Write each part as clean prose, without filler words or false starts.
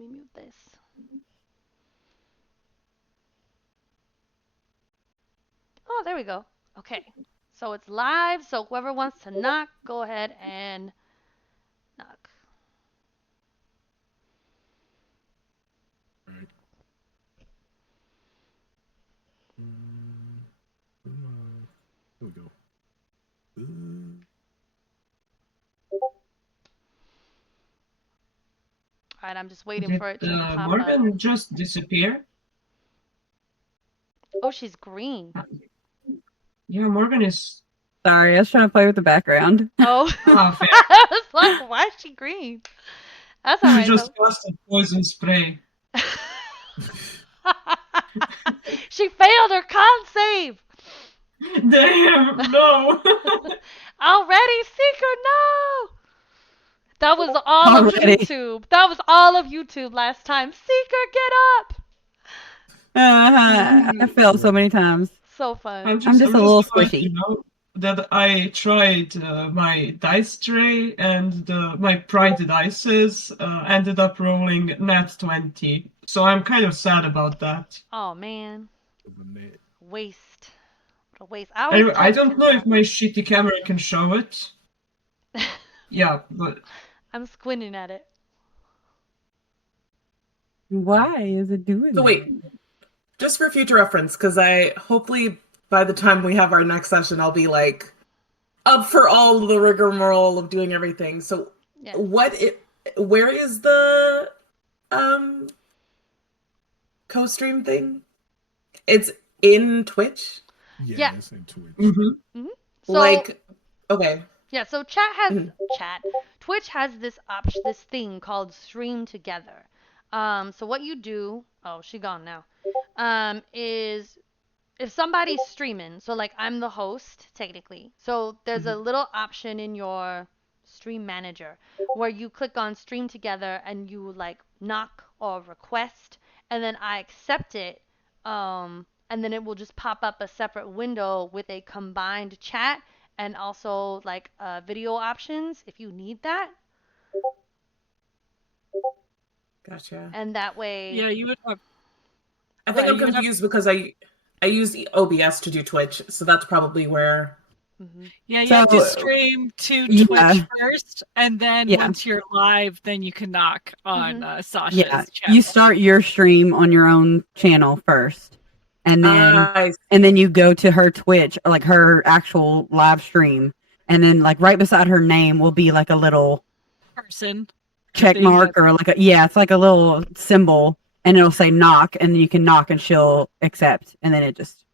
me mute this. Oh, there we go. Okay. So it's live, so whoever wants to knock, go ahead and knock. Alright. Here we go. Alright, I'm just waiting Did for it to pop up. Morgan just disappear? Oh, she's green. Yeah, Morgan is. Sorry, I was trying to play with the background. Oh. Ah, fair. I was like, why is she green? That's She alright just though. casted poison spray. She failed her con save. Damn, no. Already, Seeker, no. That was all of Already. YouTube. That was all of YouTube last time. Seeker, get up. I failed so many times. So fun. I'm just a I'm little just like, squishy. you know, that I tried my dice tray and my pride dices ended up rolling nat 20. So I'm kind of sad about that. Oh man, Net. waste. What a waste. I always I told don't know if people. my shitty camera can show it. Yeah, but I'm squinting at it. Why is it doing So wait, just for future reference, because I hopefully by the time we have our next session, I'll be like up for all the rigmarole of doing everything. So Yes. where is the co-stream thing? It's in Twitch? Yeah. It's in Twitch. So, Like, okay. yeah, so Twitch has this this thing called stream together. So what you do, oh, she gone now. Is if somebody's streaming, so like I'm the host technically. So there's a little option in your stream manager where you click on stream together and you like knock or request and then I accept it. And then it will just pop up a separate window with a combined chat and also like video options if you need that. Gotcha. And that way. Yeah, you would have. I think I'm confused because I use OBS to do Twitch, so that's probably where. Yeah, you have to stream to Twitch first, and then once you're live, then you can knock on Sasha's channel. You start your stream on your own channel first, and then you go to her Twitch, like her actual live stream, and then like right beside her name will be like a little person check mark or like it's like a little symbol, and it'll say knock, and then you can knock and she'll accept, and then it just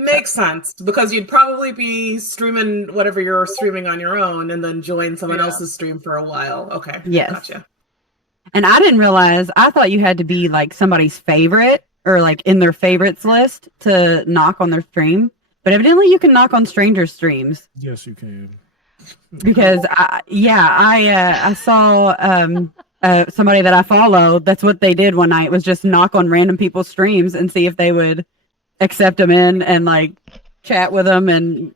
makes sense because you'd probably be streaming whatever you're streaming on your own and then join someone else's stream for a while. Okay. Yes. Gotcha. And I didn't realize, I thought you had to be like somebody's favorite or like in their favorites list to knock on their stream. But evidently you can knock on strangers' streams. Yes, you can. Because I saw somebody that I follow, that's what they did one night was just knock on random people's streams and see if they would accept them in and like chat with them. And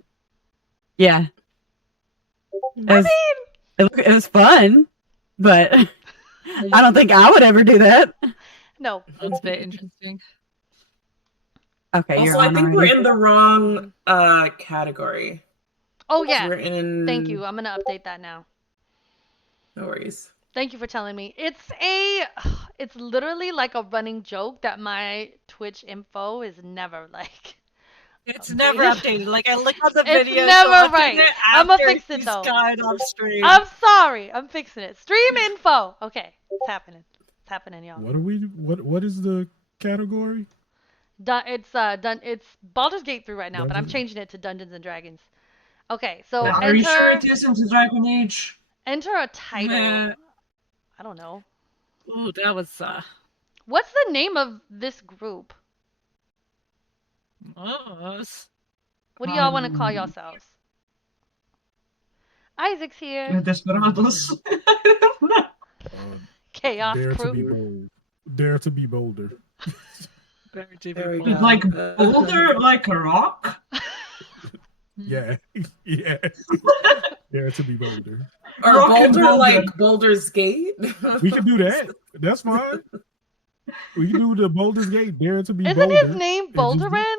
yeah. It was fun, but I don't think I would ever do that. No. That's a bit interesting. Okay, also, I think we're in the wrong category. Oh yeah. We're in... Thank you. I'm gonna update that now. No worries. Thank you for telling me. It's literally like a running joke that my Twitch info is never like. It's never updated. Like I look at the video. It's never right. I'm gonna fix it though. Off stream. I'm sorry. I'm fixing it. Stream info. Okay, it's happening. It's happening, y'all. What is the category? It's Baldur's Gate 3 right now, but I'm changing it to Dungeons and Dragons. Okay, so are you sure it isn't Dragon Age? Enter a title. I don't know. Ooh, that was What's the name of this group? What do y'all want to call yourselves? Isaac's here. Desperados. Chaos Dare crew. to be bold. Dare to be bolder. Like boulder, like a rock? Yeah. Yeah. Dare to be bolder. Or Rock and Boulder, Boulder. like Boulder's Gate. We can do that. That's fine. We can do the Boulder's Gate, Dare to be Isn't his Boulder. name and just do- Boulderin?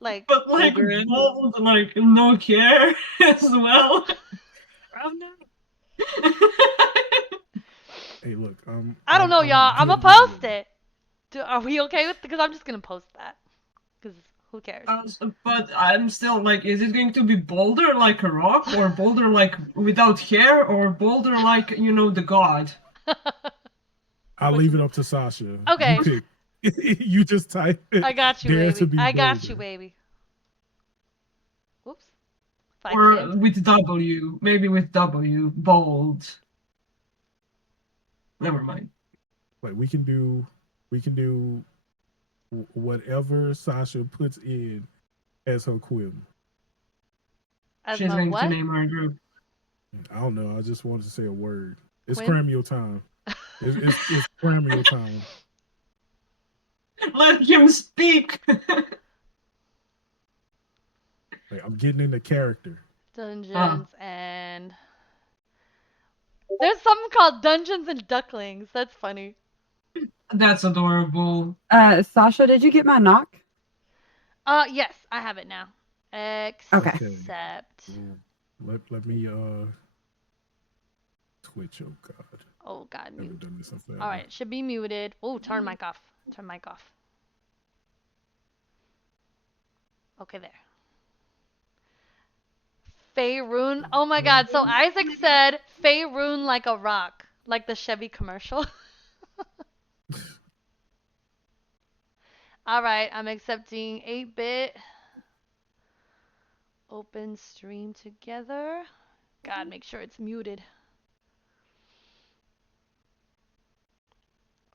Like, But like Boulderin. bold, like no care as well. Oh no. Hey, look, I don't know, y'all. I'm gonna post it. Are we okay with? Because I'm just gonna post that. Because who cares? But I'm still like, is it going to be Boulder like a rock, or Boulder like without hair, or Boulder like the god? I'll leave it up to Sasha. Okay. You pick. You just type it. I got you, Dare baby. to be I got Boulder. you, baby. Whoops. Or with W, maybe with W, bold. Never mind. Like we can do whatever Sasha puts in as her quib. As She's my going to what? name our group. I don't know. I just wanted to say a word. It's Quib? Cramuel time. It's Cramuel time. Let him speak. Like, I'm getting into character. Dungeons and there's something called Dungeons and Ducklings. That's funny. That's adorable. Sasha, did you get my knock? Yes, I have it now. Okay. Except. Let me Twitch. Oh God. Oh God, Haven't mute. done this in forever. All right, should be muted. Oh, turn mic off. Turn mic off. Okay, there. Faerun. Oh my God. So Isaac said Faerun like a rock, like the Chevy commercial. All right, I'm accepting 8-bit. Open stream together. God, make sure it's muted.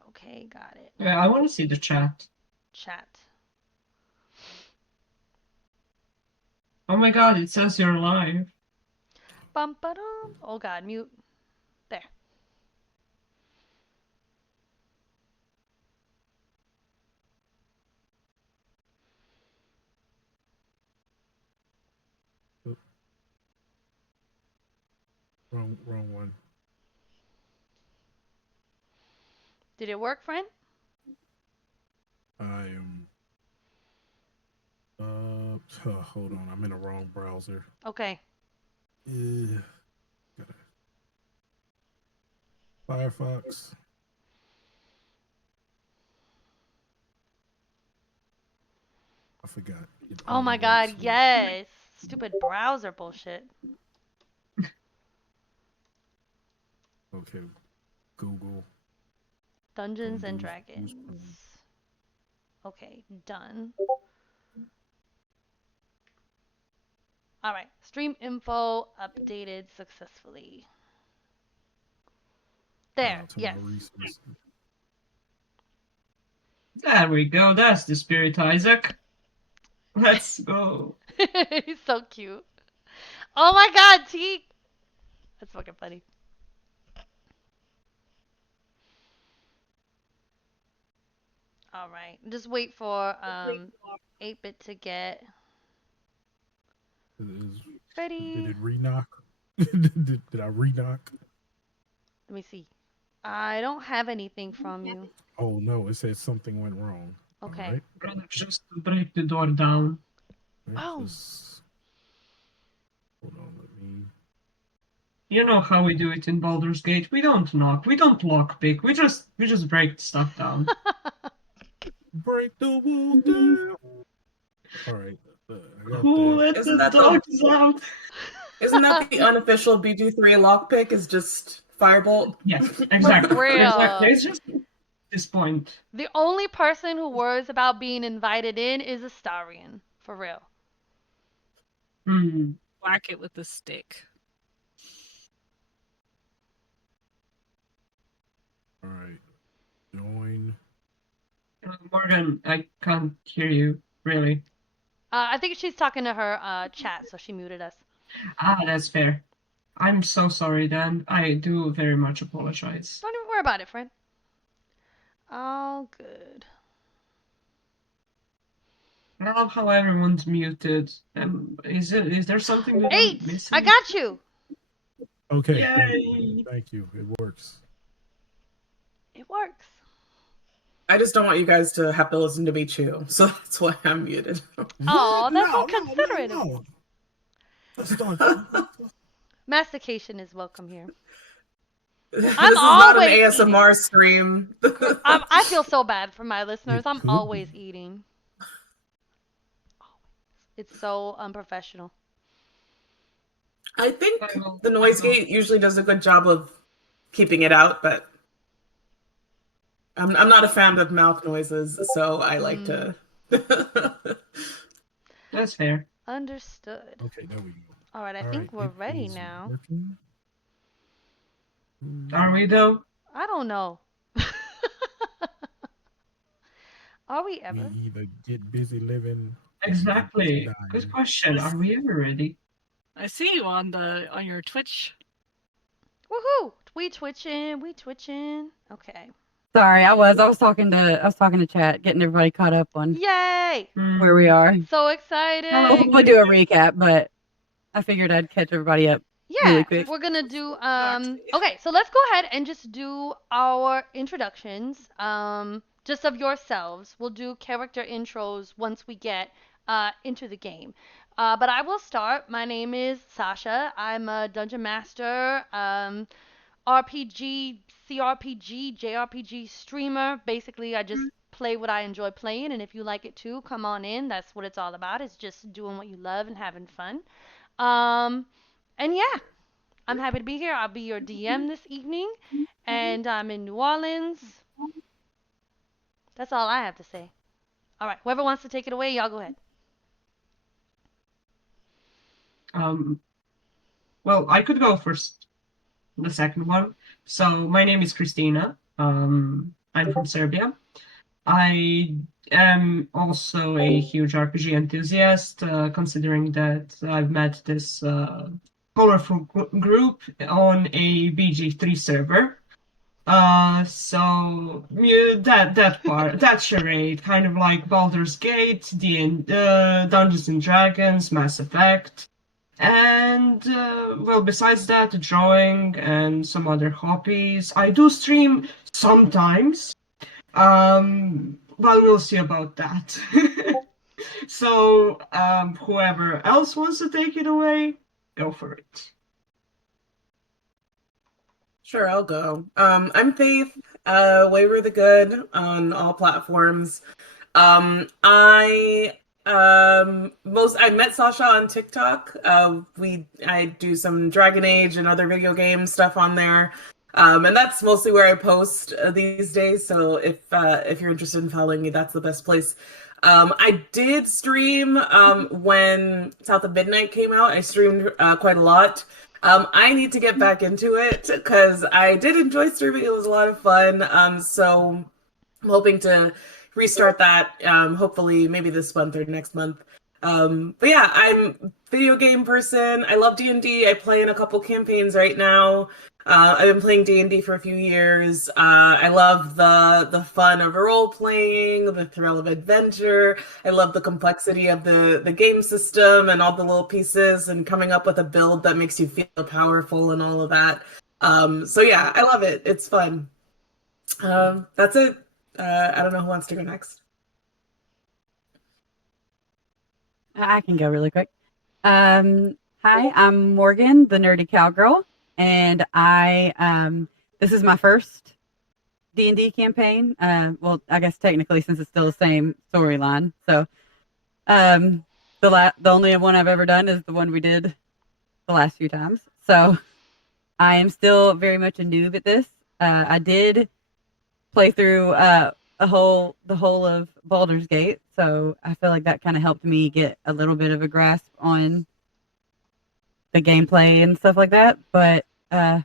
Okay, got it. Yeah, I want to see the chat. Chat. Oh my god, it says you're live. Bum ba dum. Oh God, mute. There. Wrong one. Did it work, friend? I am. Hold on. I'm in the wrong browser. Okay. Firefox. I forgot. Oh my God, yes. Stupid browser bullshit. Okay. Google. Dungeons and Dragons. Okay, done. Alright, stream info updated successfully. There, yes. There we go. That's the spirit, Isaac. Let's go. He's so cute. Oh my God, T. That's fucking funny. All right, just wait for 8-bit to get ready. Did it re-knock? did I re-knock? Let me see. I don't have anything from you. Oh no, it says something went wrong. Okay. Right. Just break the door down. Right, Oh. Hold on, let me. You know how we do it in Baldur's Gate. We don't knock. We don't lockpick. We just break stuff down. Break the wall down. All right. Who let the dogs out? Isn't that the unofficial BG3 lockpick? Is just firebolt? Yes, exactly. For real. Exactly. It's just this point. The only person who worries about being invited in is Astarion. For real. Whack it with a stick. All right. Join. Morgan, I can't hear you, really. I think she's talking to her chat, so she muted us. Ah, that's fair. I'm so sorry, Dan. I do very much apologize. Don't even worry about it, friend. All good. I love how everyone's muted. Is there something that I'm 8! missing? I got you! Okay. Yay. Thank you. It works. It works. I just don't want you guys to have to listen to me chew, so that's why I'm muted. Oh, that's so No, considerate of no. you. Let's start. Mastication is welcome here. This I'm is not an always ASMR eating. stream. I feel so bad for my listeners. It I'm could always be. eating. It's so unprofessional. I think I will. the noise gate usually does a good job of keeping it out, but I'm not a fan of mouth noises, so I like to. That's fair. Understood. Okay, there we go. All right, I All think right, we're it ready is now. working. Are we though? I don't know. Are we We ever? either get busy living or we get busy Exactly. Good dying. question. Are we ever ready? I see you on your Twitch. Woohoo! We twitching. Okay. Sorry, I was talking to chat, getting everybody caught up on Yay! where we are. So Hello. exciting. We'll do a recap, but I figured I'd catch everybody up really Yeah, quick. we're gonna do Exactly. okay, so let's go ahead and just do our introductions just of yourselves. We'll do character intros once we get into the game. But I will start. My name is Sasha. I'm a dungeon master, RPG, CRPG, JRPG streamer. Basically, I just play what I enjoy playing, and if you like it too, come on in. That's what it's all about. It's just doing what you love and having fun. Um, and yeah, I'm happy to be here. I'll be your DM this evening, and I'm in New Orleans. That's all I have to say. All right, whoever wants to take it away, y'all go ahead. Um, well, I could go first, the second one. So my name is Christina. I'm from Serbia. I am also a huge RPG enthusiast, considering that I've met this colorful group on a BG3 server. So that charade, kind of like Baldur's Gate, Dungeons and Dragons, Mass Effect, and well, besides that, drawing and some other hobbies. I do stream sometimes. Well, we'll see about that. So, whoever else wants to take it away, go for it. Sure, I'll go. I'm Faith, Waver the Good on all platforms. I met Sasha on TikTok. I do some Dragon Age and other video game stuff on there. And that's mostly where I post these days. So if you're interested in following me, that's the best place. I did stream when South of Midnight came out. I streamed quite a lot. I need to get back into it because I did enjoy streaming. It was a lot of fun. So I'm hoping to restart that. Hopefully, maybe this month or next month. But yeah, I'm a video game person. I love D&D. I play in a couple campaigns right now. I've been playing D&D for a few years. I love the fun of role playing, the thrill of adventure. I love the complexity of the game system and all the little pieces and coming up with a build that makes you feel powerful and all of that. So yeah, I love it. It's fun. That's it. I don't know who wants to go next. I can go really quick. Hi, I'm Morgan, the nerdy cowgirl, and this is my first D&D campaign. Well, I guess technically since it's still the same storyline. So, the only one I've ever done is the one we did the last few times. So, I am still very much a noob at this. I did play through the whole of Baldur's Gate, so I feel like that kind of helped me get a little bit of a grasp on the gameplay and stuff like that. But yeah,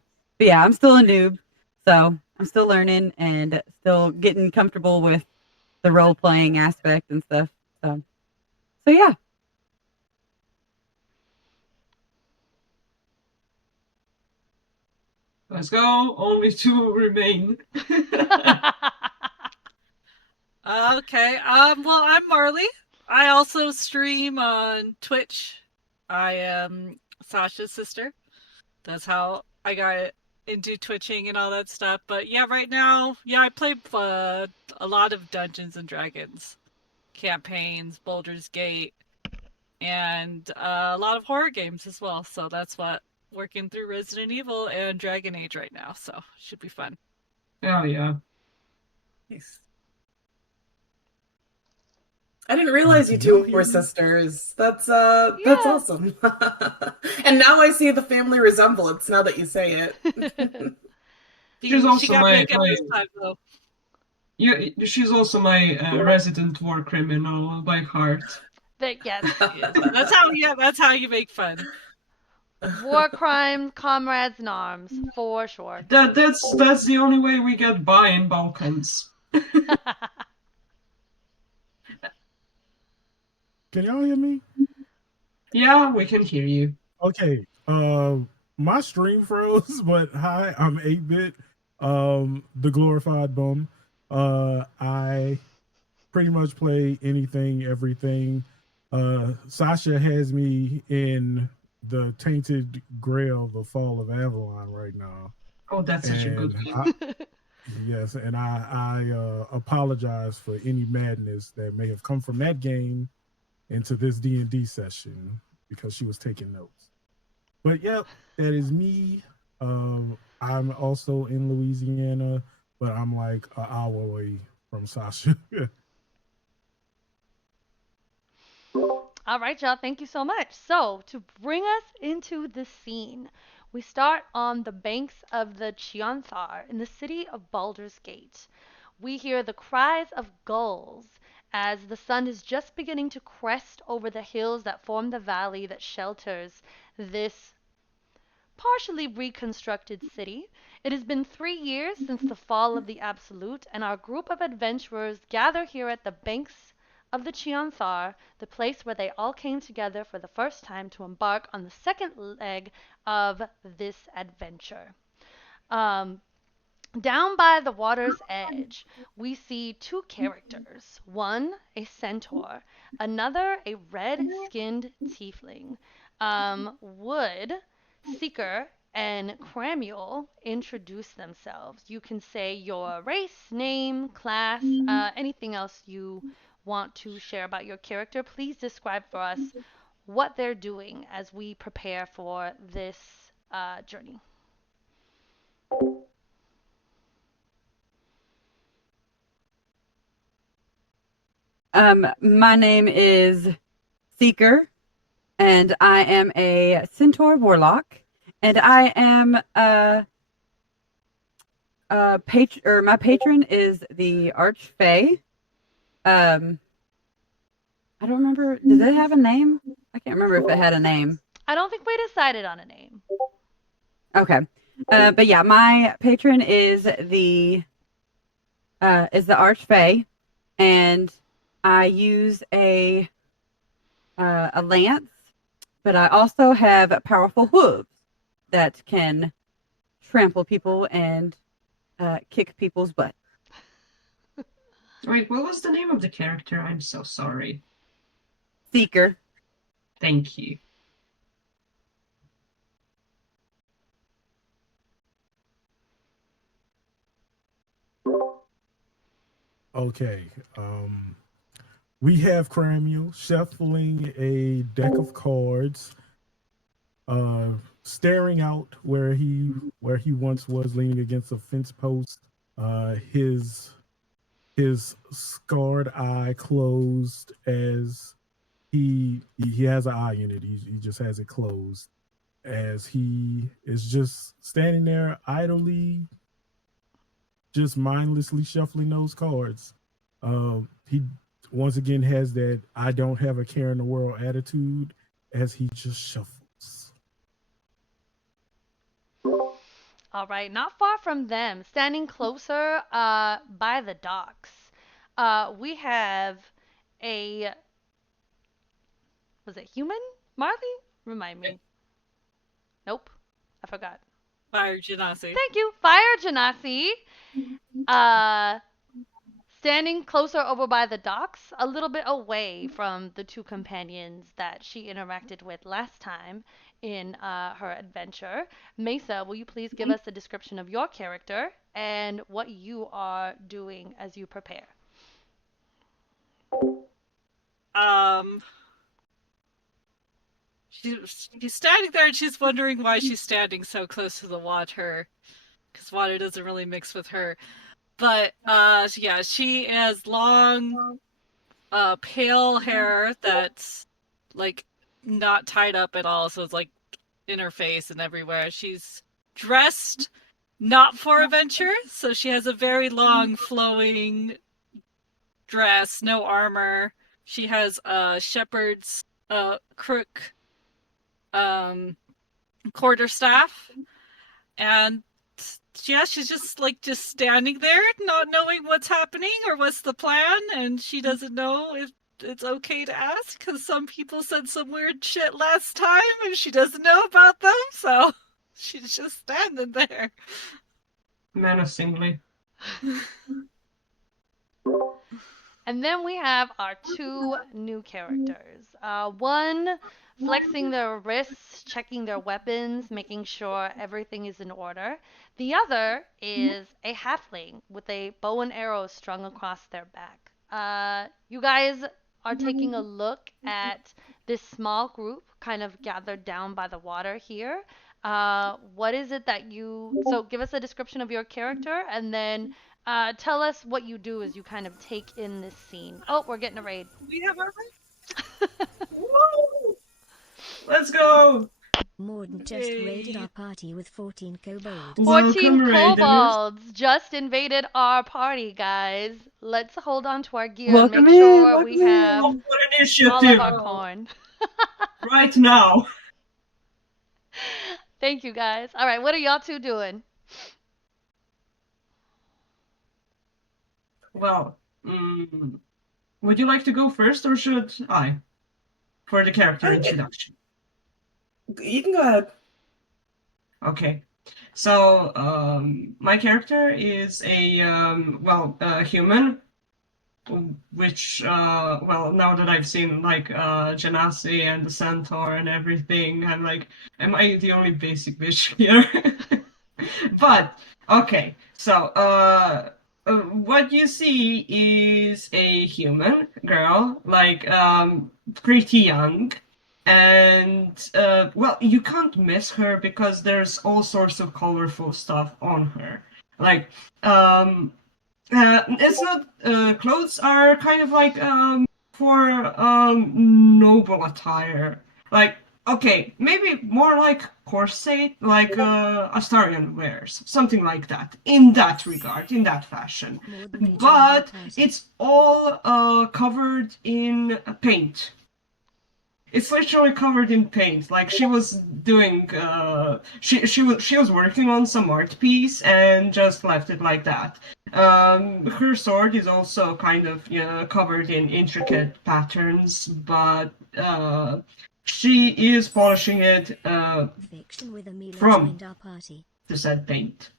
I'm still a noob, so I'm still learning and still getting comfortable with the role playing aspect and stuff. So yeah. Let's go. Only two remain. Okay. Well, I'm Marley. I also stream on Twitch. I am Sasha's sister. That's how I got into twitching and all that stuff. But yeah, right now, yeah, I play a lot of Dungeons and Dragons campaigns, Baldur's Gate, and a lot of horror games as well. So that's what working through Resident Evil and Dragon Age right now. So should be fun. Oh yeah. Nice. I didn't realize you Can y'all two hear were me? sisters. That's Yeah. awesome. And now I see the family resemblance now that you say it. She's She also got my makeup this time though. yeah. She's also my resident war criminal by heart. Yes. Yes. That's how you make fun. War crime, comrades in arms, for sure. That's the only way we get by in Balkans. Can y'all hear me? Yeah, we can hear you. Okay. My stream froze, but hi, I'm 8-bit. The glorified bum. I pretty much play anything, everything. Sasha has me in the Tainted Grail, the Fall of Avalon right now. Oh, that's such a good And game. yes, and I apologize for any madness that may have come from that game into this D&D session because she was taking notes. But yep, that is me. I'm also in Louisiana, but I'm like an hour away from Sasha. All right, y'all. Thank you so much. So, to bring us into the scene, we start on the banks of the Chianthar in the city of Baldur's Gate. We hear the cries of gulls as the sun is just beginning to crest over the hills that form the valley that shelters this partially reconstructed city. It has been 3 years since the fall of the Absolute, and our group of adventurers gather here at the banks of the Chianthar, the place where they all came together for the first time to embark on the second leg of this adventure. Um, Down by the water's edge, we see two characters. One, a centaur, another, a red skinned tiefling. Would Seeker and Cramuel introduce themselves? You can say your race, name, class, anything else you want to share about your character. Please describe for us what they're doing as we prepare for this journey. My name is Seeker, and I am a centaur warlock, and I am my patron is the Archfey. I don't remember. Does it have a name? I can't remember if it had a name. I don't think we decided on a name. Okay. But yeah, my patron is the Archfey, and I use a lance, but I also have powerful hooves that can trample people and kick people's butt. Wait, what was the name of the character? I'm so sorry. Seeker. Thank you. Okay. We have Cramuel shuffling a deck of cards, staring out where he once was, leaning against a fence post. His scarred eye closed as he has an eye in it. He just has it closed as he is just standing there idly, just mindlessly shuffling those cards. He once again has that "I don't have a care in the world" attitude as he just shuffles. All right, not far from them, standing closer by the docks, we have a, was it human? Marley? Remind me. Nope, I forgot. Fire Genasi. Thank you, Fire Genasi. Uh, Standing closer over by the docks, a little bit away from the two companions that she interacted with last time, in her adventure. Mesa, will you please give us a description of your character and what you are doing as you prepare? Um, she's standing there and she's wondering why she's standing so close to the water, because water doesn't really mix with her. But yeah, she has long, pale hair that's like not tied up at all, so it's like in her face and everywhere. She's dressed not for adventure, so she has a very long, flowing dress, no armor. She has a shepherd's crook um, quarterstaff, and yeah, she's just standing there, not knowing what's happening or what's the plan, and she doesn't know if it's okay to ask because some people said some weird shit last time, and she doesn't know about them, so she's just standing there. Menacingly. And then we have our two new characters. One flexing their wrists, checking their weapons, making sure everything is in order. The other is a halfling with a bow and arrow strung across their back. You guys are taking a look at this small group kind of gathered down by the water here. What is it that so give us a description of your character and then tell us what you do as you kind of take in this scene. Oh, we're getting a raid. We have our Woo! Let's go! Morden just raided our party with 14 kobolds. 14 Welcome, raiders. kobolds just invaded our party, guys. Let's hold on to our gear and Welcome make in, sure we welcome in. have Roll for all of initiative our corn. right now. Thank you, guys. All right, what are y'all two doing? Well, would you like to go first, or should I? For the character introduction. You can go ahead. Okay. So, my character is a, human, which, now that I've seen, like, Genasi and the Centaur and everything, I'm like, am I the only basic bitch here? But, okay, so, what you see is a human girl, like, pretty young, and you can't miss her because there's all sorts of colorful stuff on her. Like, it's not clothes are kind of like for noble attire. Like, okay, maybe more like corset, like Astarion wears, something like that. In that regard, in that fashion, Morden rejoined our but party. it's all covered in paint. It's literally covered in paint. Like she was doing, she was working on some art piece and just left it like that. Her sword is also kind of covered in intricate patterns, but she is polishing it Fiction with Amelia from joined our party. the said paint.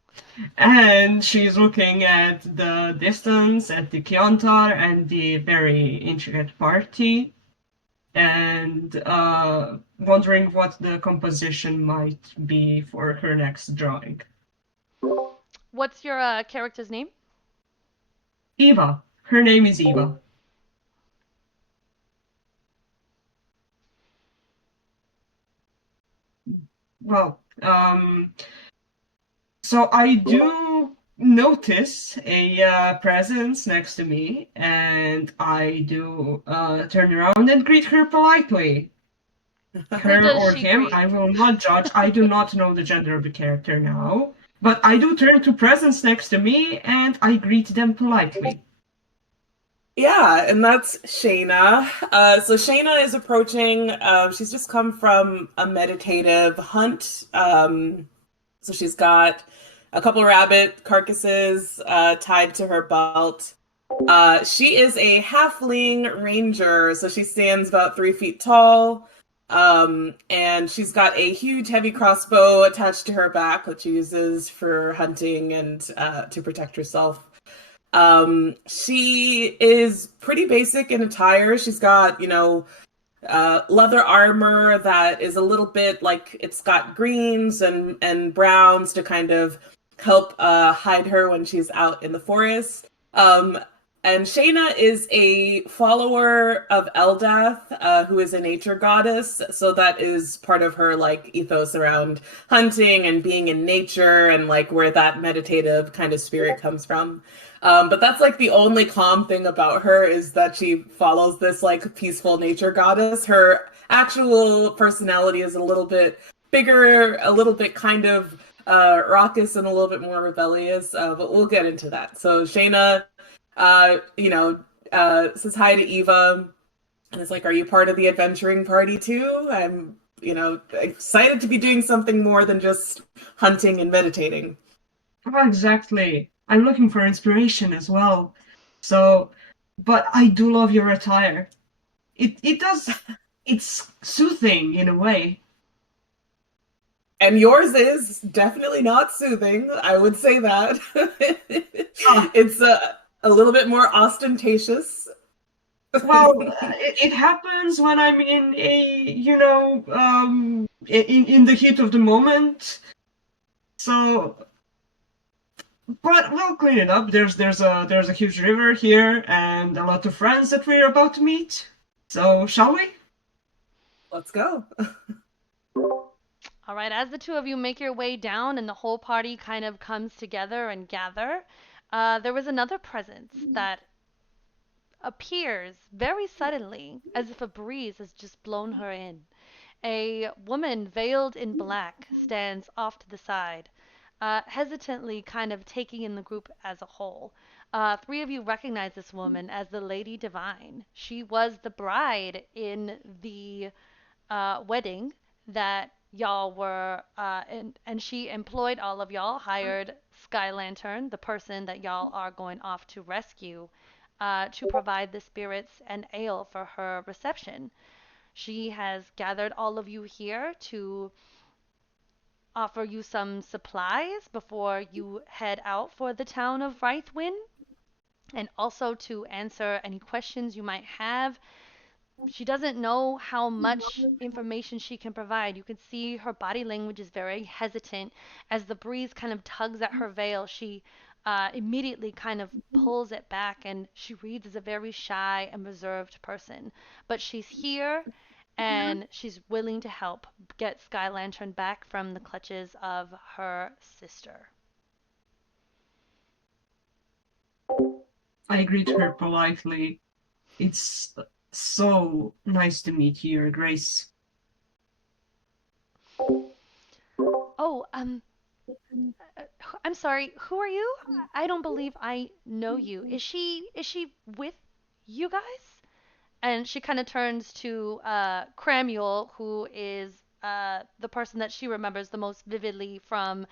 And she's looking at the distance, at the Kiontar and the very intricate party, and wondering what the composition might be for her next drawing. What's your character's name? Eva. Her name is Eva. Well, so I do notice a presence next to me, and I do turn around and greet her politely. Her does or she him, greet? I will not judge. I do not know the gender of the character now. But I do turn to presence next to me, and I greet them politely. Yeah, and that's Shaena. So Shaena is approaching. She's just come from a meditative hunt. So she's got a couple rabbit carcasses tied to her belt. She is a halfling ranger, so she stands about 3 feet tall. And she's got a huge heavy crossbow attached to her back, which she uses for hunting and to protect herself. She is pretty basic in attire. She's got, leather armor that is a little bit like it's got greens and browns to kind of help hide her when she's out in the forest. And Shaena is a follower of Eldath, who is a nature goddess. So that is part of her like ethos around hunting and being in nature and like where that meditative kind of spirit comes from. But that's like the only calm thing about her is that she follows this like peaceful nature goddess. Her actual personality is a little bit bigger, a little bit kind of raucous and a little bit more rebellious, but we'll get into that. So Shaena says hi to Eva and is like, "Are you part of the adventuring party too? I'm, excited to be doing something more than just hunting and meditating." Oh, exactly. I'm looking for inspiration as well. So, but I do love your attire. It does. It's soothing in a way. And yours is definitely not soothing. I would say that. It's a little bit more ostentatious. Well, it happens when I'm in in the heat of the moment. So, but we'll clean it up. There's a huge river here and a lot of friends that we're about to meet. So, shall we? Let's go. All right, as the two of you make your way down and the whole party kind of comes together and gather, there was another presence that appears very suddenly, as if a breeze has just blown her in. A woman veiled in black stands off to the side, hesitantly kind of taking in the group as a whole. Three of you recognize this woman as the Lady Divine. She was the bride in the wedding that y'all were, and she employed all of y'all, hired Skylantern, the person that y'all are going off to rescue, to provide the spirits and ale for her reception. She has gathered all of you here to offer you some supplies before you head out for the town of Reithwin, and also to answer any questions you might have. She doesn't know how much information she can provide. You can see her body language is very hesitant. As the breeze kind of tugs at her veil, she immediately kind of pulls it back, and she reads as a very shy and reserved person. But she's here and she's willing to help get Sky Lantern back from the clutches of her sister. I greet her politely. It's so nice to meet you, Your Grace. Oh, I'm sorry. Who are you? I don't believe I know you. Is she with you guys? And she kind of turns to Cramuel, who is the person that she remembers the most vividly from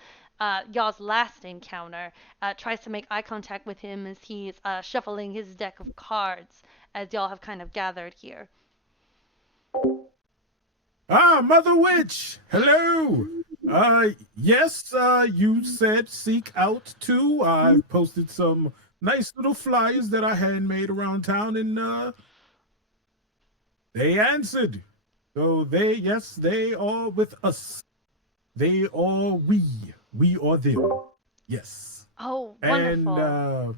y'all's last encounter. Tries to make eye contact with him as he's shuffling his deck of cards as y'all have kind of gathered here. Ah, Mother Witch! Hello! Yes, you said seek out too. I've posted some nice little flyers that I handmade around town, and they answered. So yes, they are with us. They are we. We are them. Yes. Oh, And wonderful.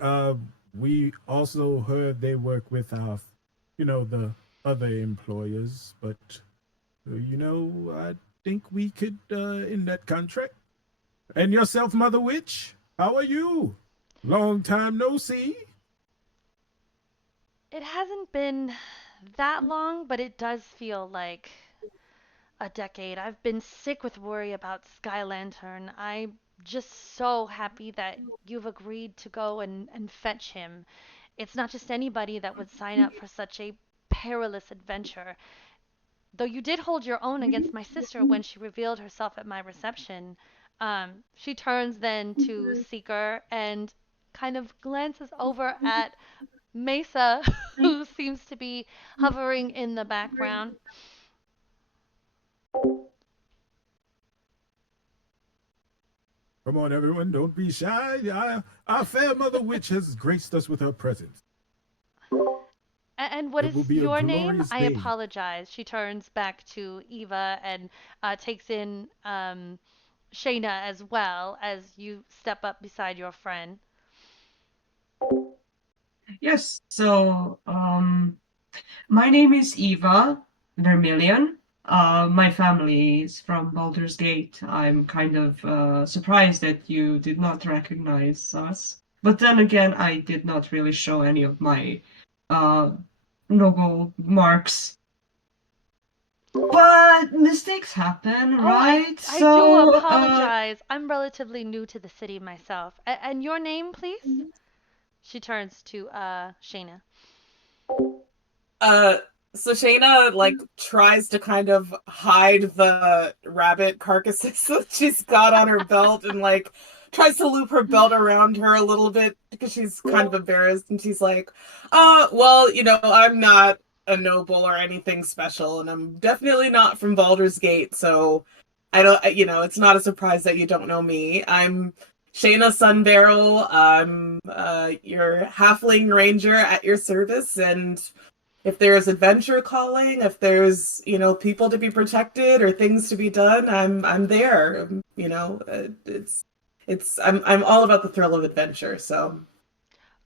uh, we also heard they work with the other employers, but I think we could end that contract. And yourself, Mother Witch, how are you? Long time no see. It hasn't been that long, but it does feel like a decade. I've been sick with worry about Sky Lantern. I'm just so happy that you've agreed to go and fetch him. It's not just anybody that would sign up for such a perilous adventure. Though you did hold your own against my sister when she revealed herself at my reception. She turns then to Seeker and kind of glances over at Mesa, who seems to be hovering in the background. Come on, everyone, don't be shy. Our fair Mother Witch has graced us with her presence. And what It will is be a your name? glorious I day. apologize. She turns back to Eva and takes in Shayna as well as you step up beside your friend. Yes, so my name is Eva Vermilion. My family is from Baldur's Gate. I'm kind of surprised that you did not recognize us. But then again, I did not really show any of my uh, noble marks. But mistakes happen, Oh, right? I do So, apologize. I'm relatively new to the city myself. And your name, please? She turns to Shayna. Uh, so Shayna like tries to kind of hide the rabbit carcasses that she's got on her belt and like tries to loop her belt around her a little bit because she's kind of embarrassed and she's like, well, I'm not a noble or anything special and I'm definitely not from Baldur's Gate, so I don't, it's not a surprise that you don't know me. I'm Shayna Sunbarrel. I'm your halfling ranger at your service, and if there's adventure calling, if there's, people to be protected or things to be done, I'm there. I'm all about the thrill of adventure. So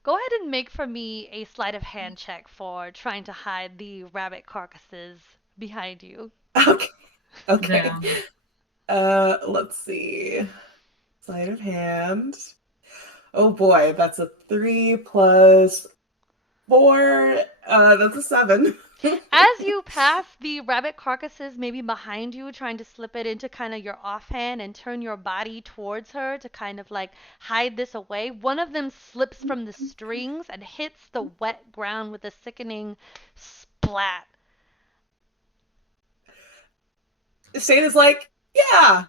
Go ahead and make for me a sleight of hand check for trying to hide the rabbit carcasses behind you. okay, okay. damn. Let's see. Sleight of hand. Oh boy, that's a 3 plus 4. That's a 7. As you pass the rabbit carcasses maybe behind you, trying to slip it into kind of your offhand and turn your body towards her to kind of like hide this away, one of them slips from the strings and hits the wet ground with a sickening splat. Shayna's like, yeah,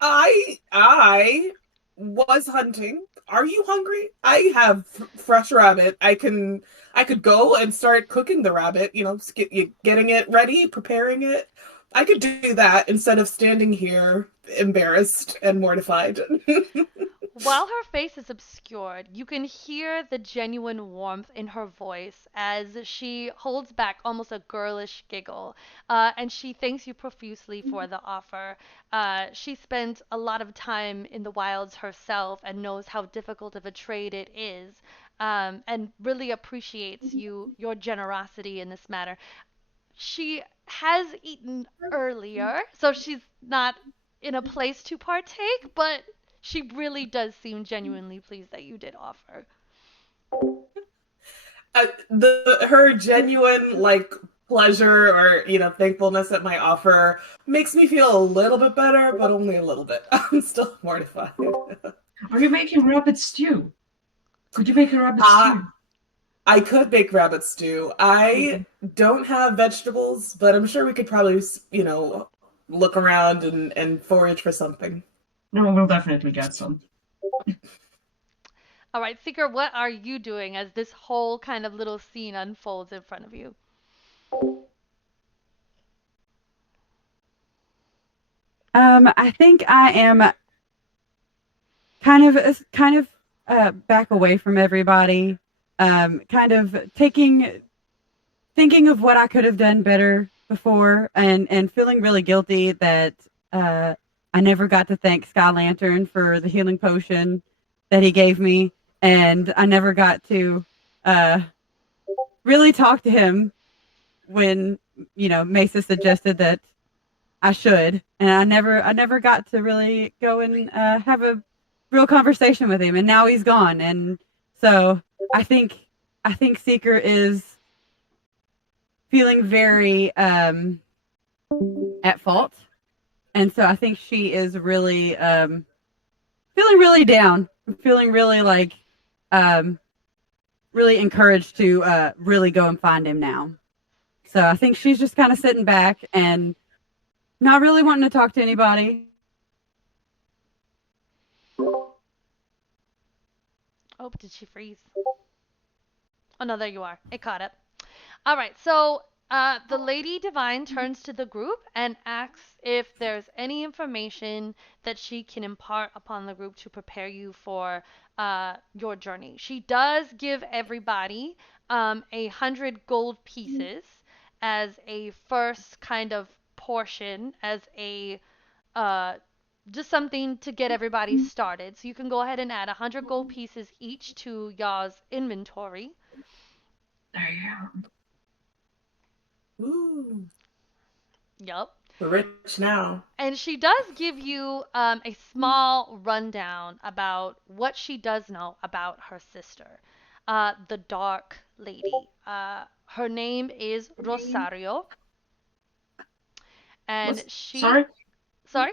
I was hunting. Are you hungry? I have fresh rabbit. I could go and start cooking the rabbit, getting it ready, preparing it. I could do that instead of standing here embarrassed and mortified. While her face is obscured, you can hear the genuine warmth in her voice as she holds back almost a girlish giggle, and she thanks you profusely for the offer. She spent a lot of time in the wilds herself and knows how difficult of a trade it is, and really appreciates your generosity in this matter. She has eaten earlier, so she's not in a place to partake, but she really does seem genuinely pleased that you did offer. The her genuine like pleasure or thankfulness at my offer makes me feel a little bit better, but only a little bit. I'm still mortified. Are you making rabbit stew? Could you make a rabbit uh, stew? I could make rabbit stew. I don't have vegetables, but I'm sure we could probably, look around and forage for something. No, we'll definitely get some. All right, Seeker, what are you doing as this whole kind of little scene unfolds in front of you? I think I am kind of back away from everybody, kind of thinking of what I could have done better before, and feeling really guilty that uh, I never got to thank Skylantern for the healing potion that he gave me, and I never got to uh, really talk to him when Mesa suggested that I should, and I never got to really go and have a real conversation with him, and now he's gone, and so I think I think Seeker is feeling very at fault, and so I think she is really feeling really down, feeling really like um, really encouraged to really go and find him now. So I think she's just kind of sitting back and not really wanting to talk to anybody. Oh, did she freeze? Oh, no, there you are. It caught up. All right, so the Lady Divine turns to the group and asks if there's any information that she can impart upon the group to prepare you for your journey. She does give everybody 100 gold pieces as a first kind of portion, as a uh, just something to get everybody started. So you can go ahead and add 100 gold pieces each to y'all's inventory. Damn. Ooh, Yup. we're rich now. And she does give you a small rundown about what she does know about her sister, the Dark Lady. Her name is Rosario, and What's she, sorry? sorry,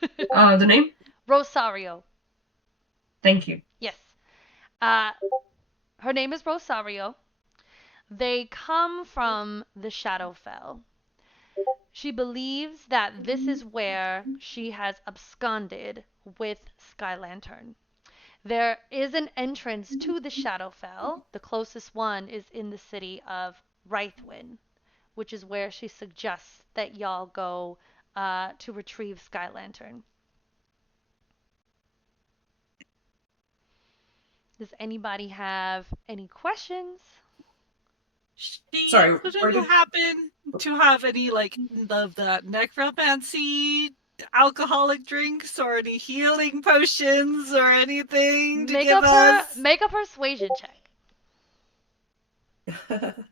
The name? Rosario. Thank you. Yes. Her name is Rosario. They come from the Shadowfell. She believes that this is where she has absconded with Skylantern. There is an entrance to the Shadowfell. The closest one is in the city of Reithwin, which is where she suggests that y'all go to retrieve Skylantern. Does anybody have any questions? She Sorry, where wouldn't did happen to have any like of that necromancy alcoholic drinks or any healing potions or anything to Make give up her us? make a persuasion check. Okay,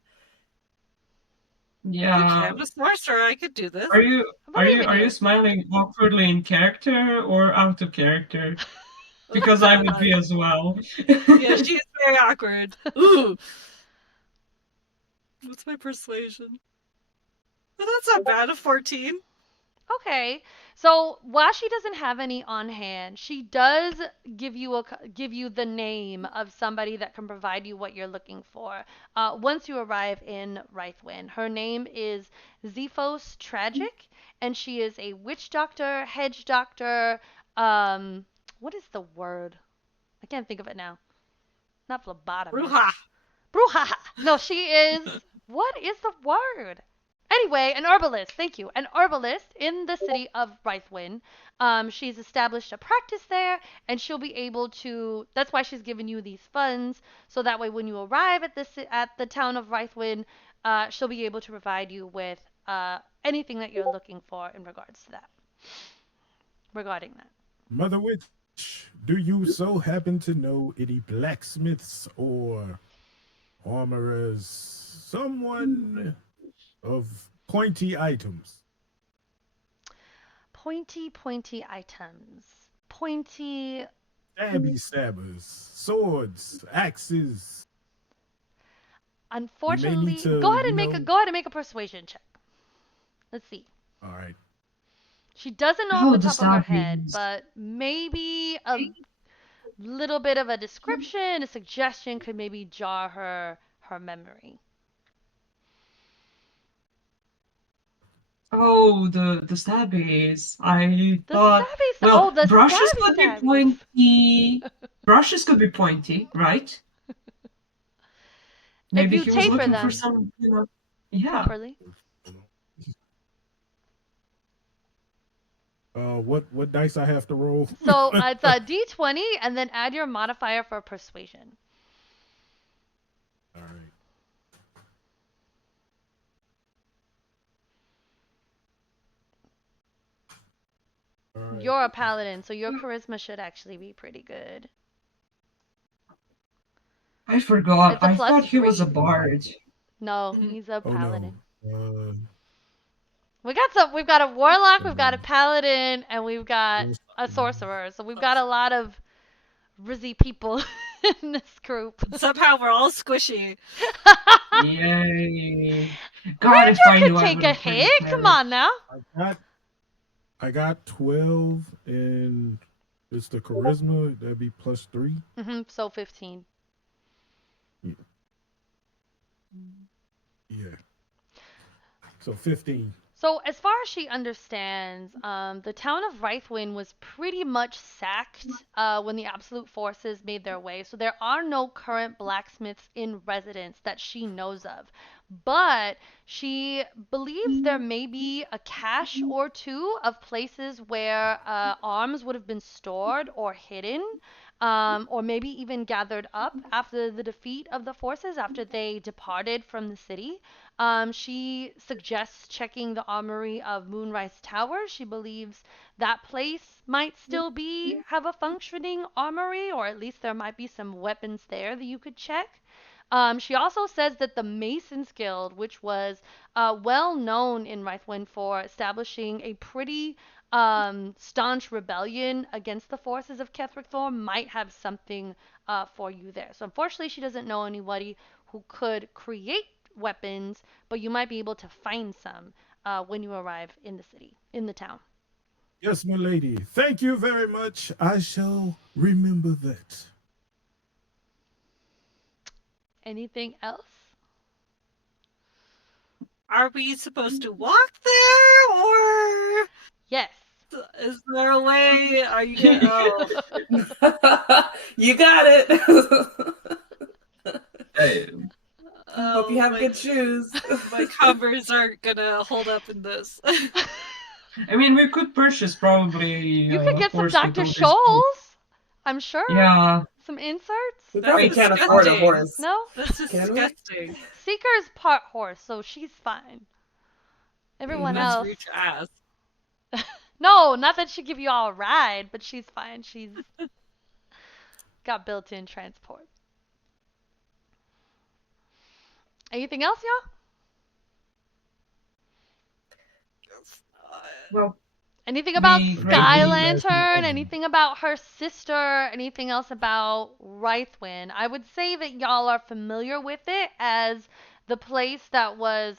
Yeah. I'm a sorcerer. I could do this. Are you I are believe you in are you you. smiling awkwardly in character or out of character? Because I would be as well. Yeah, she is very awkward. Ooh, what's my persuasion? Well, that's not bad. A 14. Okay. So while she doesn't have any on hand, she does give you the name of somebody that can provide you what you're looking for. Once you arrive in Reithwin, her name is Zephos Tragic, and she is a witch doctor, hedge doctor. Um, what is the word? I can't think of it now. Not Ruha. phlebotomist. Brouhaha. No, she is. What is the word? Anyway, an herbalist. Thank you. An herbalist in the city of Reithwin. She's established a practice there, and she'll be able to. That's why she's given you these funds, so that way when you arrive at the town of Reithwin, she'll be able to provide you with anything that you're looking for in regards to that. Regarding that. Mother Witch, do you so happen to know any blacksmiths or armorers? Someone of pointy items. Pointy items. Pointy. Stabby stabbers, swords, axes. We may need Unfortunately, to, go ahead and make a persuasion check. Let's see. all right. She doesn't know off Oh, the the top of her head, stabbies. but maybe a little bit of a description, a suggestion could maybe jar her memory. Oh, the stabbies. I The thought, stabby well, oh, the brushes stabby could be stabbies. pointy. Brushes could be pointy, right? If Maybe you he was taper looking for them some, yeah. properly. What dice I have to roll? So it's a D20 and then add your modifier for persuasion. All right. All right. You're a paladin, so your charisma should actually be pretty good. I forgot. It's a I plus thought he was a 3. bard. No, Mhm. he's a Oh no. paladin. We've got a warlock, we've got a Um, paladin, and we've got a sorcerer. So we've got a lot of rizzy people in this group. Somehow we're all squishy. Yay. God, if Ranger I could knew I take would a have played hit. a Come cleric. on now. I got I got 12 and it's the charisma, that'd be +3. So 15. Yeah. So 15. So, as far as she understands, the town of Reithwin was pretty much sacked when the Absolute Forces made their way. So, there are no current blacksmiths in residence that she knows of. but she believes there may be a cache or two of places where arms would have been stored or hidden, or maybe even gathered up after the defeat of the forces after they departed from the city. She suggests checking the armory of Moonrise Tower. She believes that place might still be have a functioning armory, or at least there might be some weapons there that you could check. She also says that the Masons Guild, which was well known in Reithwin for establishing a pretty staunch rebellion against the forces of Ketheric Thor, might have something for you there. So unfortunately, she doesn't know anybody who could create weapons, but you might be able to find some when you arrive in the city, in the town. Yes, my lady. Thank you very much. I shall remember that. Anything else? Are we supposed to walk there, or Yes. is there a way? Are you gonna? Oh, You got it. Hey, Hope you have my, good shoes. my Converse aren't gonna hold up in this. I mean, we could purchase probably You could a get some horse with Dr. all this food. Scholl's, I'm sure. Yeah, Some inserts. We That's probably can't afford a disgusting. horse. No? That's Can we? disgusting. Seeker's part horse, so she's fine. Everyone That's else. rude to ask. No, not that she give you all a ride, but she's fine. She's got built-in transport. Anything else, y'all? well, Anything about we greatly Skylantern? Anything about her sister? Anything else about Reithwin? I would say that y'all are familiar with it as the place that was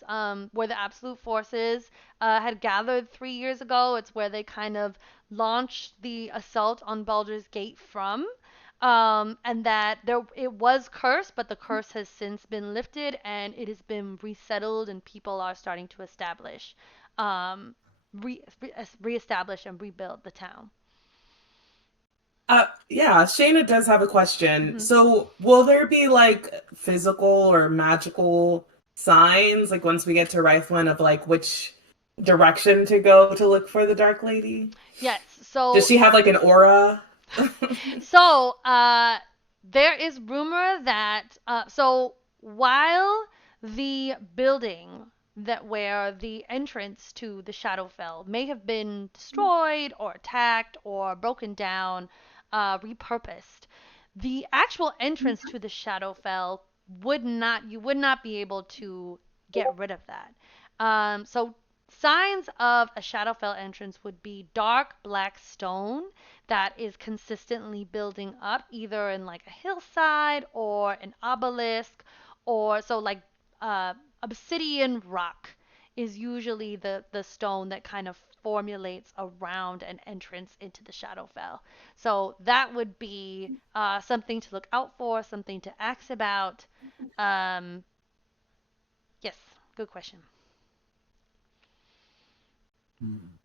where the Absolute Forces had gathered 3 years ago. It's where they kind of launched the assault on Baldur's Gate from. And that there it was cursed, but the curse has since been lifted and it has been resettled, and people are starting to establish um, reestablish and rebuild the town. Yeah, Shaena does have a question. Mhm. So, will there be like physical or magical signs, like once we get to Reithwin, of like which direction to go to look for the Dark Lady? Yes. Does So she have like an aura? so there is rumor that so while the building that where the entrance to the Shadowfell may have been destroyed or attacked or broken down, repurposed, the actual entrance to the Shadowfell you would not be able to get rid of that. So signs of a Shadowfell entrance would be dark black stone that is consistently building up either in like a hillside or an obelisk, or so like obsidian rock is usually the stone that kind of formulates around an entrance into the Shadowfell. So that would be something to look out for, something to ask about. Um, yes, good question.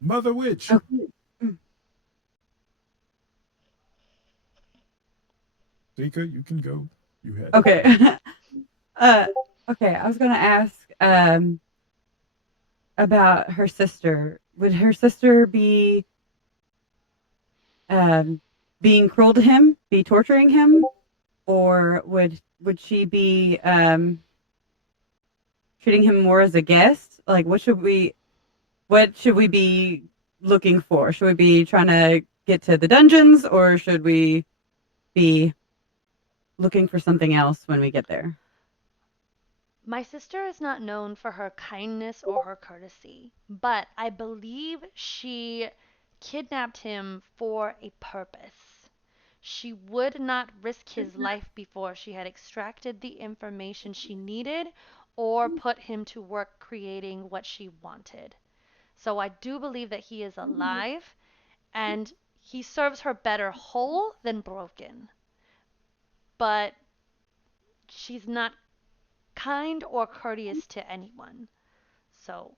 Mother Witch. Okay. Zika, you can go. You had it. Okay. uh, okay. I was gonna ask about her sister. Would her sister be um being cruel to him, be torturing him, or would she be treating him more as a guest? Like, what should we be looking for? Should we be trying to get to the dungeons, or should we be looking for something else when we get there? My sister is not known for her kindness or her courtesy, but I believe she kidnapped him for a purpose. She would not risk his life before she had extracted the information she needed or put him to work creating what she wanted. So I do believe that he is alive, and he serves her better whole than broken. But she's not kind or courteous to anyone. So,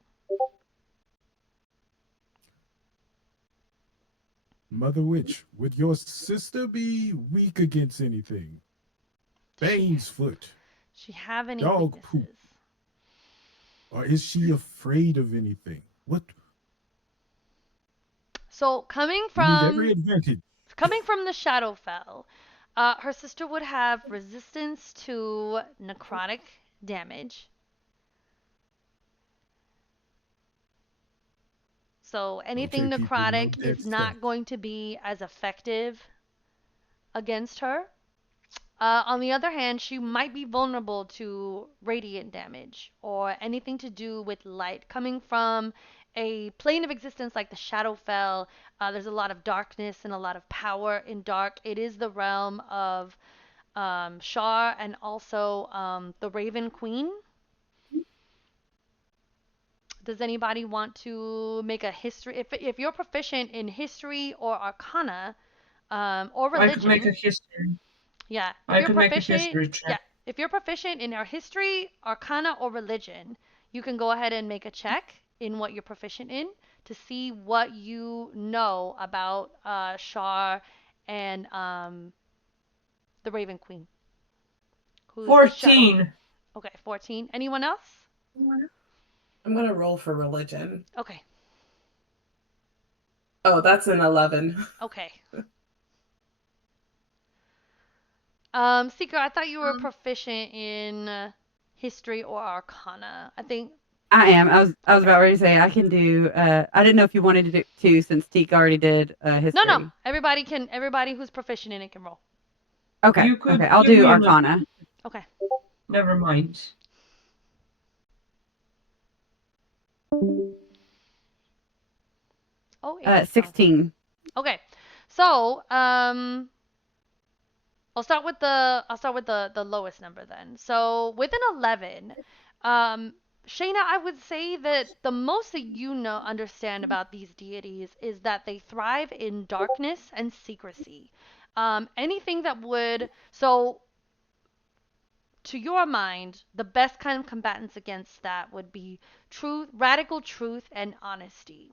Mother Witch, would your sister be weak against anything? does she Bane's foot, she have any dog poop. weaknesses? Or is she afraid of anything? What? So We need every advantage. coming from the Shadowfell, her sister would have resistance to necrotic damage. So Okay, anything people, no necrotic dead is stuff. not going to be as effective against her. On the other hand, she might be vulnerable to radiant damage or anything to do with light. Coming from a plane of existence like the Shadowfell, there's a lot of darkness and a lot of power in dark. It is the realm of Shar and also the Raven Queen. Does anybody want to make a history? If you're proficient in history or arcana or I could make a religion, history. yeah, if I you're could make a proficient, history yeah, check. if you're proficient in our history, arcana, or religion, you can go ahead and make a check in what you're proficient in to see what you know about Shar and the Raven Queen, who's the shadow. 14. Okay, 14. Anyone else? I'm gonna roll for religion. Okay, Oh, that's an 11. okay. Seeker, I thought you were proficient in history or arcana. I think. I am. I was Okay. about ready to say I can do. I didn't know if you wanted to do two since Teak already did No. history. Everybody who's proficient in it can roll. Okay. You could Okay. I'll give do me a. Arcana. Okay. Never mind. Oh, Ava's gone. 16. Okay. So, I'll start with the lowest number then. So, with an 11, um Shayna, I would say that the most that you know understand about these deities is that they thrive in darkness and secrecy. Anything that would so to your mind, the best kind of combatants against that would be truth, radical truth, and honesty.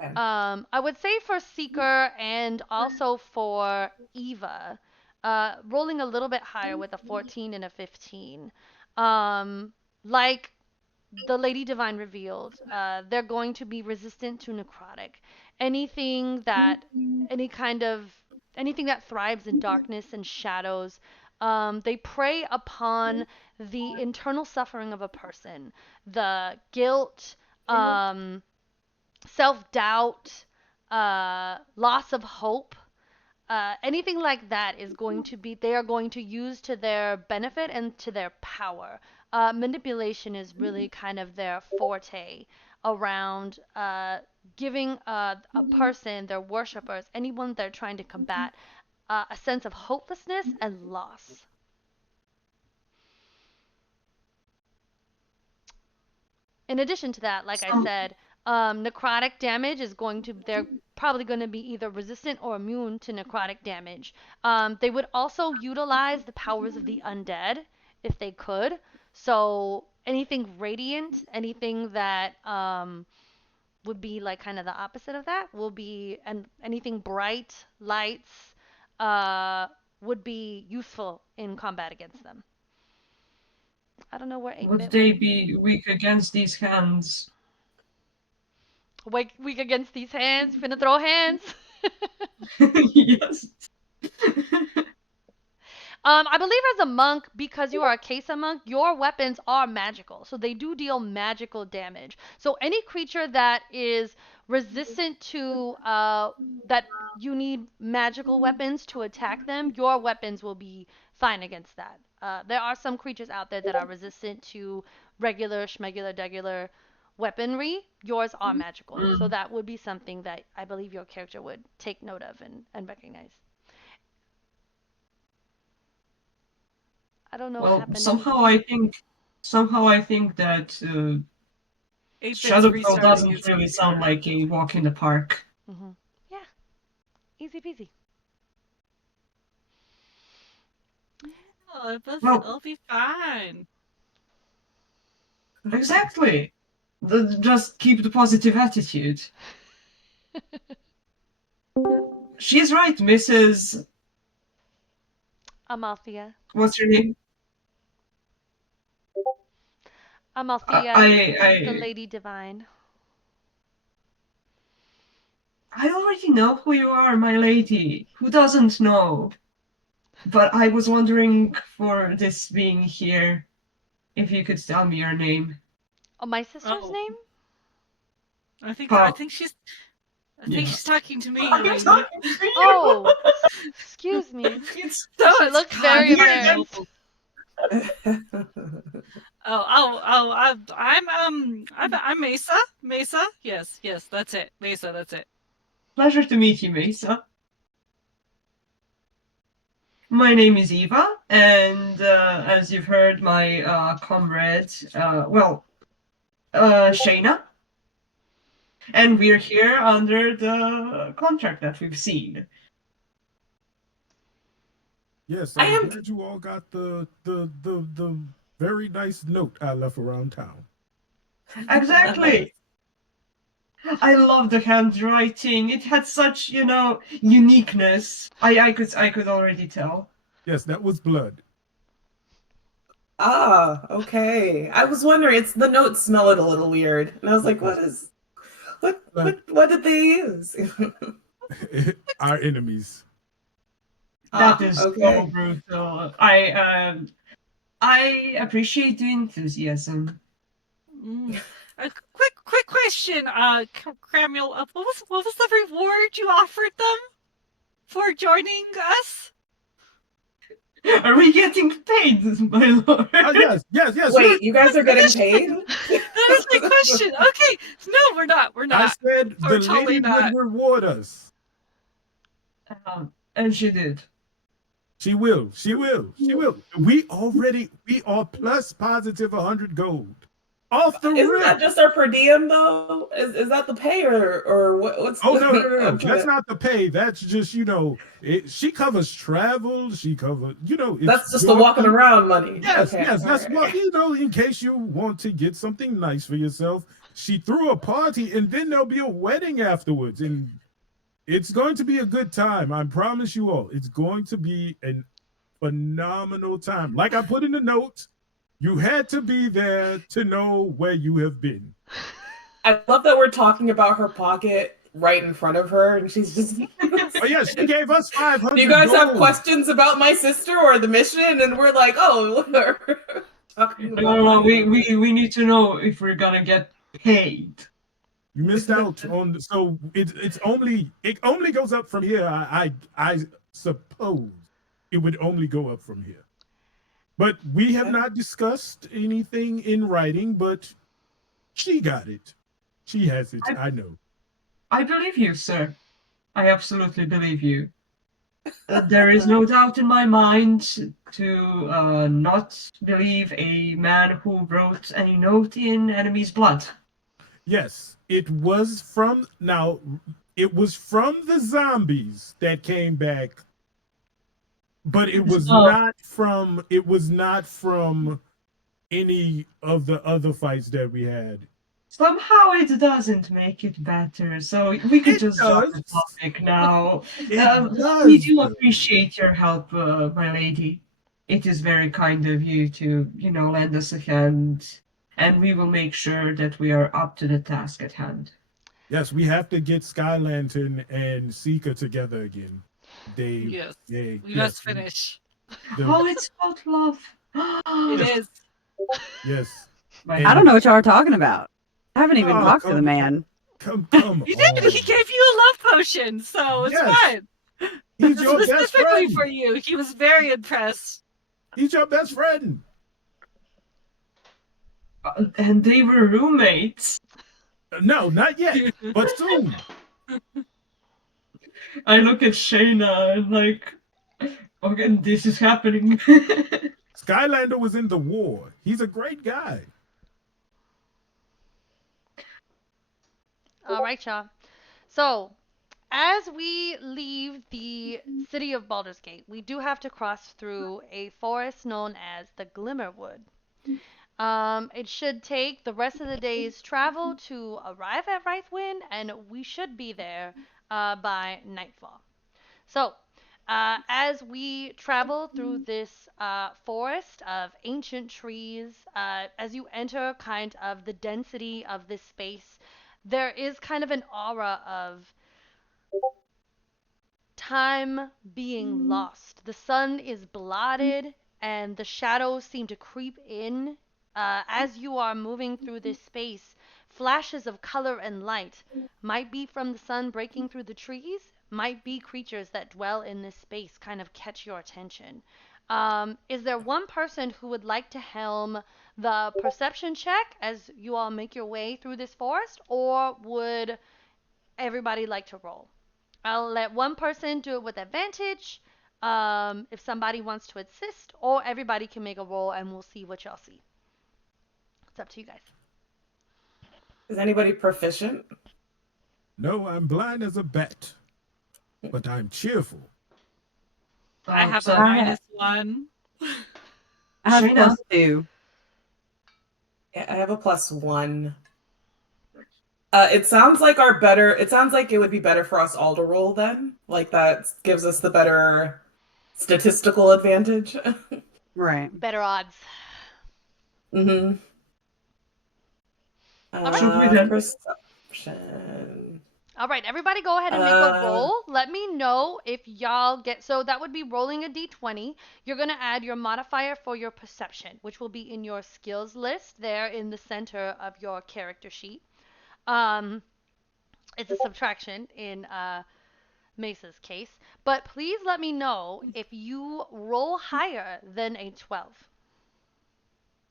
Okay. I would say for Seeker and also for Eva, rolling a little bit higher with a 14 and a 15. Like the Lady Divine revealed, they're going to be resistant to necrotic. Anything that, any kind of, anything that thrives in darkness and shadows, they prey upon the internal suffering of a person, the guilt, um, self doubt, loss of hope, anything like that is going to be, they are going to use to their benefit and to their power. Manipulation is really kind of their forte around giving a person, their worshippers, anyone they're trying to combat, a sense of hopelessness and loss. In addition to that, like I Some said, necrotic damage is going to, they're probably going to be either resistant or immune to necrotic damage. They would also utilize the powers of the undead if they could. So anything radiant, anything that would be like kind of the opposite of that will be, and anything bright, lights, uh, would be useful in combat against them. I don't know where would 8-bit they went. be weak against these hands? Weak against these hands. Finna throw hands. Yes. I believe as a monk, because you are a Kesa monk, your weapons are magical. So they do deal magical damage. So any creature that is resistant to that you need magical weapons to attack them, your weapons will be fine against that. There are some creatures out there that are resistant to regular schmegular degular weaponry. Yours are magical. So Mm. that would be something that I believe your character would take note of and recognize. I don't know what Well, happened to. somehow I think that 8-bit's Shadowfell restarting doesn't his really sound computer. like a walk in the park. Yeah, easy peasy. Oh, Well, it'll be fine. exactly. Just keep the positive attitude. She's right, Mrs. Amalthea. What's her name? Amalthea, I the I Lady Divine. I already know who you are, my lady. Who doesn't know? But I was wondering for this being here, if you could tell me your name. Oh, my sister's Oh, name? I think I Huh? think she's I think Yeah. she's talking to me, I'm lady. talking to you. Oh, excuse me. It's She So looks it's very weird that embarrassed. I'm Mesa. Mesa. Yes, yes, that's it. Mesa, that's it. pleasure to meet you, Mesa. My name is Eva, and as you've heard, my comrade, Shaena, and we're here under the contract that we've seen. Yes, I I'm am. glad you all got the very nice note I left around town. Exactly. I love the handwriting. It had such, uniqueness. I could already tell. Yes, that was blood. Ah, okay. I was wondering. It's the notes smell it a little weird, and I was like, Yes, "What is? What? blood. What did they use?" Our enemies. That Ah, is so okay. brutal. I appreciate the enthusiasm. Mm. A quick question, Cramuel. What was the reward you offered them for joining us? Are we getting paid, my lord? Yes, yes, yes. You're. Wait, you guys are getting paid? That is my question. Okay, no, we're not. We're I not. said We're the totally lady would not. reward us. And she did. She will. She will. She will. We are plus positive 100 gold. Off the Isn't rip. that just our per diem though? Is that the pay or what's Oh the? no, no, no, no. I'm trying That's to. not the pay. That's just, she covers travel. She covers, it's That's just the your walking around money. yes, Okay, yes. all That's what, right. in case you want to get something nice for yourself. She threw a party and then there'll be a wedding afterwards. And it's going to be a good time. I promise you all. It's going to be an phenomenal time. Like I put in the notes, you had to be there to know where you have been. I love that we're talking about her pocket right in front of her, and she's just. Oh yeah, she gave us Do you 500 guys have gold. questions about my sister or the mission? And we're like, oh, we're talking No, no, about no. money. We need to know if we're gonna get paid. You missed out on, so it only goes up from here. I suppose it would only go up from here. But we have not discussed anything in writing, but she got it. She has it. I, I know. I believe you, sir. I absolutely believe you. There is no doubt in my mind to not believe a man who wrote a note in enemy's blood. Yes, it was from the zombies that came back, but So it was not from any of the other fights that we had. somehow it doesn't make it better. So we could It just drop the does. topic now. It We does. do appreciate your help, my lady. It is very kind of you to, lend us a hand, and we will make sure that we are up to the task at hand. Yes, we have to get Skylantern and Seeker together again. Yes, we Yes, must finish. the, Oh, it's about love. It yes, is. yes. My I don't And know what y'all are talking about. I haven't even oh, talked to the man. come He did. He on. gave you a love potion, so it's Yes, fine. he's your best Specifically friend. for you. He was very impressed. He's your best friend. And they were roommates. No, not yet, but soon. I look at Shayna and like, okay, this is happening. Skylander was in the war. He's a great guy. All right, y'all. So, as we leave the city of Baldur's Gate, we do have to cross through a forest known as the Glimmerwood. It should take the rest of the day's travel to arrive at Reithwin, and we should be there by nightfall. So, As we travel through this forest of ancient trees, as you enter kind of the density of this space, there is kind of an aura of time being lost. The sun is blotted, and the shadows seem to creep in. As you are moving through this space, flashes of color and light might be from the sun breaking through the trees, might be creatures that dwell in this space kind of catch your attention. Is there one person who would like to helm the perception check as you all make your way through this forest, or would everybody like to roll? I'll let one person do it with advantage. If somebody wants to assist, or everybody can make a roll and we'll see what y'all see. It's up to you guys. Is anybody proficient? No, I'm blind as a bat, but I'm cheerful. I have So, a -1. I have Shaena? +2. Yeah, I have a +1. It sounds like it sounds like it would be better for us all to roll then. Like that gives us the better statistical advantage. Right. Better odds. Mm-hmm. All right. should we then? Perception. All right, everybody go ahead and make a roll. Let me know if y'all get, so that would be rolling a d20. You're going to add your modifier for your perception, which will be in your skills list there in the center of your character sheet. It's a subtraction in Mesa's case, but please let me know if you roll higher than a 12.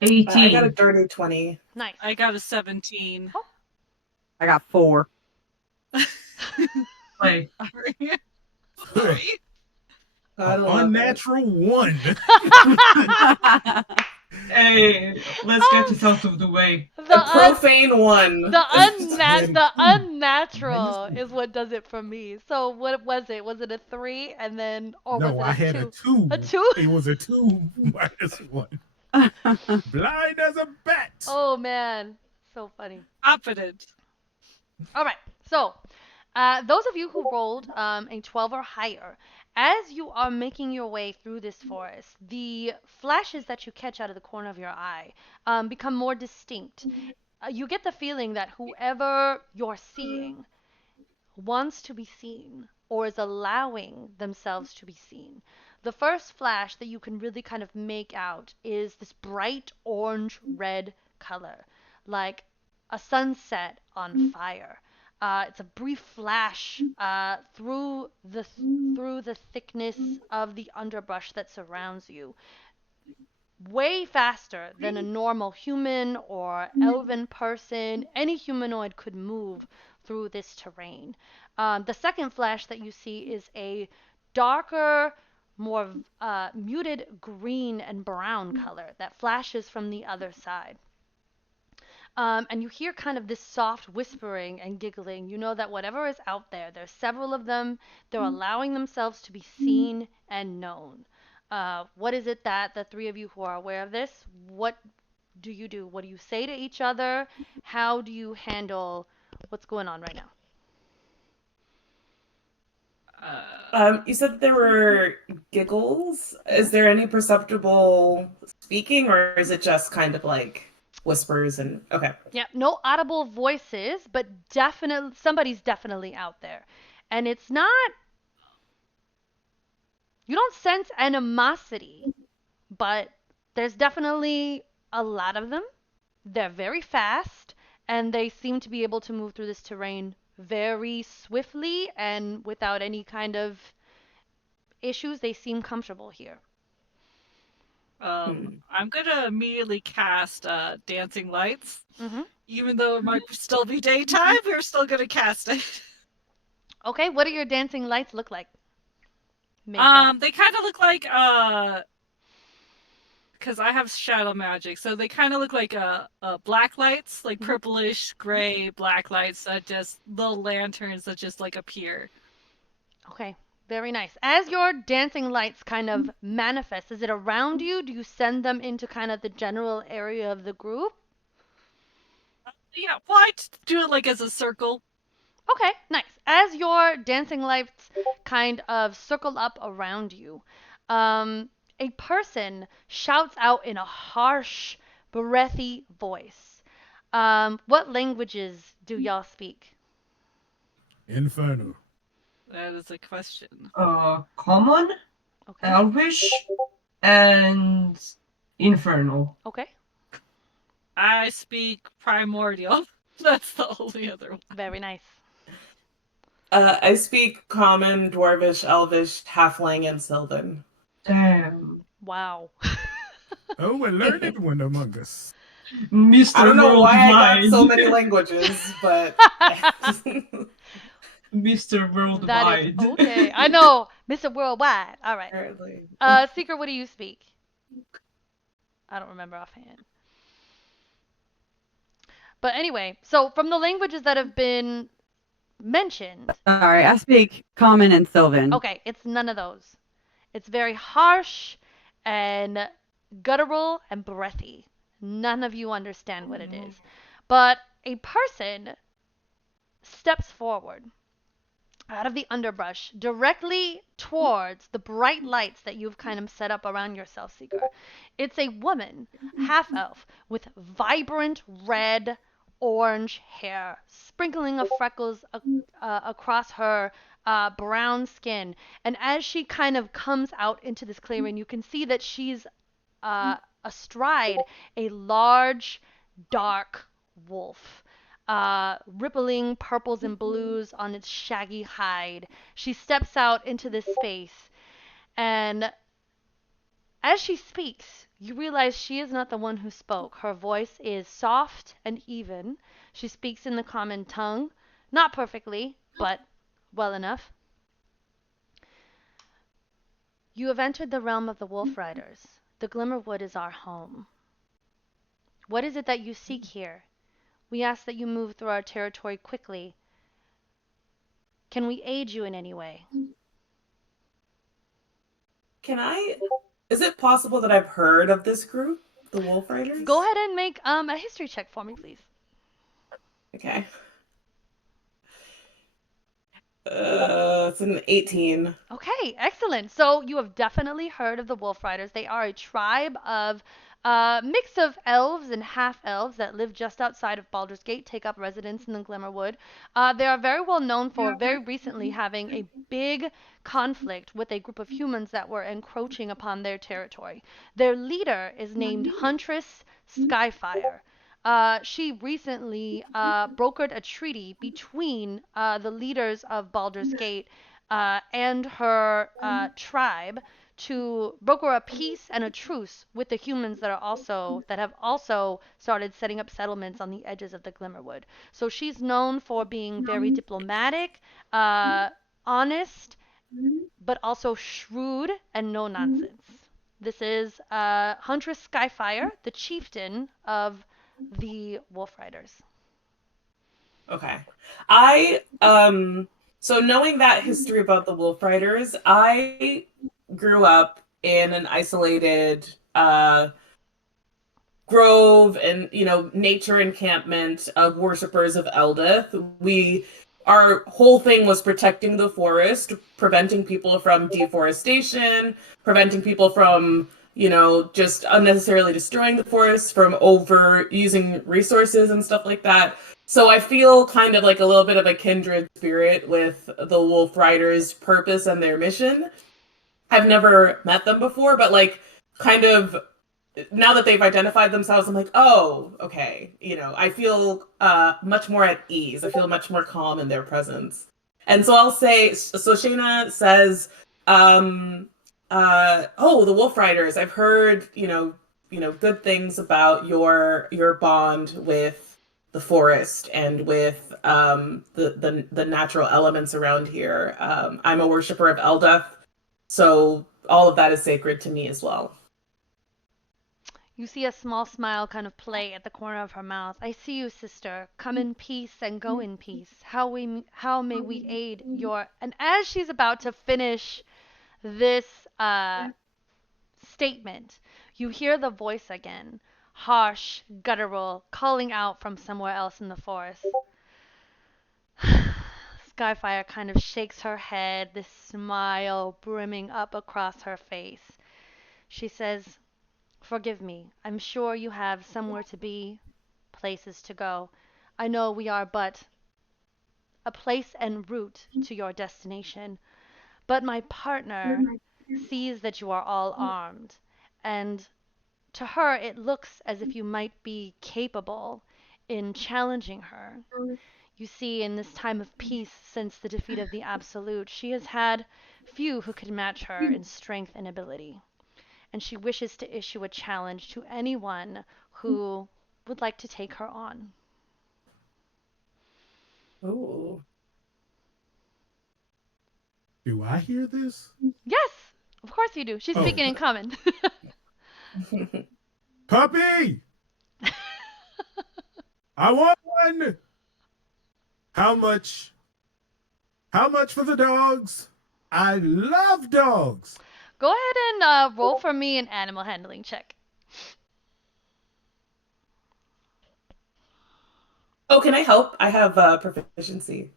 I got a 18. dirty 20. Nice. I got a 17. Oh. I got 4. Wait. Sorry. Got 11. Unnatural 1. Hey, let's get it out of the way. A profane 1. The unnatural is what does it for me. So what was it? Was it a 3 and then, or was No, it I a had 2? a 2. A 2? It was a 2 minus 1. Blind as a bat. Oh man, so funny. Confident. All right, so those of you who rolled a 12 or higher, as you are making your way through this forest, the flashes that you catch out of the corner of your eye become more distinct. You get the feeling that whoever you're seeing wants to be seen or is allowing themselves to be seen. The first flash that you can really kind of make out is this bright orange red color, like a sunset on fire. It's a brief flash through the thickness of the underbrush that surrounds you, way faster than a normal human or elven person. Any humanoid could move through this terrain. The second flash that you see is a darker, more muted green and brown color that flashes from the other side. And you hear kind of this soft whispering and giggling. You know that whatever is out there, there's several of them, they're allowing themselves to be seen and known. What is it that the three of you who are aware of this, what do you do? What do you say to each other? How do you handle what's going on right now? You said there were giggles. Is there any perceptible speaking, or is it just kind of like whispers and okay? Yeah, no audible voices, but definitely somebody's definitely out there. And it's not, you don't sense animosity, but there's definitely a lot of them. They're very fast, and they seem to be able to move through this terrain very swiftly and without any kind of issues. They seem comfortable here. I'm gonna immediately cast dancing lights. Mm-hmm. Even though it might still be daytime, we're still gonna cast it. Okay, what do your dancing lights look like? Mesa. They kind of look like because I have shadow magic, so they kind of look like black lights, like purplish, gray, black lights that just little lanterns that just like appear. Okay, very nice. As your dancing lights kind of manifest, is it around you? Do you send them into kind of the general area of the group? Yeah, well, I do it like as a circle. Okay, nice. As your dancing lights kind of circle up around you, um, a person shouts out in a harsh, breathy voice. What languages do y'all speak? Inferno. That is a question. Common, Okay, Elvish, and Infernal. okay, I speak primordial. That's the only other one. very nice. I speak Common, Dwarvish, Elvish, Halfling, and Sylvan. Damn. Wow. Oh, we're learning one among us. I Mr. don't know why I got Worldwide. so many languages, but Mr. That is Worldwide. okay. I know, Mr. Worldwide. All right. apparently. Seeker, what do you speak? I don't remember offhand. But anyway, so from the languages that have been mentioned, Sorry, I speak Common and Sylvan. okay, it's none of those. It's very harsh and guttural and breathy. None of you understand what it is. But a person steps forward out of the underbrush directly towards the bright lights that you've kind of set up around yourself, Seeker. It's a woman, half elf, with vibrant red orange hair, sprinkling of freckles across her brown skin. And as she kind of comes out into this clearing, you can see that she's uh, astride a large, dark wolf, rippling purples and blues on its shaggy hide. She steps out into this space, and as she speaks, you realize she is not the one who spoke. Her voice is soft and even. She speaks in the common tongue, not perfectly, but well enough. You have entered the realm of the Wolf Riders. The Glimmerwood is our home. What is it that you seek here? We ask that you move through our territory quickly. Can we aid you in any way? Can I? Is it possible that I've heard of this group, the Wolf Go Riders? ahead and make a history check for me, please. Okay. It's an 18. Okay, excellent. So you have definitely heard of the Wolf Riders. They are a tribe of mix of elves and half elves that live just outside of Baldur's Gate, take up residence in the Glimmerwood. They are very well known for very recently having a big conflict with a group of humans that were encroaching upon their territory. Their leader is named Huntress Skyfire. She recently brokered a treaty between the leaders of Baldur's Gate and her tribe to broker a peace and a truce with the humans that have also started setting up settlements on the edges of the Glimmerwood. So she's known for being very diplomatic, uh, honest, but also shrewd and no nonsense. This is Huntress Skyfire, the chieftain of the Wolf Riders. Okay. I so knowing that history about the Wolf Riders, I grew up in an isolated grove and nature encampment of worshippers of Eldith. We Our whole thing was protecting the forest, preventing people from deforestation, preventing people from just unnecessarily destroying the forest, from over using resources and stuff like that. So I feel kind of like a little bit of a kindred spirit with the Wolf Riders' purpose and their mission. I've never met them before, but like kind of now that they've identified themselves, I'm like, oh, okay. I feel much more at ease. I feel much more calm in their presence. And so I'll say, so Shaena says, oh, the Wolf Riders. I've heard, good things about your bond with the forest and with the natural elements around here. I'm a worshiper of Eldeth, so all of that is sacred to me as well. You see a small smile kind of play at the corner of her mouth. I see you, sister. Come in peace and go in peace. How may we aid your... And as she's about to finish this statement, you hear the voice again, harsh, guttural, calling out from somewhere else in the forest. Skyfire kind of shakes her head, this smile brimming up across her face. She says, "Forgive me. I'm sure you have somewhere to be, places to go. I know we are but a place en route to your destination. But my partner sees that you are all armed, and to her it looks as if you might be capable in challenging her. You see, in this time of peace since the defeat of the Absolute, she has had few who could match her in strength and ability, and she wishes to issue a challenge to anyone who would like to take her on." Ooh. Do I hear this? Yes, of course you do. She's Oh, speaking in common. puppy! I want one. How much? How much for the dogs? I love dogs. Go ahead and roll for me an animal handling check. Oh, can I help? I have proficiency.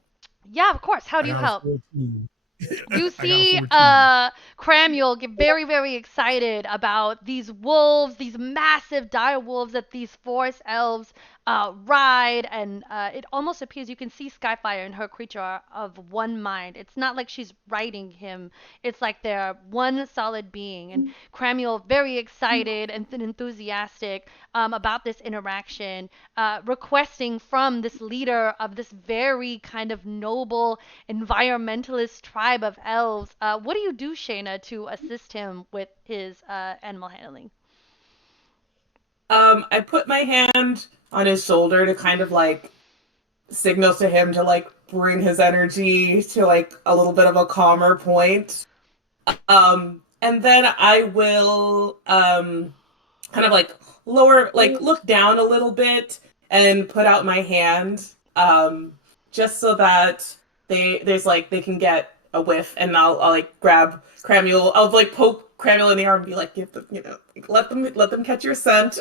Yeah, of course. How I do you got a help? 14. You I got a see 14. Cramuel get very, very excited about these wolves, these massive dire wolves that these forest elves ride, and it almost appears you can see Skyfire and her creature are of one mind. It's not like she's riding him, it's like they're one solid being. And Cramuel, very excited and enthusiastic about this interaction, requesting from this leader of this very kind of noble environmentalist tribe of elves. What do you do, Shaena, to assist him with his animal handling? I put my hand on his shoulder to kind of like signal to him to like bring his energy to like a little bit of a calmer point. And then I will kind of like lower, like look down a little bit and put out my hand, just so that there's like they can get a whiff, and I'll like grab Cramuel. I'll like poke Cramuel in the arm and be like, give them, let them catch your scent.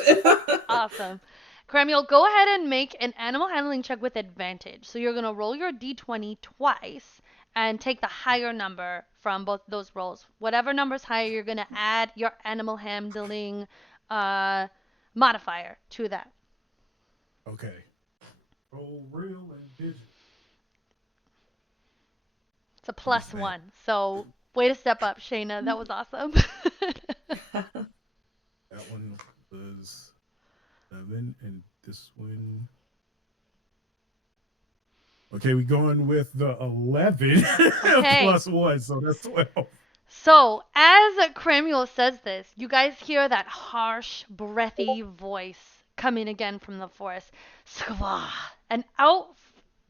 Awesome. Cramuel, go ahead and make an animal handling check with advantage. So you're going to roll your d20 twice and take the higher number from both those rolls. Whatever number's higher, you're going to add your animal handling uh, modifier to that. Okay. Roll real and digital. It's a What is plus that? one. So way to step up, Shaena. That was awesome. That one was 7, and this one. Okay, we're going with the 11 Okay. plus 1, so that's 12. So, as Cramuel says this, you guys hear that harsh, breathy voice coming again from the forest. Skva! And out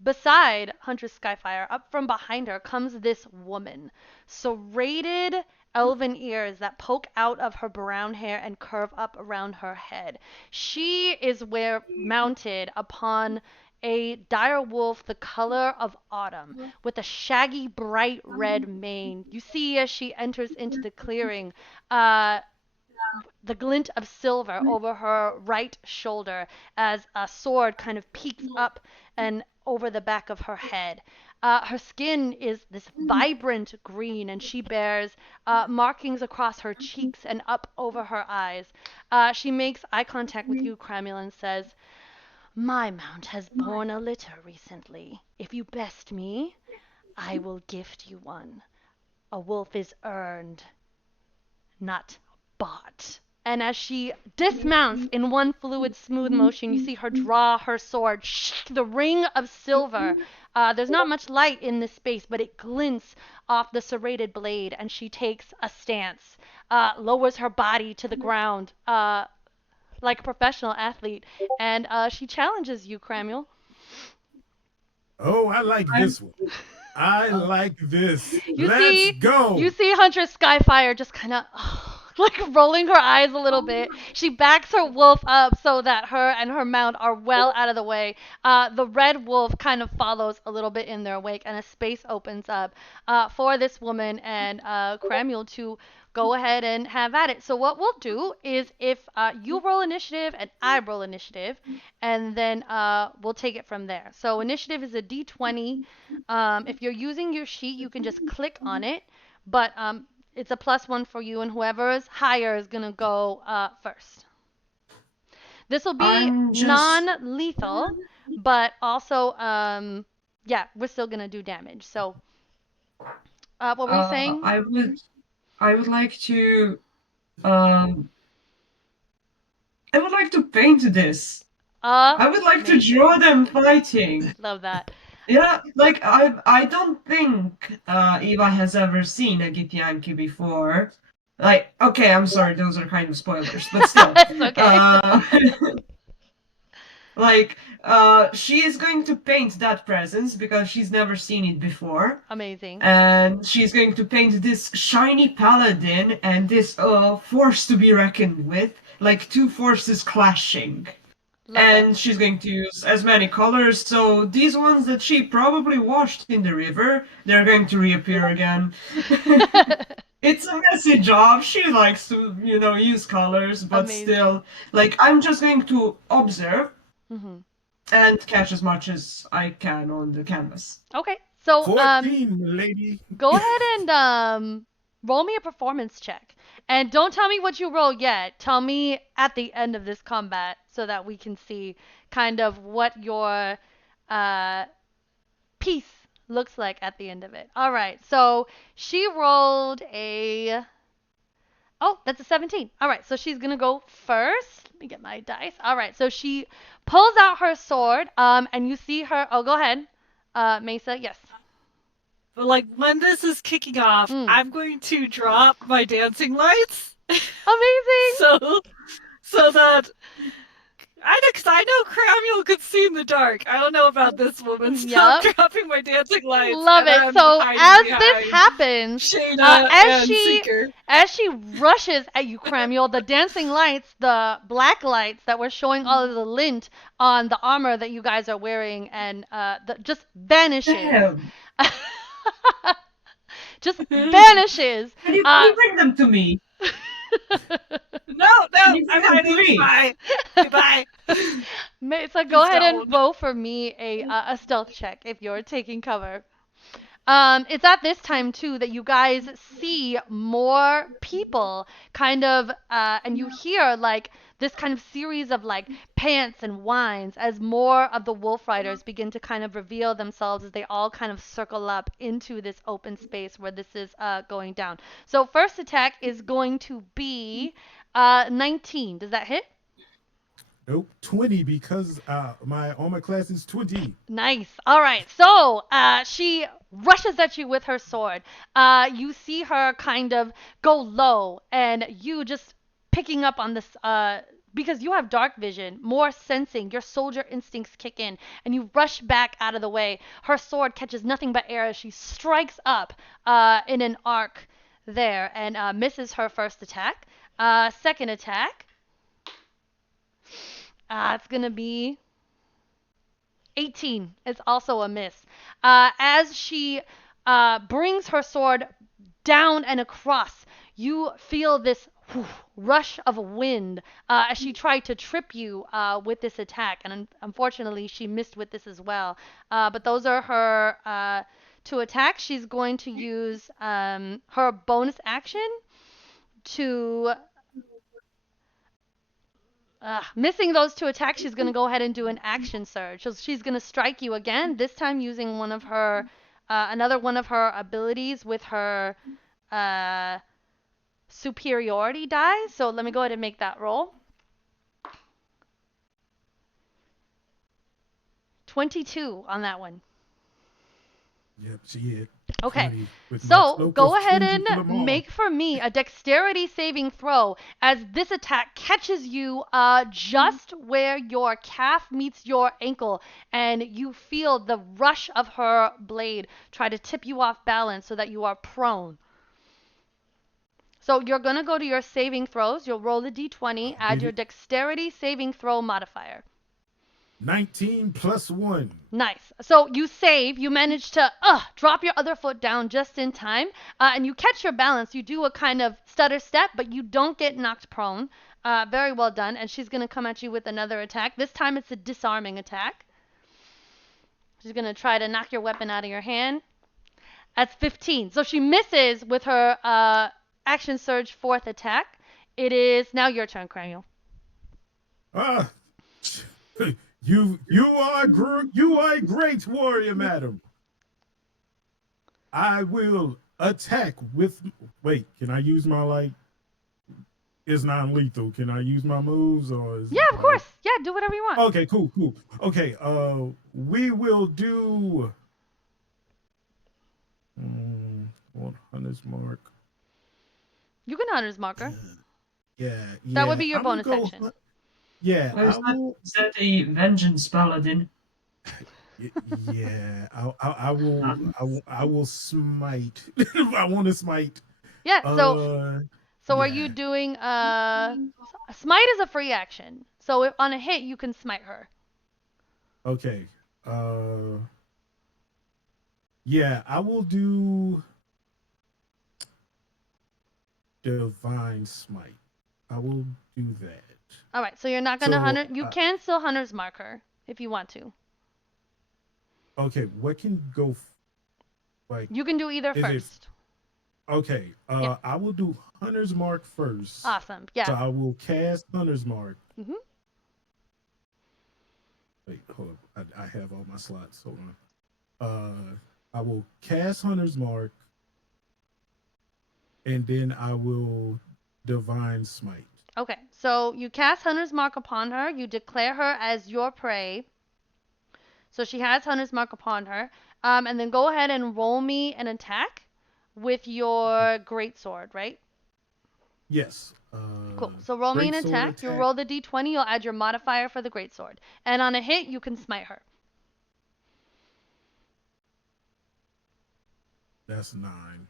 beside Huntress Skyfire, up from behind her, comes this woman. Serrated elven ears that poke out of her brown hair and curve up around her head. She is where mounted upon a dire wolf the color of autumn, with a shaggy, bright red mane. You see as she enters into the clearing, uh, the glint of silver over her right shoulder as a sword kind of peeks up and over the back of her head. Her skin is this vibrant green, and she bears markings across her cheeks and up over her eyes. She makes eye contact with you, Cramuel, and says, "My mount has borne a litter recently. If you best me, I will gift you one. A wolf is earned, not bought." And as she dismounts in one fluid, smooth motion, you see her draw her sword, the ring of silver. There's not much light in this space, but it glints off the serrated blade, and she takes a stance, lowers her body to the ground, like a professional athlete, and she challenges you, Cramuel. Oh, I like this one. I like this. You Let's see, go. you see Huntress Skyfire just kind of like rolling her eyes a little bit. She backs her wolf up so that her and her mount are well out of the way. The red wolf kind of follows a little bit in their wake, and a space opens up for this woman and Cramuel to go ahead and have at it. So what we'll do is if you roll initiative and I roll initiative, and then we'll take it from there. So initiative is a d20. If you're using your sheet, you can just click on it, but it's a +1 for you, and whoever is higher is gonna go first. This will be I'm just. non-lethal, but also, yeah, we're still gonna do damage. So, what were you Uh, saying? I would. I would like to. Um, I would like to paint this. I would like to draw Amazing. them fighting. Love that. Yeah, like I don't think Eva has ever seen a Githyanki before. Like, okay, I'm sorry, those are kind of spoilers, but still. It's okay. Uh, like, she is going to paint that presence because she's never seen it before. Amazing. And she's going to paint this shiny paladin and this force to be reckoned with, like two forces clashing. Love it. And she's going to use as many colors, so these ones that she probably washed in the river, they're going to reappear again. It's a messy job. She likes to, use colors, but Amazing. still, like, I'm just going to observe hmm and catch as much as I can on the canvas. Okay. So, 14, lady. go ahead and roll me a performance check. And don't tell me what you roll yet. Tell me at the end of this combat so that we can see kind of what your uh, piece looks like at the end of it. All right. So she rolled a. Oh, that's a 17. All right. So she's going to go first. Let me get my dice. All right. So she pulls out her sword, and you see her. Oh, go ahead. Mesa, yes. But like when this is kicking off, Mm. I'm going to drop my dancing lights. Amazing. so that I know Cramuel could see in the dark. I don't know about this woman. So I'm Yep. dropping my dancing lights. Love and it. I'm So hiding as this behind happens, Shaena as and Seeker. she rushes at you, Cramuel, the dancing lights, the black lights that were showing all of the lint on the armor that you guys are wearing, and just vanishes. Damn! Just vanishes. Can you Uh, bring them to me? No, Can no, you bring I'm them to hiding. me? Bye. Goodbye. Mesa, go He's ahead and gone. roll for me a stealth check if you're taking cover. It's at this time too that you guys see more people kind of, and you hear like this kind of series of like pants and whines as more of the wolf riders begin to kind of reveal themselves as they all kind of circle up into this open space where this is going down. So first attack is going to be 19. Does that hit? Nope, 20 because my armor class is 20. Nice. All right. So she rushes at you with her sword. You see her kind of go low, and you just picking up on this. Because you have dark vision, more sensing, your soldier instincts kick in, and you rush back out of the way. Her sword catches nothing but air as she strikes up in an arc there and misses her first attack. Second attack, it's going to be 18 is also a miss. As she brings her sword down and across, you feel this rush of wind as she tried to trip you with this attack. And unfortunately, she missed with this as well. But those are her two attacks. She's going to use her bonus action to missing those two attacks, she's going to go ahead and do an action surge. So she's going to strike you again, this time using one of her, another one of her abilities with her uh, superiority die. So let me go ahead and make that roll. 22 on that one. Yep, she hit. Okay, 20 with my so cloak go of ahead Kendrick and Lamar. make for me a dexterity saving throw as this attack catches you just where your calf meets your ankle, and you feel the rush of her blade try to tip you off balance so that you are prone. So you're going to go to your saving throws. You'll roll the d20, add your dexterity saving throw modifier. 19 plus 1. Nice. So you save, you manage to drop your other foot down just in time, and you catch your balance. You do a kind of stutter step, but you don't get knocked prone. Very well done. And she's going to come at you with another attack. This time it's a disarming attack. She's going to try to knock your weapon out of your hand. That's 15. So she misses with her action surge 4th attack. It is now your turn, Cramuel. Ah, you are a great warrior, madam. I will attack with. Wait, can I use my like? It's non-lethal. Can I use my moves or? Yeah, of course. Yeah, do whatever you want. Okay, cool. Okay, we will do. Hunter's mark. You can Hunter's marker. Yeah. That would be your bonus action. Yeah, Is that a vengeance paladin? Yeah, I will smite. I want to smite. Yeah. So are yeah. you doing smite is a free action. So if on a hit you can smite her. Okay. Yeah, I will do divine smite. I will do that. All right. So you're not gonna So, hunter. You can still Hunter's mark her if you want to. Okay, what can go like? You can do either Is it- first. Okay, Yeah. I will do Hunter's Mark first. Awesome. Yeah. So I will cast Hunter's Mark. Mhm. Wait, hold up. I have all my slots. Hold on. I will cast Hunter's Mark, and then I will Divine Smite. Okay. So you cast Hunter's mark upon her. You declare her as your prey. So she has Hunter's mark upon her. And then go ahead and roll me an attack with your greatsword, right? Yes. Cool. So roll me an greatsword attack. You'll roll the d20. You'll add your modifier for the greatsword. And on a hit, you can smite her. That's 9.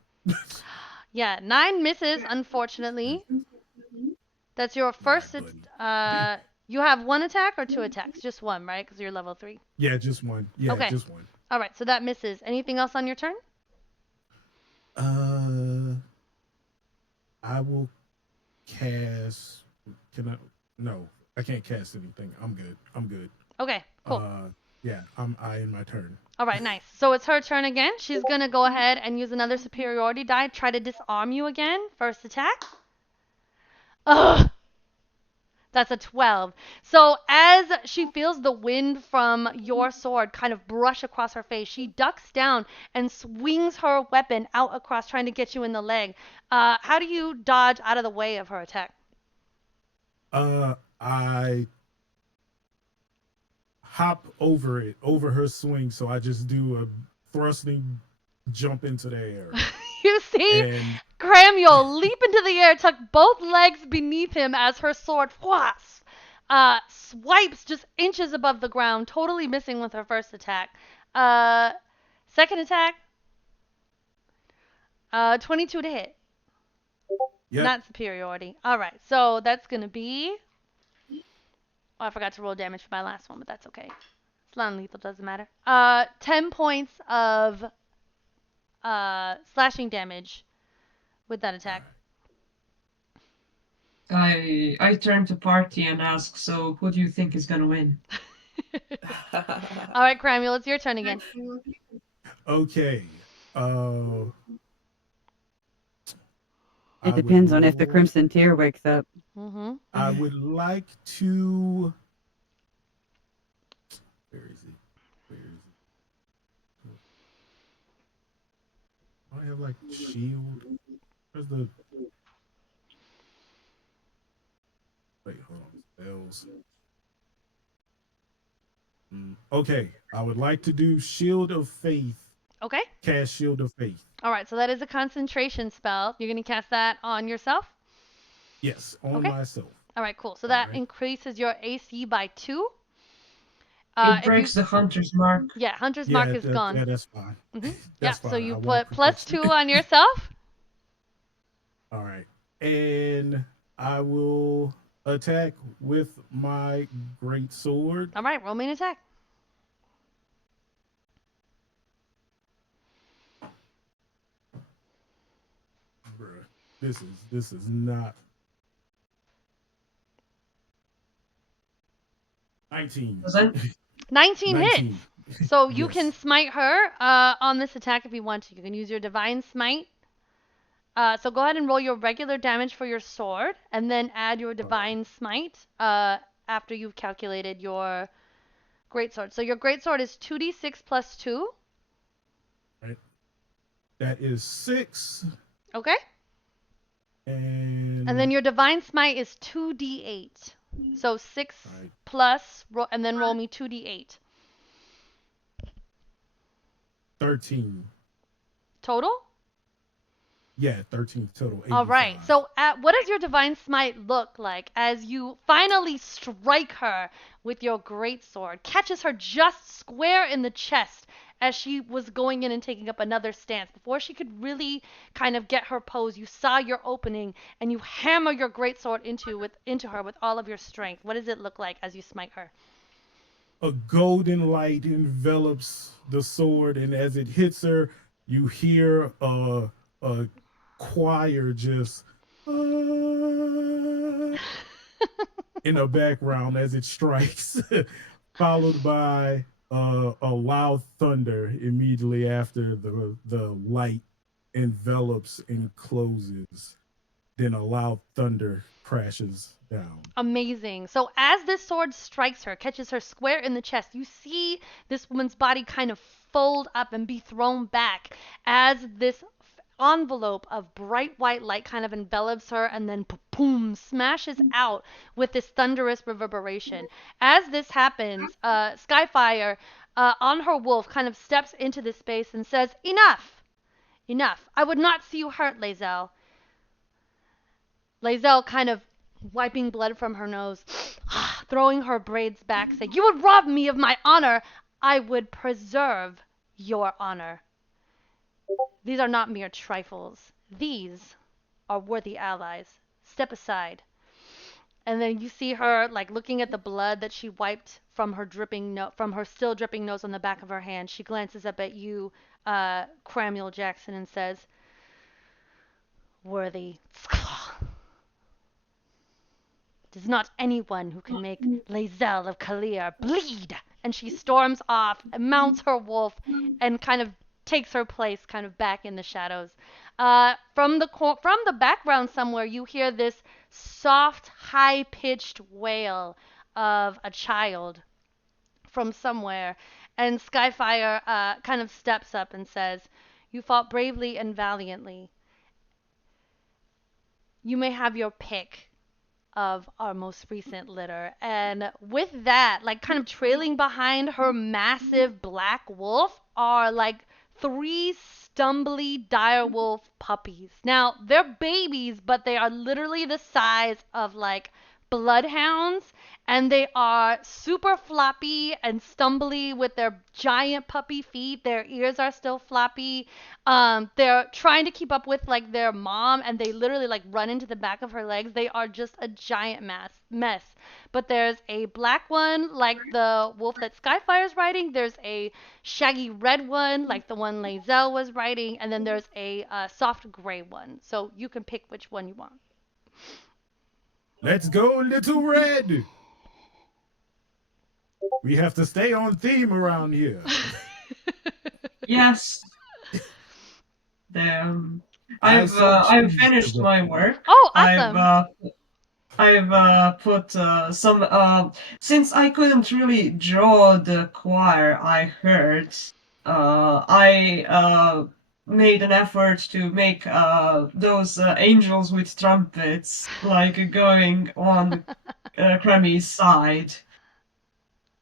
Yeah, 9 misses, unfortunately. That's your first. You have 1 attack or 2 attacks? Just 1, right? Because you're level 3. Yeah, just 1. Yeah, Okay. just 1. All right, so that misses. Anything else on your turn? I will cast. Can I? No, I can't cast anything. I'm good. Okay, cool. Yeah, I in my turn. All right, nice. So it's her turn again. She's going to go ahead and use another superiority die, try to disarm you again. First attack. Ugh. That's a 12. So as she feels the wind from your sword kind of brush across her face, she ducks down and swings her weapon out across, trying to get you in the leg. How do you dodge out of the way of her attack? I hop over her swing, so I just do a thrusting jump into the air. You see Cramuel leap into the air, tuck both legs beneath him as her sword swipes just inches above the ground, totally missing with her first attack. Second attack, 22 to hit. Yep. Not superiority. All right, so that's going to be... Oh, I forgot to roll damage for my last one, but that's okay. It's non-lethal, doesn't matter. 10 points of slashing damage with that attack. I turn to party and ask, so who do you think is gonna win? All right, Cramuel, it's your turn again. Okay. It depends on if the Crimson Tear wakes up. Mm-hmm. I would like to. Where is it? I have like shield. Where's the? Wait, hold on. Spells. Okay, I would like to do Shield of Faith. Okay. Cast Shield of Faith. All right, so that is a concentration spell. You're going to cast that on yourself? Yes, on myself. All right, cool. So that increases your AC by 2. It breaks the Hunter's Mark. Yeah, Hunter's Mark is gone. Yeah, that's fine. Mm-hmm. That's fine. fine. So you put +2 on yourself. All right. and I will attack with my great sword. All right, roll me an attack. Bruh, this is not 19. Was that 19 19. hits. So you can Yes. smite her on this attack if you want to. You can use your divine smite. So go ahead and roll your regular damage for your sword, and then add your All right. divine smite after you've calculated your greatsword. So your greatsword is 2d6 plus 2. Right. That is 6. Okay? And then And your divine smite is 2d8. So 6 right, plus, and then roll me 2d8. 13. Total? Yeah, 13 total, All right. 85. So, what does your divine smite look like as you finally strike her with your great sword? Catches her just square in the chest as she was going in and taking up another stance. Before she could really kind of get her pose, you saw your opening and you hammer your great sword into her with all of your strength. What does it look like as you smite her? A golden light envelops the sword, and as it hits her, you hear a choir just in the background as it strikes, followed by a loud thunder immediately after the light envelops and closes. Then a loud thunder crashes down. Amazing. So as this sword strikes her, catches her square in the chest, you see this woman's body kind of fold up and be thrown back as this envelope of bright white light kind of envelops her and then boom smashes out with this thunderous reverberation. As this happens, Skyfire on her wolf kind of steps into this space and says, "Enough! Enough! I would not see you hurt, Lae'zel." Lae'zel kind of wiping blood from her nose, throwing her braids back, saying, "You would rob me of my honor. I would preserve your honor. These are not mere trifles. These are worthy allies. Step aside." And then you see her like looking at the blood that she wiped from her from her still dripping nose on the back of her hand. She glances up at you, Cramuel Jackson, and says, "Worthy. It is not anyone who can make Lae'zel of Kalir bleed." And she storms off, mounts her wolf, and kind of takes her place kind of back in the shadows. From the background somewhere, you hear this soft, high-pitched wail of a child from somewhere. And Skyfire kind of steps up and says, "You fought bravely and valiantly. You may have your pick of our most recent litter." And with that, like kind of trailing behind her massive black wolf are like three stumbly direwolf puppies. Now, they're babies, but they are literally the size of like bloodhounds, and they are super floppy and stumbly with their giant puppy feet. Their ears are still floppy. They're trying to keep up with like their mom, and they literally like run into the back of her legs. They are just a giant mess. But there's a black one like the wolf that Skyfire's riding. There's a shaggy red one like the one Lae'zel was riding, and then there's a soft gray one. So you can pick which one you want. Let's go, Little Red. We have to stay on theme around here. yes. I saw I've trees finished my developing. work. Oh, I've awesome. put some since I couldn't really draw the choir I heard. I made an effort to make those angels with trumpets like going on Kremi's side.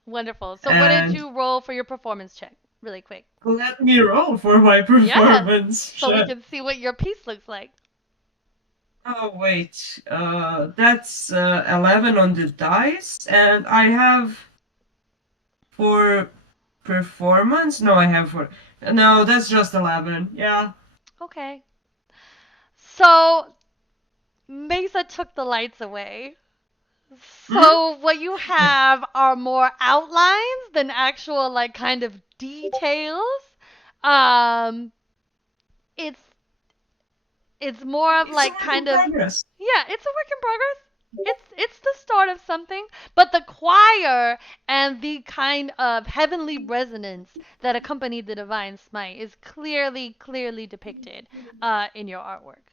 Wonderful. So what did And you roll for your performance check? Really quick. let me roll for my Yes. performance. So we can see what your piece looks like. Oh wait, that's 11 on the dice, and I have for performance. No, I have for no. That's just 11. Yeah. Okay. So Mesa took the lights away. Mhm. So what you have are more outlines than actual like kind of details. Um, it's it's more of It's a like work in kind of progress. yeah, it's a work in progress. It's the start of something, but the choir and the kind of heavenly resonance that accompanied the divine smite is clearly depicted in your artwork.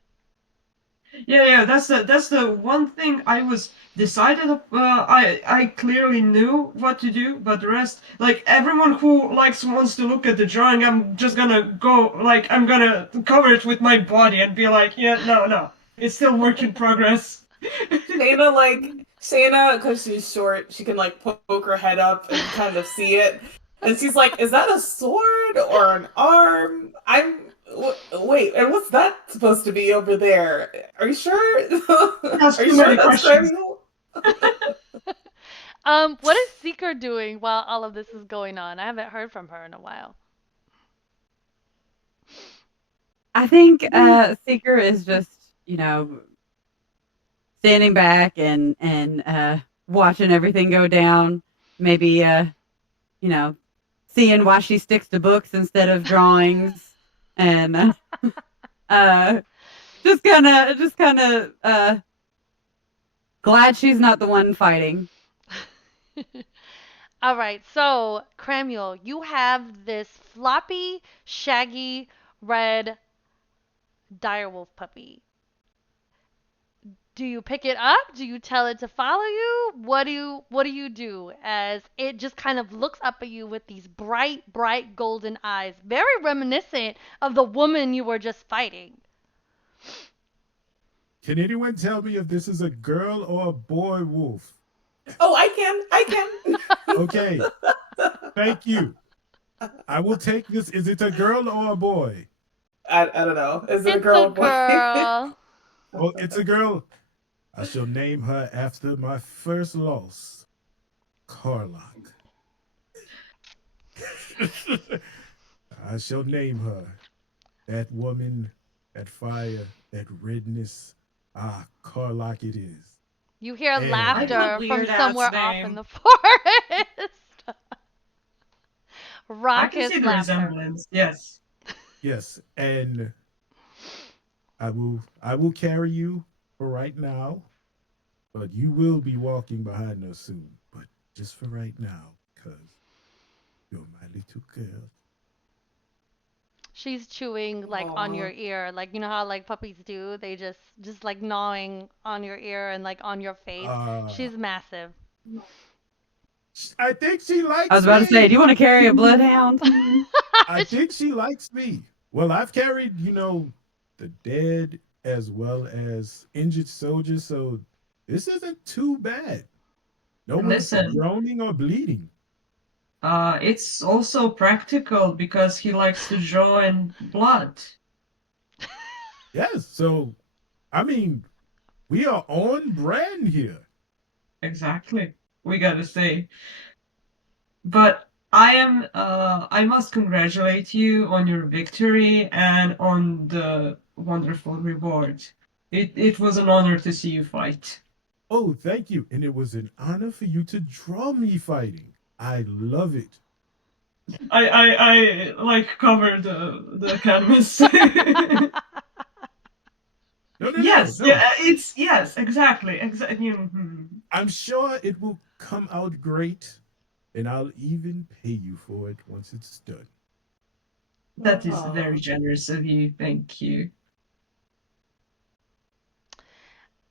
Yeah, that's the one thing I was decided. I clearly knew what to do, but the rest, like everyone who likes wants to look at the drawing, I'm just gonna go like I'm gonna cover it with my body and be like, yeah, no, it's still work in progress. Shayna, because she's short, she can like poke her head up and kind of see it. And she's like, "Is that a sword or an arm? Wait, and what's that supposed to be over there? Are you sure? Ask Are you too sure many that's questions. Cramuel?" What is Seeker doing while all of this is going on? I haven't heard from her in a while. I think Seeker is just, you know, standing back and watching everything go down. Maybe you know, seeing why she sticks to books instead of drawings, and uh, just kind of glad she's not the one fighting. All right, so Cramuel, you have this floppy, shaggy, red direwolf puppy. Do you pick it up? Do you tell it to follow you? What do you do as it just kind of looks up at you with these bright golden eyes, very reminiscent of the woman you were just fighting? Can anyone tell me if this is a girl or a boy wolf? Oh, I Okay, thank you. I will take this. Is it a girl or a boy? I don't know. Is it a It's a girl or boy? girl. Oh, it's a girl. I shall name her after my first loss, Carlock. I shall name her that woman, that fire, that redness. Ah, Carlock it is. You hear I And What a can laughter from weird ass somewhere off in name. the forest. I can see Raucous the laughter. resemblance. Yes. yes, and I will carry you for right now, but you will be walking behind us soon. But just for right now, because you're my little girl. She's chewing like on your Aw. ear, like you know how like puppies do. They just like gnawing on your ear and like on your face. Uh, She's massive. I think she I was likes about to say, do you me. want to carry a bloodhound? I think she likes me. Well, I've carried, the dead as well as injured soldiers, so this isn't too bad. No one's Listen, groaning or bleeding. it's also practical because he likes to draw in blood. Yes, so I mean, we are on brand here. Exactly. We gotta say. But I must congratulate you on your victory and on the wonderful reward. It was an honor to see you fight. Oh, thank you. And it was an honor for you to draw me fighting. I love it. I like covered the canvas. No, no, no, Yes, yeah, no. it's yes, exactly. I'm sure it will come out great, and I'll even pay you for it once it's done. That is Aw. very generous of you. Thank you.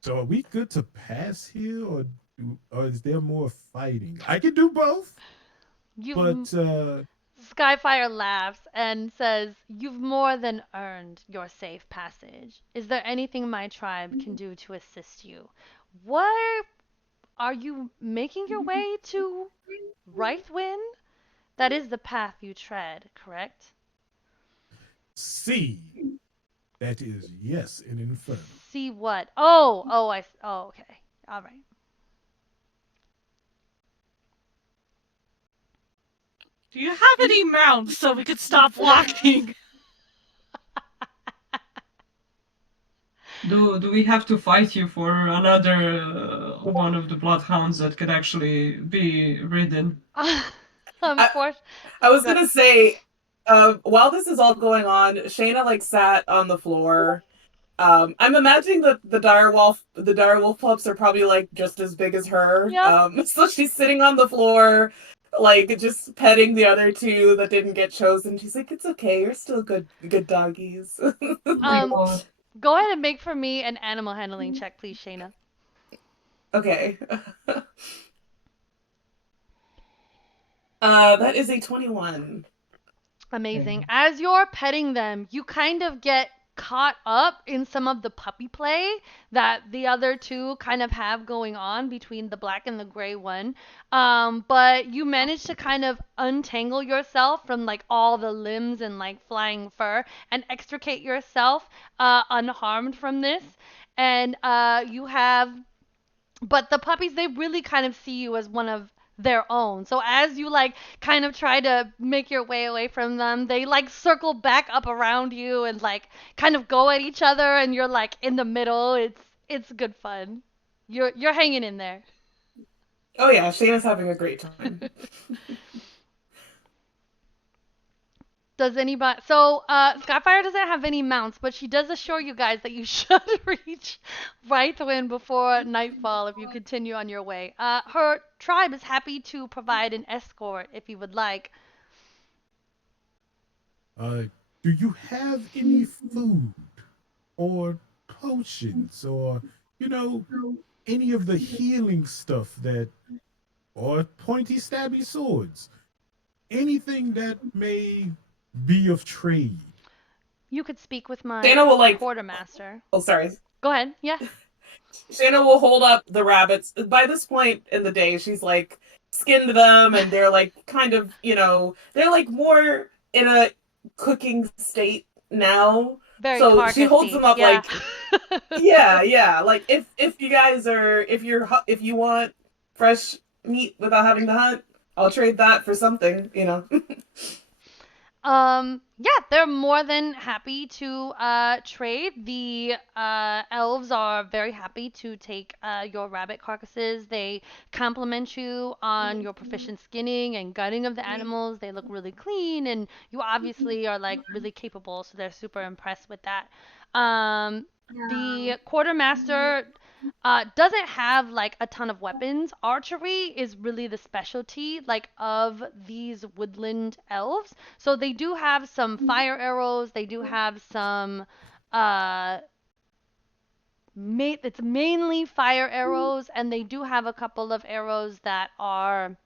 So are we good to pass here, or is there more fighting? I can do both, You've but Skyfire laughs and says, "You've more than earned your safe passage. Is there anything my tribe can do to assist you? Where are you making your way to Reithwin? That is the path you tread, correct?" C, that is yes in Infernal. See what? Oh, okay. All right. Do you have any mounts so we could stop walking? Do we have to fight you for another one of the bloodhounds that could actually be ridden? I, Unfortunately, I was good. gonna say, while this is all going on, Shayna like sat on the floor. I'm imagining that the direwolf pups are probably like just as big as her. Yep. So she's sitting on the floor, like just petting the other two that didn't get chosen. She's like, "It's okay, you're still good doggies." Oh my Um, god. Go ahead and make for me an animal handling check, please, Shayna. Okay. That is a 21. Amazing. As you're petting them, you kind of get caught up in some of the puppy play that the other two kind of have going on between the black and the gray one. But you manage to kind of untangle yourself from like all the limbs and like flying fur and extricate yourself unharmed from this. And you have but the puppies, they really kind of see you as one of their own. So as you like kind of try to make your way away from them, they like circle back up around you and like kind of go at each other and you're like in the middle. It's good fun. You're hanging in there. Oh yeah, Shayna's having a great time. Does anybody? So, Skyfire doesn't have any mounts, but she does assure you guys that you should reach Reithwin before nightfall if you continue on your way. Her tribe is happy to provide an escort if you would like. Uh, do you have any food or potions or, you know, any of the healing stuff that, or pointy stabby swords? Anything that may be of trade? You could speak with my Shayna will like. quartermaster. Oh, sorry. Go ahead. Yeah. Shayna will hold up the rabbits. By this point in the day, she's like skinned them, and they're like kind of, they're like more in a cooking state now. Very So she holds carcassy. them up Yeah. like, yeah, yeah. Like if you guys are if you want fresh meat without having to hunt, I'll trade that for something. Yeah, they're more than happy to trade. The elves are very happy to take your rabbit carcasses. They compliment you on your proficient skinning and gutting of the animals. They look really clean, and you obviously are like really capable, so they're super impressed with that. The quartermaster doesn't have like a ton of weapons. Archery is really the specialty like of these woodland elves. So they do have some fire arrows. They do have some uh it's mainly fire arrows, and they do have a couple of arrows that are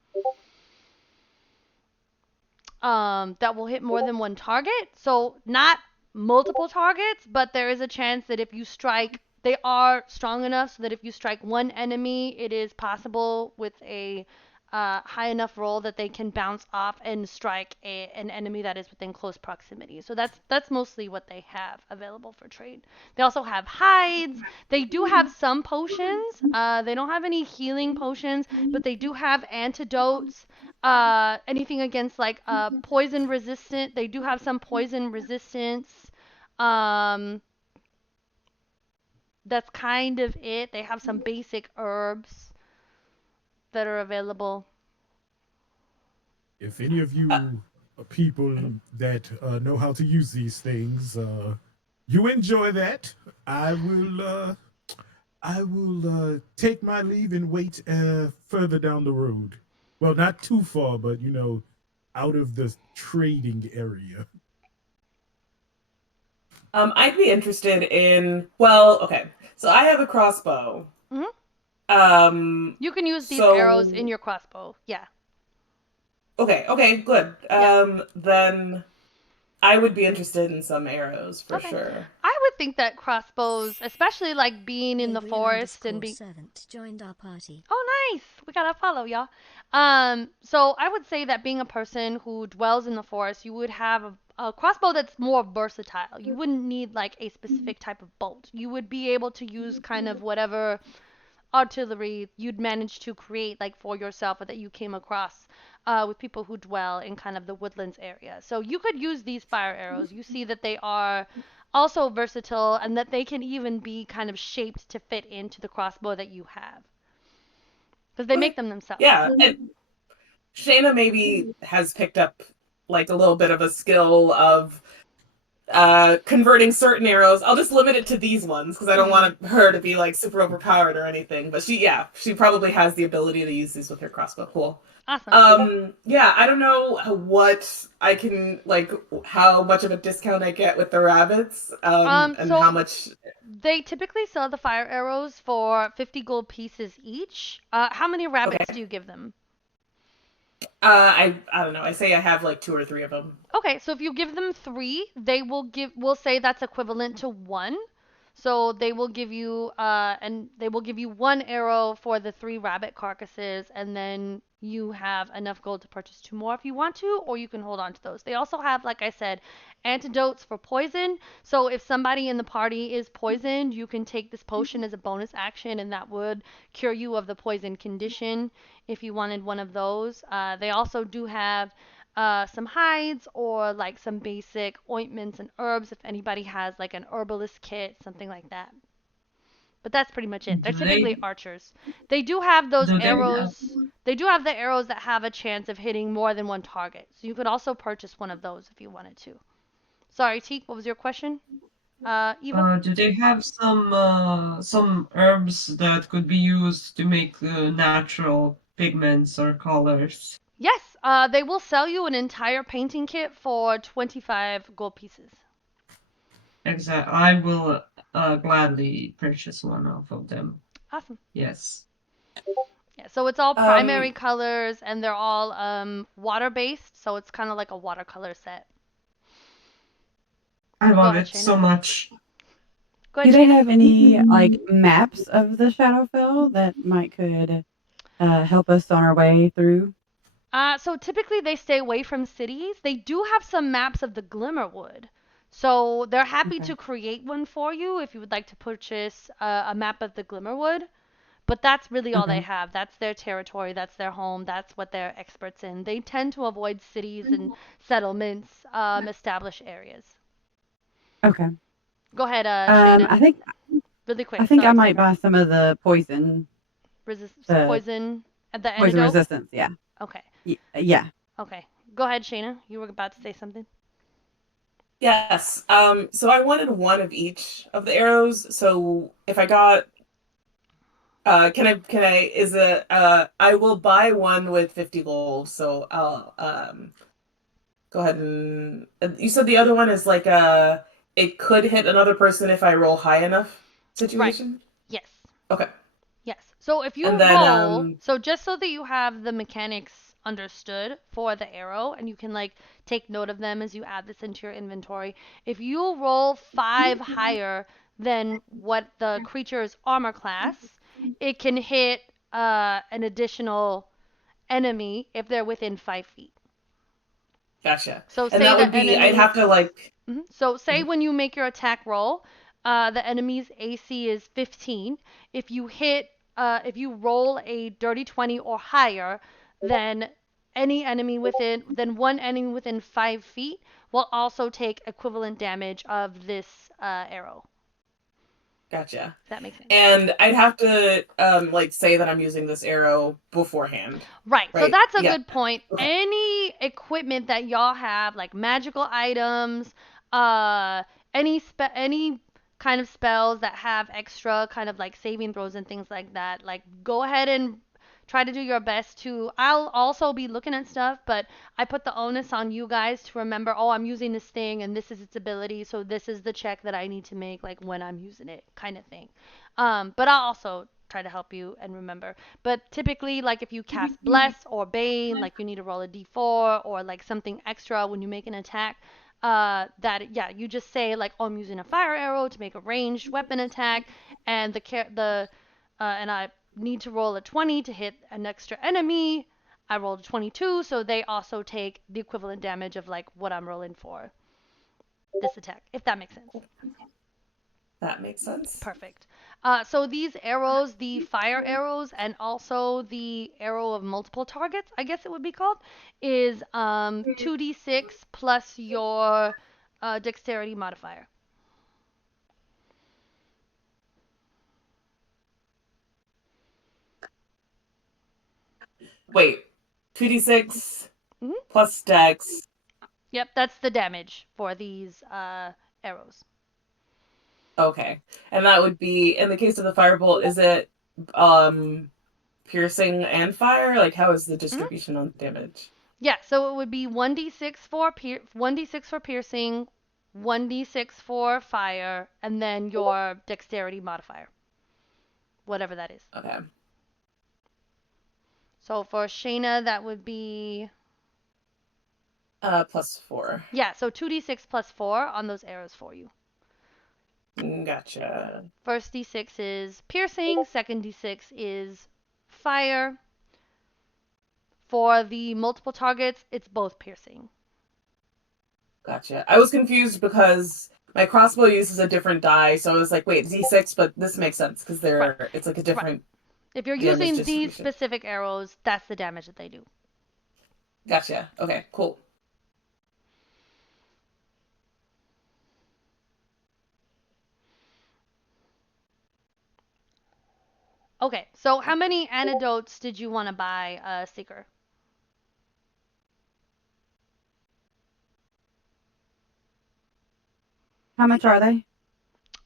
that will hit more than one target. So not multiple targets, but there is a chance that if you strike, they are strong enough so that if you strike one enemy, it is possible with a high enough roll that they can bounce off and strike an enemy that is within close proximity. So that's mostly what they have available for trade. They also have hides. They do have some potions. They don't have any healing potions, but they do have antidotes, anything against like poison resistant. They do have some poison resistance. Um, that's kind of it. They have some basic herbs that are available. If any of Uh, you people that know how to use these things, you enjoy that, I will. I will take my leave and wait further down the road. Well, not too far, but out of the trading area. I'd be interested in. Well, okay. So I have a crossbow. Hmm. Um, You can use these arrows in so your crossbow. Yeah. okay, good. Yeah. Then I would be interested in some arrows for Okay. sure. I would think that crossbows, especially like being in the Gabriel forest and underscore being. servant joined our party. Oh, nice. We gotta follow y'all. So I would say that being a person who dwells in the forest, you would have a crossbow that's more versatile. You wouldn't need like a specific type of bolt. You would be able to use kind of whatever artillery you'd manage to create like for yourself or that you came across with people who dwell in kind of the woodlands area. So you could use these fire arrows. You see that they are also versatile, and that they can even be kind of shaped to fit into the crossbow that you have. Because they make them themselves. Yeah, and Shaena maybe has picked up like a little bit of a skill of converting certain arrows. I'll just limit it to these ones because I don't want her to be like super overpowered or anything. But she probably has the ability to use these with her crossbow. Cool. Awesome. Yeah, I don't know what I can like how much of a discount I get with the rabbits, and how So much. they typically sell the fire arrows for 50 gold pieces each. How many rabbits do Okay. you give them? I don't know. I say I have like two or three of them. Okay, so if you give them three, we'll say that's equivalent to one. So they will give you one arrow for the three rabbit carcasses, and then you have enough gold to purchase two more if you want to, or you can hold on to those. They also have, like I said, antidotes for poison. So if somebody in the party is poisoned, you can take this potion as a bonus action, and that would cure you of the poison condition if you wanted one of those. They also do have some hides or like some basic ointments and herbs if anybody has like an herbalist kit, something like that. But that's pretty much it. They're Do typically they archers. They do have those do they have arrows. They do have the arrows that have a chance of hitting more than one target. So you could also purchase one of those if you wanted to. Sorry, Teak, what was your question? Eva? do they have some herbs that could be used to make natural pigments or colors? Yes, they will sell you an entire painting kit for 25 gold pieces. Exactly. I will gladly purchase one of them. Awesome. Yes. Yeah, so it's all Um, primary colors and they're all water based, so it's kind of like a watercolor set. I Go love ahead, it Shayna. so much. Go Do ahead, they Shayna. have any like maps of the Shadowfell that might could help us on our way through? So typically they stay away from cities. They do have some maps of the Glimmerwood. So they're happy Okay. to create one for you if you would like to purchase a map of the Glimmerwood. But that's really all they Okay. have. That's their territory. That's their home. That's what they're experts in. They tend to avoid cities and settlements, established areas. Okay. Go ahead, Shayna. I think Really I quick. think I Sorry, might Teak. buy some of the poison, the Poison and the poison antidote? resistance. Yeah. Okay. Yeah. Okay. Go ahead, Shayna. You were about to say something. yes. So I wanted one of each of the arrows. So if I got, can I, is it, I will buy one with 50 gold. So I'll, go ahead and, you said the other one is like it could hit another person if I roll high enough Right. situation. Yes. Okay. Yes. So if And you then, roll, so just so that you have the mechanics understood for the arrow and you can like take note of them as you add this into your inventory, if you roll 5 higher than what the creature's armor class, it can hit an additional enemy if they're within 5 feet. gotcha. So And say that would the be, I'd have enemy to like, So say mhm. when you make your attack roll, the enemy's AC is 15. If you roll a dirty 20 or higher, then then one enemy within 5 feet will also take equivalent damage of this arrow. Gotcha. If that makes sense. And I'd have to like say that I'm using this arrow beforehand, Right. So right? that's a Yeah. good point. Okay. Any equipment that y'all have, like magical items, uh, any kind of spells that have extra kind of like saving throws and things like that, like go ahead and try to do your best to. I'll also be looking at stuff, but I put the onus on you guys to remember, oh, I'm using this thing and this is its ability, so this is the check that I need to make, like when I'm using it, kind of thing. But I'll also try to help you and remember. But typically, like if you cast Bless or Bane, like you need to roll a d4 or like something extra when you make an attack. Yeah, you just say like, oh, I'm using a fire arrow to make a ranged weapon attack, and and I need to roll a 20 to hit an extra enemy. I rolled a 22, so they also take the equivalent damage of like what I'm rolling for this attack, if that makes sense. That makes sense. Perfect. So these arrows, the fire arrows, and also the arrow of multiple targets, I guess it would be called, is 2d6 plus your dexterity modifier. Wait, 2d6 Mhm. plus dex. Yep, that's the damage for these arrows. Okay. And that would be, in the case of the firebolt, is it um piercing and fire? Like, how is the Mhm. distribution on damage? Yeah, so it would be 1d6 for 1d6 for piercing, 1d6 for fire, and then your dexterity modifier, whatever that is. Okay. So for Shaena, that would be +4. yeah, so 2d6 plus 4 on those arrows for you. Gotcha. First d6 is piercing, second d6 is fire. For the multiple targets, it's both piercing. Gotcha. I was confused because my crossbow uses a different die, so I was like, wait, D6, but this makes sense because Right. it's like a Right. different If you're damage using these distribution. specific arrows, that's the damage that they do. Gotcha. Okay, cool. Okay, so how many antidotes did you want to buy, Seeker? How much are they?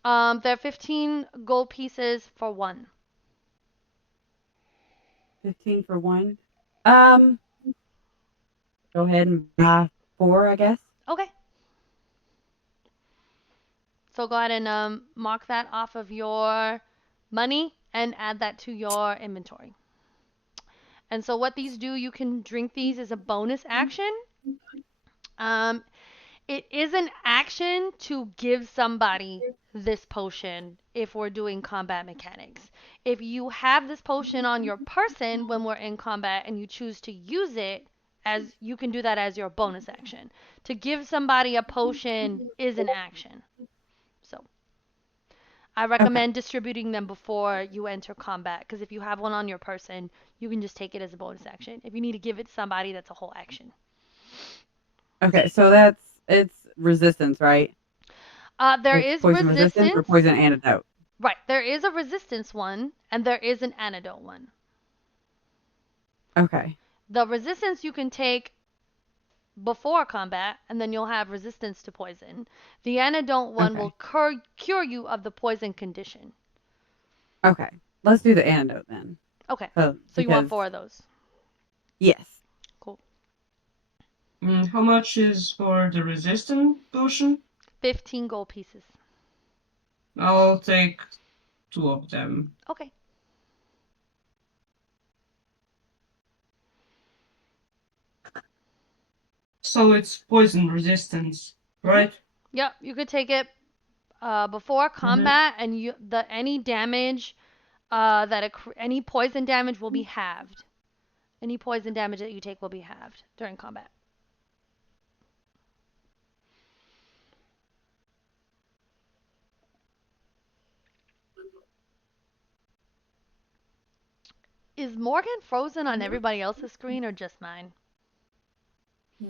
They're 15 gold pieces for one. 15 for one. Um, Go ahead and buy 4, I guess. Okay. So go ahead and mark that off of your money and add that to your inventory. And so what these do, you can drink these as a bonus action. Um, it is an action to give somebody this potion if we're doing combat mechanics. If you have this potion on your person when we're in combat and you choose to use it, as you can do that as your bonus action. To give somebody a potion is an action. So I Okay. recommend distributing them before you enter combat because if you have one on your person, you can just take it as a bonus action. If you need to give it to somebody, that's a whole action. Okay, so it's resistance, right? There It's is poison resistance or resistance. poison antidote. Right, there is a resistance one and there is an antidote one. Okay. The resistance you can take before combat and then you'll have resistance to poison. The antidote one will Okay. cure you of the poison condition. Okay. Let's do the antidote then. Okay, so you want Because 4 of those. yes. Cool. How much is for the resistant potion? 15 gold pieces. I'll take 2 of them. Okay. So it's poison resistance, Mhm. right? Yep, you could take it before combat, and any damage any poison damage will be halved. Any poison damage that you take will be halved during combat. Is Morgan frozen on everybody else's screen or just mine?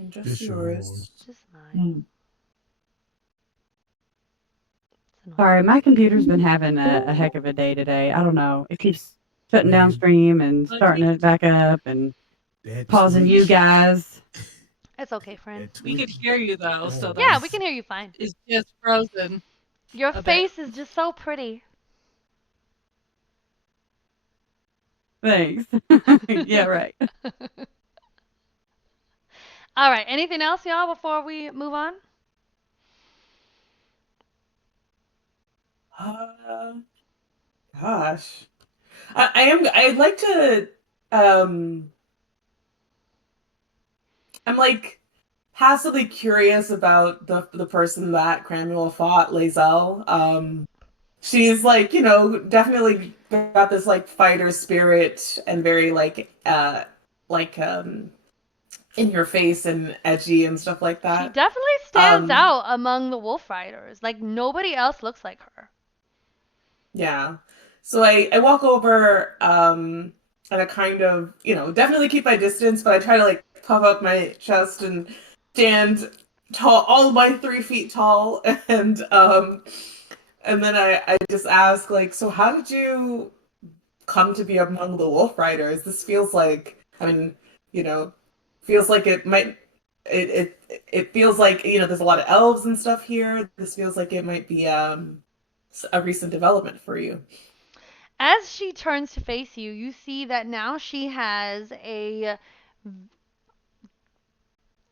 Just It's yours. yours. Just mine. Mm. It's annoying. Sorry, my computer's been having a heck of a day today. I don't know. It keeps shutting down Man, stream and starting it back up and that pausing you Twitch, guys. It's okay, friend. that We Twitch could hear you though, so Yeah, balls. we that's can hear you fine. it's just frozen Your a bit. face is just so pretty. Thanks. Yeah, right. All right. Anything else, y'all, before we move on? Uh, Gosh. I'd like to um I'm like passively curious about the person that Cramuel fought, Lae'zel. She's like, definitely got this like fighter spirit and very like in your face and edgy and stuff like She that. definitely stands Um out among the wolf riders. Like nobody else looks like her. yeah. So I walk over and I kind of, definitely keep my distance, but I try to like puff up my chest and stand tall, all my 3 feet tall, and then I just ask like, so how did you come to be among the wolf riders? This feels like I mean, you know, feels like it might. It feels like there's a lot of elves and stuff here. This feels like it might be a recent development for you. As she turns to face you, you see that now she has a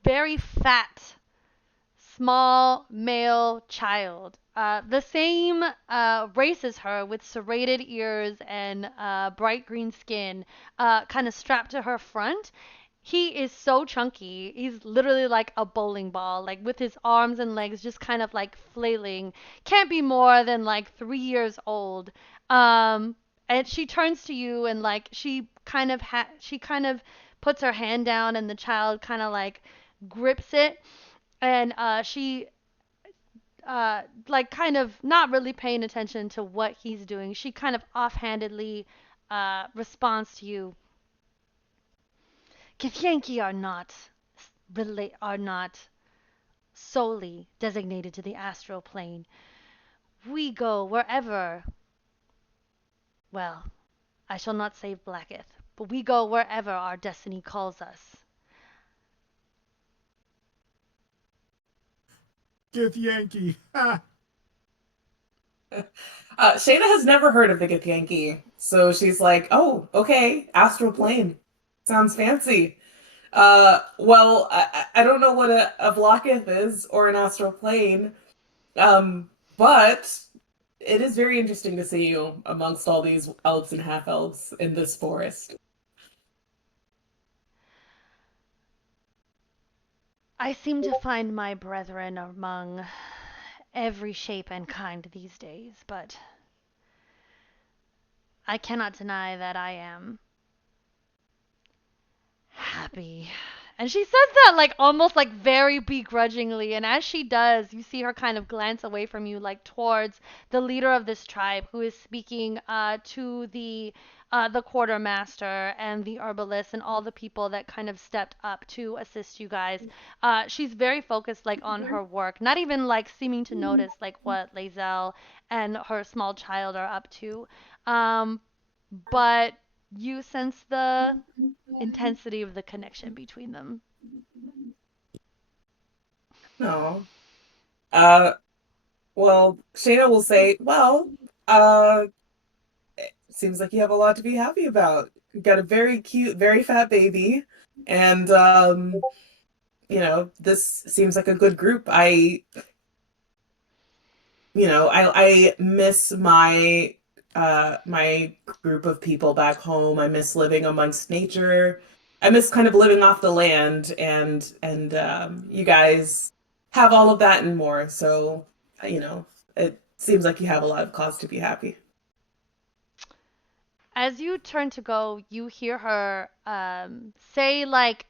very fat, small male child. The same race as her, with serrated ears and bright green skin, kind of strapped to her front. He is so chunky. He's literally like a bowling ball, like with his arms and legs just kind of like flailing. Can't be more than like 3 years old. Um, and she turns to you and like she kind of puts her hand down and the child kind of like grips it and she like kind of not really paying attention to what he's doing. She kind of offhandedly responds to you. Githyanki are not solely designated to the astral plane. We go wherever. Well, I shall not say Blacketh, but we go wherever our destiny calls us. Get Yankee. Ha! Shayna has never heard of the Githyanki, so she's like, "Oh, okay, astral plane, sounds fancy." Well, I don't know what a Blocketh is or an astral plane, but it is very interesting to see you amongst all these elves and half elves in this forest. I seem to find my brethren among every shape and kind these days, but I cannot deny that I am happy. And she says that like almost like very begrudgingly. And as she does, you see her kind of glance away from you, like towards the leader of this tribe who is speaking to the quartermaster and the herbalist and all the people that kind of stepped up to assist you guys. She's very focused like on her work, not even like seeming to notice like what Lae'zel and her small child are up to. Um, but you sense the intensity of the connection between them. No. Uh, well, Shayna will say, "Well, uh, seems like you have a lot to be happy about. You got a very cute, very fat baby, and this seems like a good group. I miss my group of people back home. I miss living amongst nature. I miss kind of living off the land, and you guys have all of that and more. So, it seems like you have a lot of cause to be happy." As you turn to go, you hear her say, like,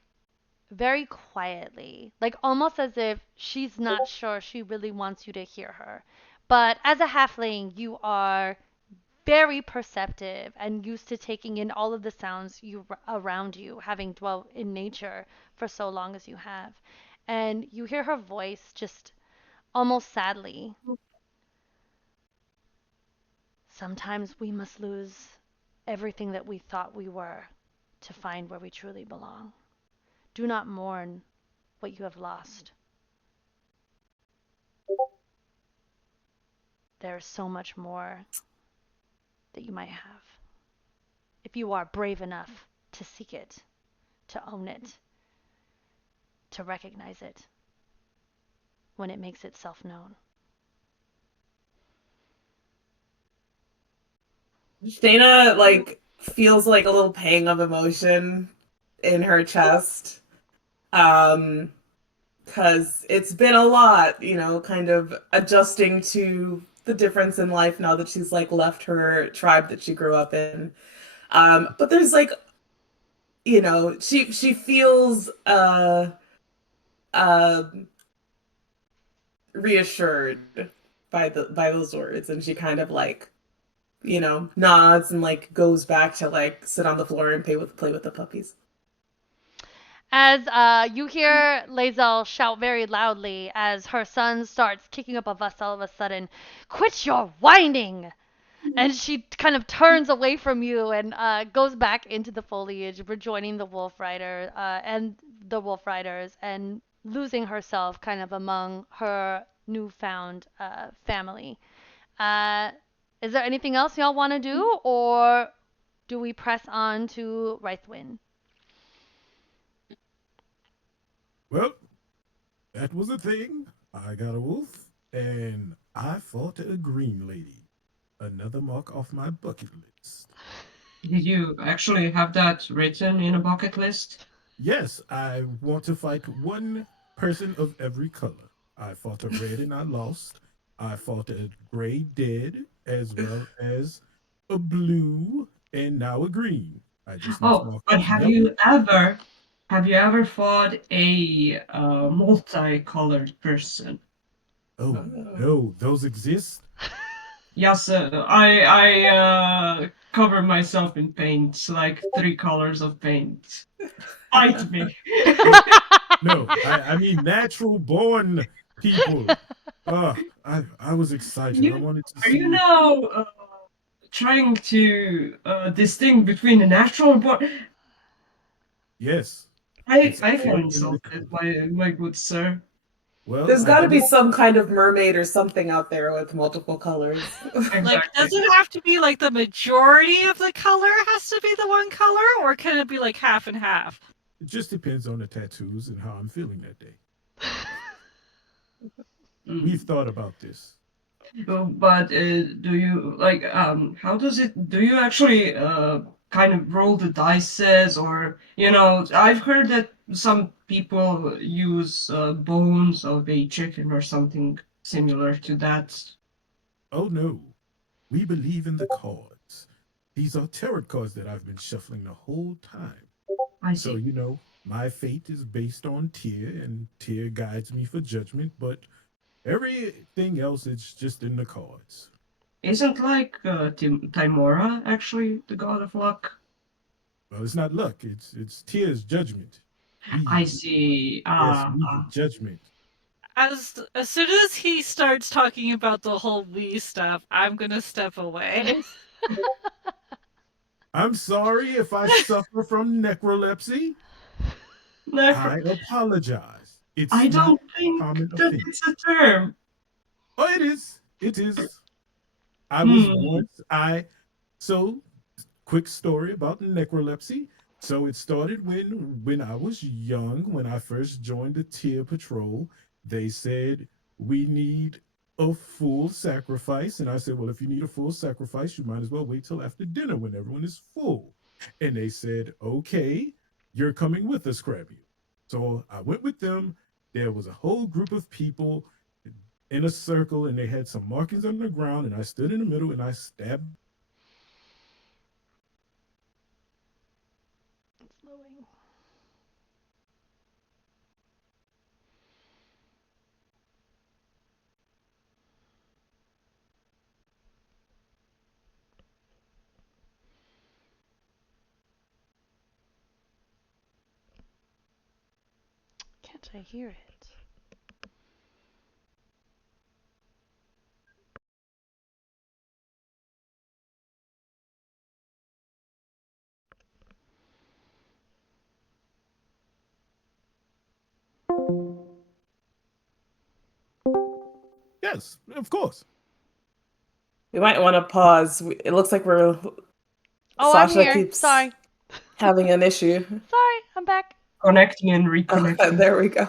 very quietly, like almost as if she's not sure she really wants you to hear her. But as a halfling, you are very perceptive and used to taking in all of the sounds around you, having dwelt in nature for so long as you have. And you hear her voice just almost sadly. Sometimes we must lose everything that we thought we were to find where we truly belong. Do not mourn what you have lost. There is so much more that you might have if you are brave enough to seek it, to own it, to recognize it when it makes itself known. Shayna feels like a little pang of emotion in her chest. Um, because it's been a lot, kind of adjusting to the difference in life now that she's left her tribe that she grew up in. But there's she feels uh reassured by those words, and she kind of nods and goes back to sit on the floor and play with the puppies. As you hear Lae'zel shout very loudly as her son starts kicking up a fuss all of a sudden, "Quit your whining!" And she kind of turns away from you and goes back into the foliage, rejoining the wolf rider and the wolf riders, and losing herself kind of among her newfound family. Uh, is there anything else y'all want to do, or do we press on to Reithwin? Well, that was a thing. I got a wolf, and I fought a green lady. Another mark off my bucket list. Did you actually have that written in a bucket list? Yes, I want to fight one person of every color. I fought a red and I lost. I fought a gray dead, as well as a blue, and now a green. I just need to Oh, mark but off yellow. have you ever fought a multicolored person? Oh Oh. no, those exist? Yes, I cover myself in paint, like 3 colors of paint. Fight me. Oh no, I mean natural born people. I was excited. I You wanted to are you see. now trying to distinguish between a natural born? Yes, I it's I feel all in the insulted, code. my good sir. Well, There's I got to be did. some kind of mermaid or something out there with multiple colors. Like, Exactly. does it have to be like the majority of the color has to be the one color, or can it be like half and half? It just depends on the tattoos and how I'm feeling that day. We've Mm. thought about this. But do you like how does it do you actually kind of roll the dices or I've heard that some people use bones of a chicken or something similar to that. Oh no, we believe in the cards. These are tarot cards that I've been shuffling the whole time. I So, see. my fate is based on Tyr, and Tyr guides me for judgment, but everything else is just in the cards. Isn't like Timora actually the god of luck? Well, it's not luck, it's Tyr's judgment. I We, see. yes, we get judgment. As soon as he starts talking about the whole we stuff, I'm gonna step away. I'm sorry if I suffer from necrolepsy. Necro. I apologize. I It's not don't think common that offense. it's a term. Oh, it is. It is. I was Hmm. once I so quick story about necrolepsy. So it started when I was young, when I first joined the tier patrol. They said we need a full sacrifice, and I said, well, if you need a full sacrifice, you might as well wait till after dinner when everyone is full. And they said, okay, you're coming with us, Cramuel. So I went with them. There was a whole group of people in a circle, and they had some markings on the ground, and I stood in the middle and I stabbed. Slowing. Can't I hear it? Yes, of course. We might want to pause. It looks like we're Oh, I'm Sasha here. keeps Sorry. having an issue. Sorry, I'm back. Connecting and Okay, reconnecting. there we go.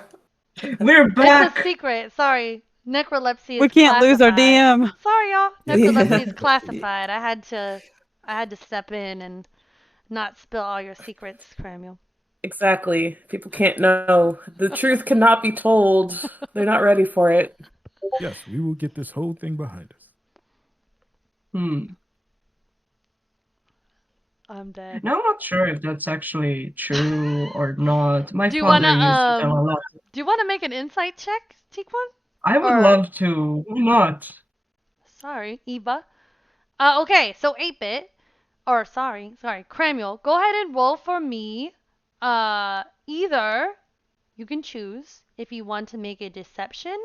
We're It's a back. secret. Sorry. Necrolepsy We is can't lose our classified. DM. Sorry, y'all. Necrolepsy Yeah, is classified. I had to step in and not spill all your secrets, Cramuel. exactly. People can't know. The truth cannot be told. They're not ready for it. Yes, we will get this whole thing behind us. Hmm. I'm dead. Now I'm not sure if that's actually true or not. My Do you wanna father used to tell a lot. do you wanna make an insight check, Tiquan? I would Or love to. Why not? sorry, Eva. Okay, so 8-bit. Or sorry, Cramuel. Go ahead and roll for me. Either you can choose if you want to make a deception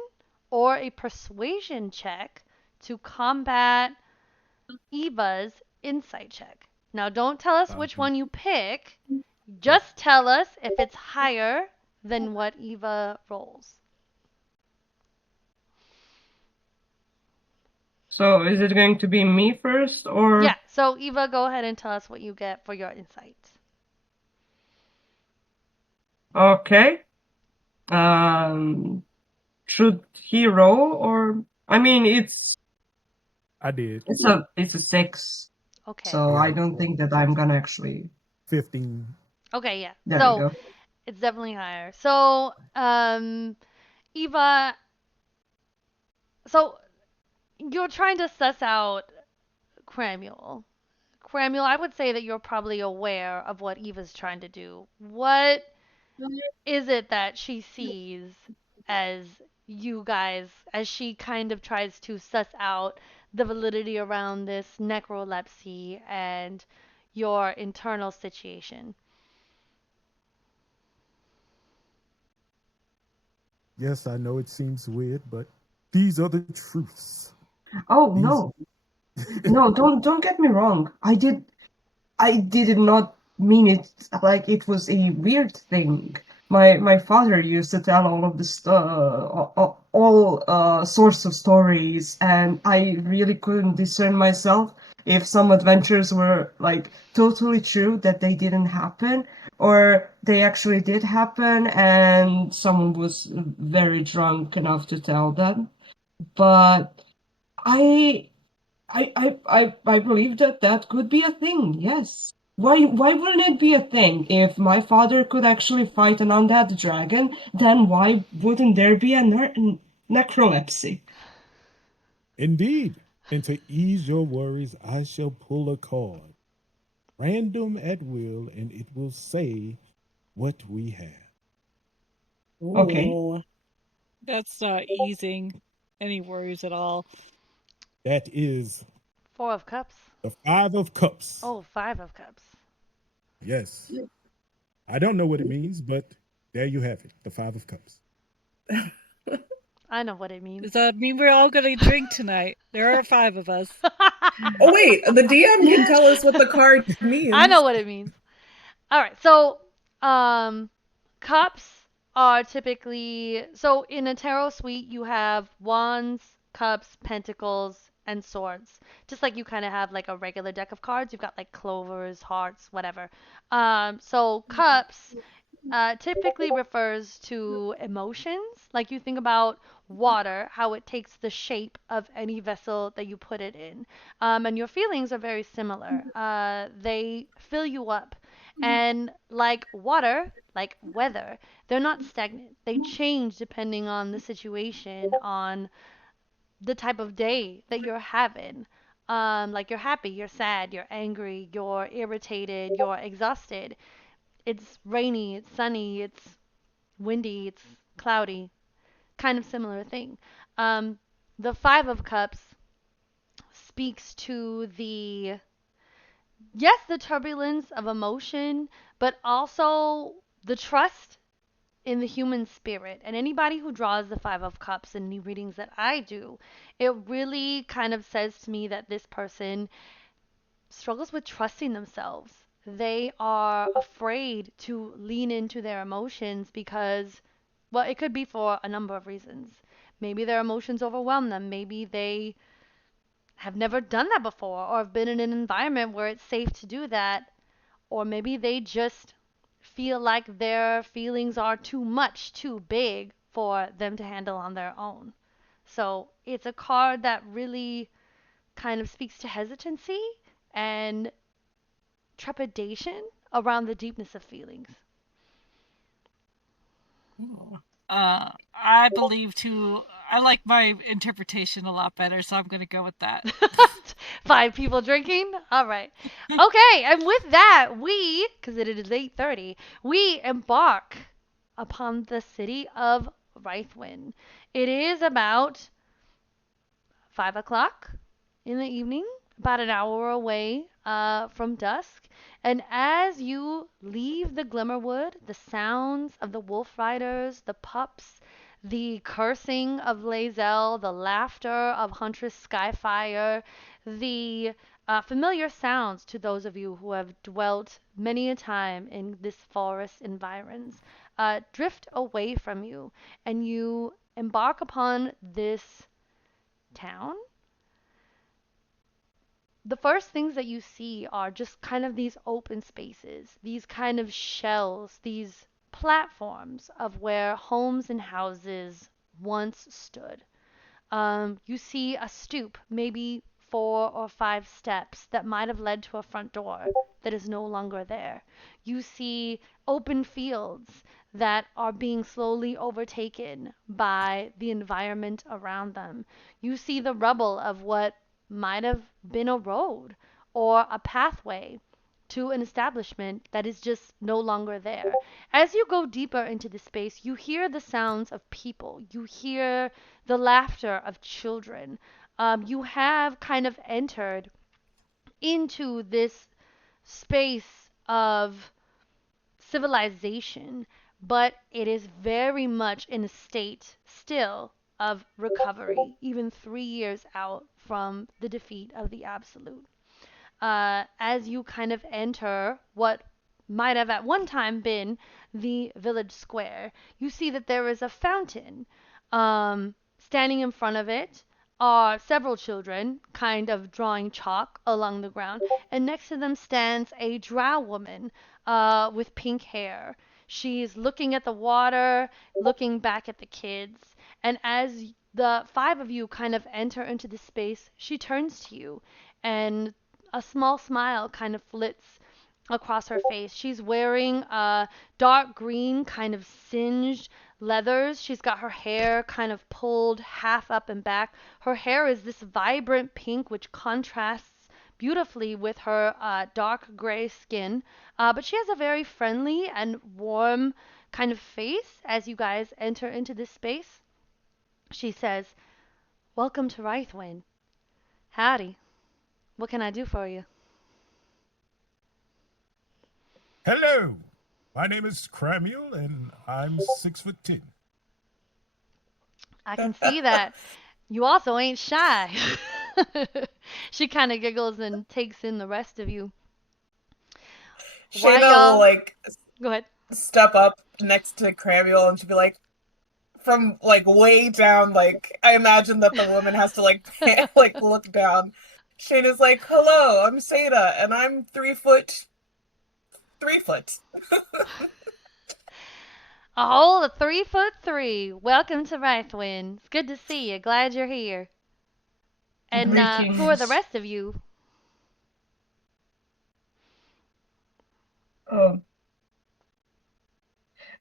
or a persuasion check to combat Eva's insight check. Now, don't tell us which Um, one you pick. okay. Just tell us if it's higher than what Eva rolls. So is it going to be me first Yeah, or so Eva, go ahead and tell us what you get for your insight. okay? Um, should he roll or I mean I did. it's a 6. Okay. So I I got don't think that I'm gonna actually 15. Okay, yeah. there you So go. it's definitely higher. So, Eva, so you're trying to suss out Cramuel. Cramuel, I would say that you're probably aware of what Eva's trying to do. What is it that she sees as you guys, as she kind of tries to suss out the validity around this necrolepsy and your internal situation? Yes, I know it seems weird, but these are the truths. Oh These. no. No, don't get me wrong. I did not mean it like it was a weird thing. My father used to tell all of this all sorts of stories, and I really couldn't discern myself if some adventures were like totally true that they didn't happen, or they actually did happen, and someone was very drunk enough to tell them. But I I believe that that could be a thing, yes. Why wouldn't it be a thing? If my father could actually fight an undead dragon, then why wouldn't there be a necrolepsy? Indeed. And to ease your worries, I shall pull a card, random at will, and it will say what we have. Okay. Ooh. That's not easing any worries at all. That is Four of Cups. the Five of Cups. Oh, Five of Cups. Yes. I don't know what it means, but there you have it. The Five of Cups. I know what it means. Does that mean we're all going to drink tonight? There are 5 of us. Oh wait, the DM can tell us what the card I know means. what it means. All right. So, um, cups are typically so in a tarot suite you have wands, cups, pentacles, and swords. Just like you kind of have like a regular deck of cards, you've got like clovers, hearts, whatever. So cups typically refers to emotions. Like you think about water, how it takes the shape of any vessel that you put it in. And your feelings are very similar. They fill you up. And like water, like weather, they're not stagnant. They change depending on the situation, on the type of day that you're having. Like you're happy, you're sad, you're angry, you're irritated, you're exhausted. It's rainy, it's sunny, it's windy, it's cloudy, kind of similar thing. Um, the Five of Cups speaks to yes, the turbulence of emotion, but also the trust in the human spirit. And anybody who draws the Five of Cups in any readings that I do, it really kind of says to me that this person struggles with trusting themselves. They are afraid to lean into their emotions because, well, it could be for a number of reasons. Maybe their emotions overwhelm them. Maybe they have never done that before or have been in an environment where it's safe to do that. Or maybe they just feel like their feelings are too much, too big for them to handle on their own. So it's a card that really kind of speaks to hesitancy and trepidation around the deepness of feelings. I believe too. I like my interpretation a lot better, so I'm going to go with that. Five people drinking? All right. Okay, and with that, because it is 8:30, we embark upon the city of Reithwin. It is about 5 o'clock in the evening, about an hour away from dusk. And as you leave the Glimmerwood, the sounds of the wolf riders, the pups, the cursing of Lae'zel, the laughter of Huntress Skyfire, the familiar sounds to those of you who have dwelt many a time in this forest environs drift away from you, and you embark upon this town. The first things that you see are just kind of these open spaces, these kind of shells, these platforms of where homes and houses once stood. You see a stoop, maybe 4 or 5 steps that might have led to a front door that is no longer there. You see open fields that are being slowly overtaken by the environment around them. You see the rubble of what might have been a road or a pathway to an establishment that is just no longer there. As you go deeper into the space, you hear the sounds of people. You hear the laughter of children. You have kind of entered into this space of civilization, but it is very much in a state still of recovery, even 3 years out from the defeat of the Absolute. As you kind of enter what might have at one time been the village square, you see that there is a fountain. Standing in front of it are several children, kind of drawing chalk along the ground, and next to them stands a drow woman with pink hair. She's looking at the water, looking back at the kids, and as the 5 of you kind of enter into the space, she turns to you, and a small smile kind of flits across her face. She's wearing dark green, kind of singed leathers. She's got her hair kind of pulled half up and back. Her hair is this vibrant pink, which contrasts beautifully with her dark gray skin. But she has a very friendly and warm kind of face as you guys enter into this space. She says, "Welcome to Reithwin. Howdy. What can I do for you?" Hello, my name is Cramuel, and I'm 6'10". I can see that. You also ain't shy. She kind of giggles and takes in the rest of you. Why Shaena will y'all? like Go ahead. step up next to Cramuel and she'll be like, from like way down, like I imagine that the woman has to like like look down. Shayna's like, "Hello, I'm Seda, and I'm 3 foot 3 foot." A whole of 3'3". Welcome to Reithwin. It's good to see you. Glad you're here. And who are the Greetings. rest of you? Oh,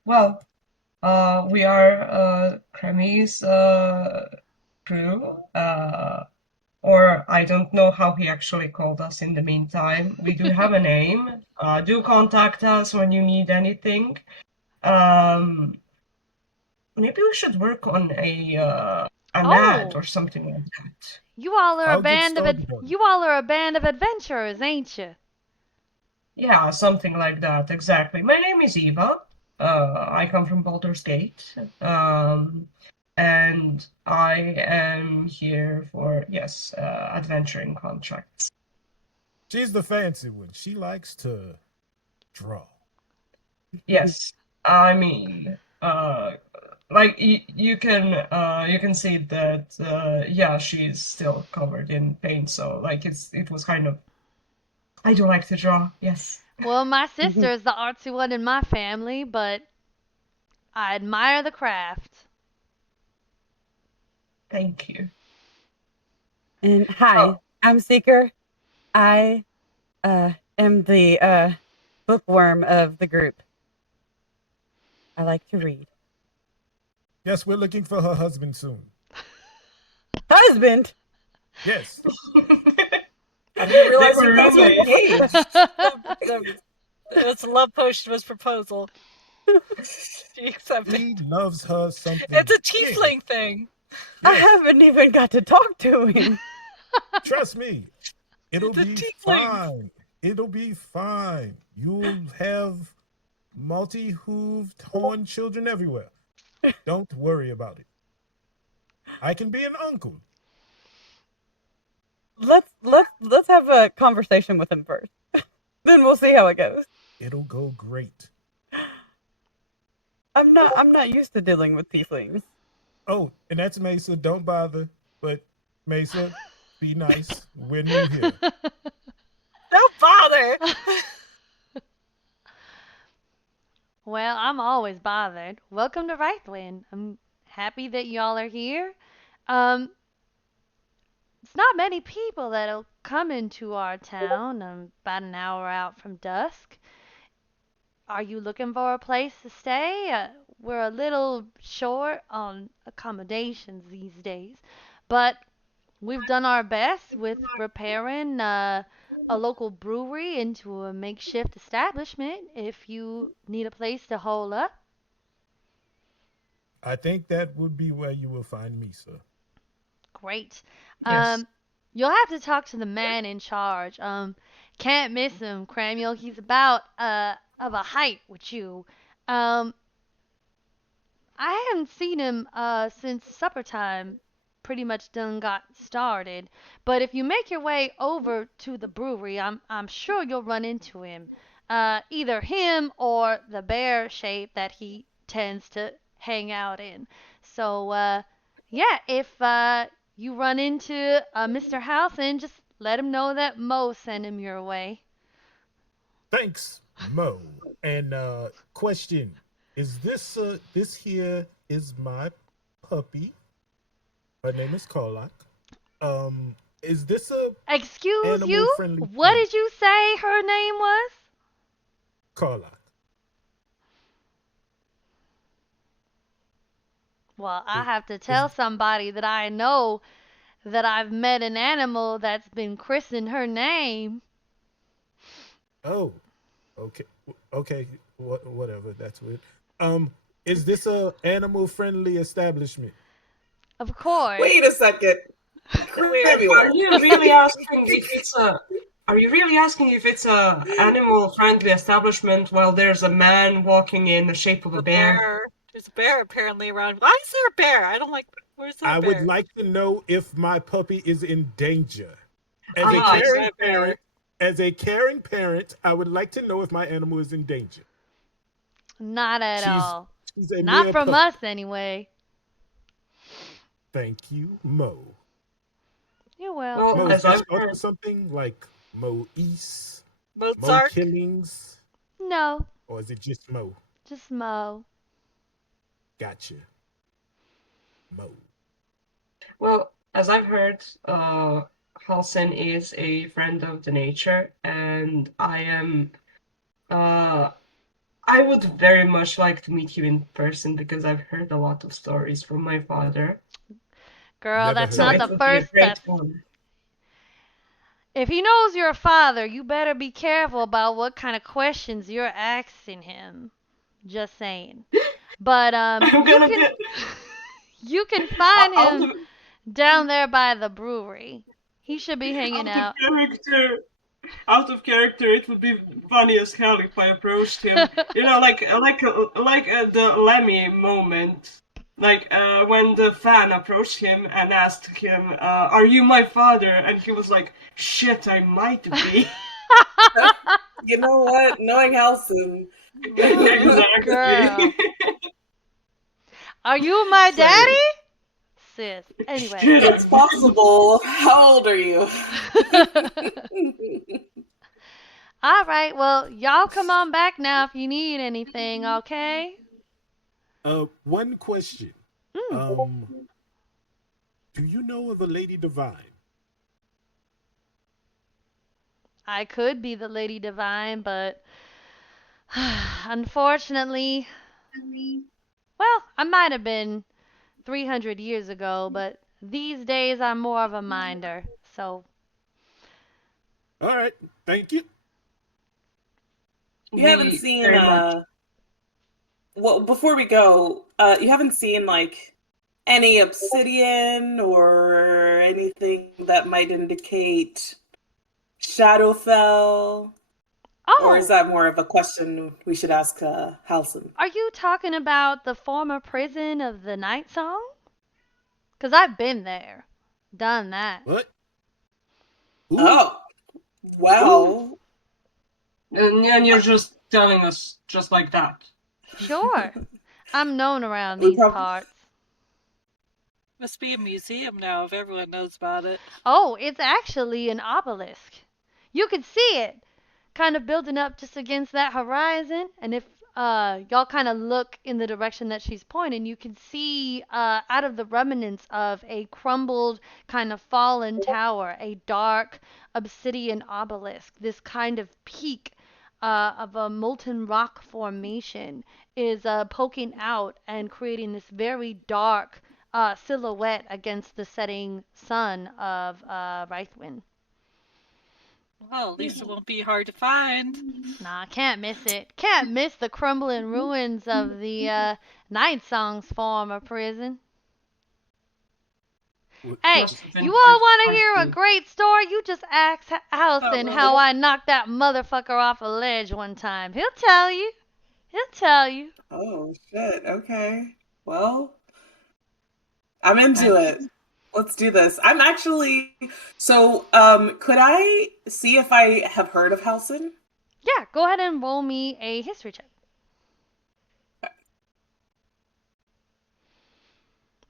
well, we are Kremi's crew. Or I don't know how he actually called us in the meantime. We do have a name. Do contact us when you need anything. Um, Maybe we should work on an ad Oh, or something like that. you all are a I'll get band of started on it. you all are a band of adventurers, ain't you? Yeah, something like that. Exactly. My name is Eva. I come from Baldur's Gate. And I am here for, yes, adventuring contracts. She's the fancy one. She likes to draw. Yes, I mean, like you can see that yeah, she's still covered in paint, so like it was kind of I do like to draw, yes. Well, my sister is the artsy one in my family, but I admire the craft. Thank you. And Oh, hi, I'm Seeker. I am the bookworm of the group. I like to read. Yes, we're looking for her husband soon. Husband? Yes. I didn't they realize were you guys were roommates. engaged. It's a love potion was proposal. She accepted. He loves her something. It's a big. tiefling thing. I Yes, haven't even got to talk to him. trust me. It'll The be tiefling. fine. It'll be fine. You'll have multi-hooved horned children everywhere. Don't worry about it. I can be an uncle. let's have a conversation with him first. Then we'll see how it goes. It'll go great. I'm not used to dealing with tieflings. Oh, and that's Mesa. Don't bother. But Mesa, be nice. We're new here. Don't bother. Well, I'm always bothered. Welcome to Reithwin. I'm happy that y'all are here. Um, it's not many people that'll come into our town. About an hour out from dusk. Are you looking for a place to stay? We're a little short on accommodations these days, but we've done our best with repairing a local brewery into a makeshift establishment if you need a place to hole up. I think that would be where you will find Mesa. Great. Yes. Um, you'll have to talk to the man in charge. Can't miss him, Cramuel. He's about of a height with you. Um, I haven't seen him since supper time pretty much done got started. But if you make your way over to the brewery, I'm sure you'll run into him. Either him or the bear shape that he tends to hang out in. So yeah, if you run into Mr. Housen, just let him know that Mo sent him your way. Thanks, Mo. And question: Is this here is my puppy? Her name is Kolak. Is this a Excuse animal you? friendly What place? did you say her name was? Kolak. Well, I Is, have to is tell somebody that I know that I've met an animal that's been christened her name. oh okay okay whatever. That's weird. Is this a animal friendly establishment? Of course. Wait a second. Wait, Cramuel. are you really asking if it's a? Are you really asking if it's a animal-friendly establishment while there's a man walking in the shape of a The bear? bear. There's a bear apparently around. Why is there a bear? I don't like. Where's that I would bear? like to know if my puppy is in danger. As a Ah, I Danger, see. caring that bear. parent, as a caring parent, I would like to know if my animal is in danger. Not at She's all. she's a Not near from puppy. us, anyway. Thank you, Mo. You're Well, Mo, is welcome. as that I've short for heard, something like Mo East, Mo Mozart. Killings, No, or is it just Mo? just Mo. Gotcha, Mo. well, as I've heard, Halsen is a friend of the nature, and uh, I would very much like to meet you in person because I've heard a lot of stories from my father. Girl, Never that's So heard not of it the him. would be a first great that's honor. if he knows you're a father, you better be careful about what kind of questions you're asking him. Just saying. But I'm you gonna can be you can find out him of down there by the brewery. He should be hanging out of out. character. Out of character, it would be funny as hell if I approached him. You know, like the Lemmy moment, when the fan approached him and asked him, "Are you my father?" And he was like, "Shit, I might be." You know what? Knowing Halson. Oh, Exactly. girl. Are you my So, daddy? Sis. Anyway. shit, I It's possible. How old are you? All right. Well, y'all come on back now if you need anything, okay? One question. Mm, Um, do you know of a Lady Divine? I could be the Lady Divine, but unfortunately, well, I might have been 300 years ago, but these days I'm more of a minder. So, All right, thank you. You haven't we seen very much. well, before we go, you haven't seen like any obsidian or anything that might indicate Shadowfell? Or is oh, that more of a question we should ask Halson? are you talking about the former prison of the Night Song? 'Cause I've been there, done that. What? Oh, well. And you're just telling us just like that. Sure. I'm known around We these probably. parts. Must be a museum now if everyone knows about it. Oh, it's actually an obelisk. You could see it kind of building up just against that horizon. And if y'all kind of look in the direction that she's pointing, you can see out of the remnants of a crumbled, kind of fallen tower, a dark obsidian obelisk. This kind of peak of a molten rock formation is poking out and creating this very dark silhouette against the setting sun of Reithwin. Well, at least it won't be hard to find. Nah, can't miss it. Can't miss the crumbling ruins of the Night Song's former prison. What- Hey, Must have been you quite all want to hear a frightening. great story? You just ask Oh, Halston how really? I knocked that motherfucker off a ledge one time. He'll tell you. He'll tell you. Oh, shit. Okay. Well, I'm into it. Let's do this. I'm actually. So, could I see if I have heard of Halson? Yeah, go ahead and roll me a history check.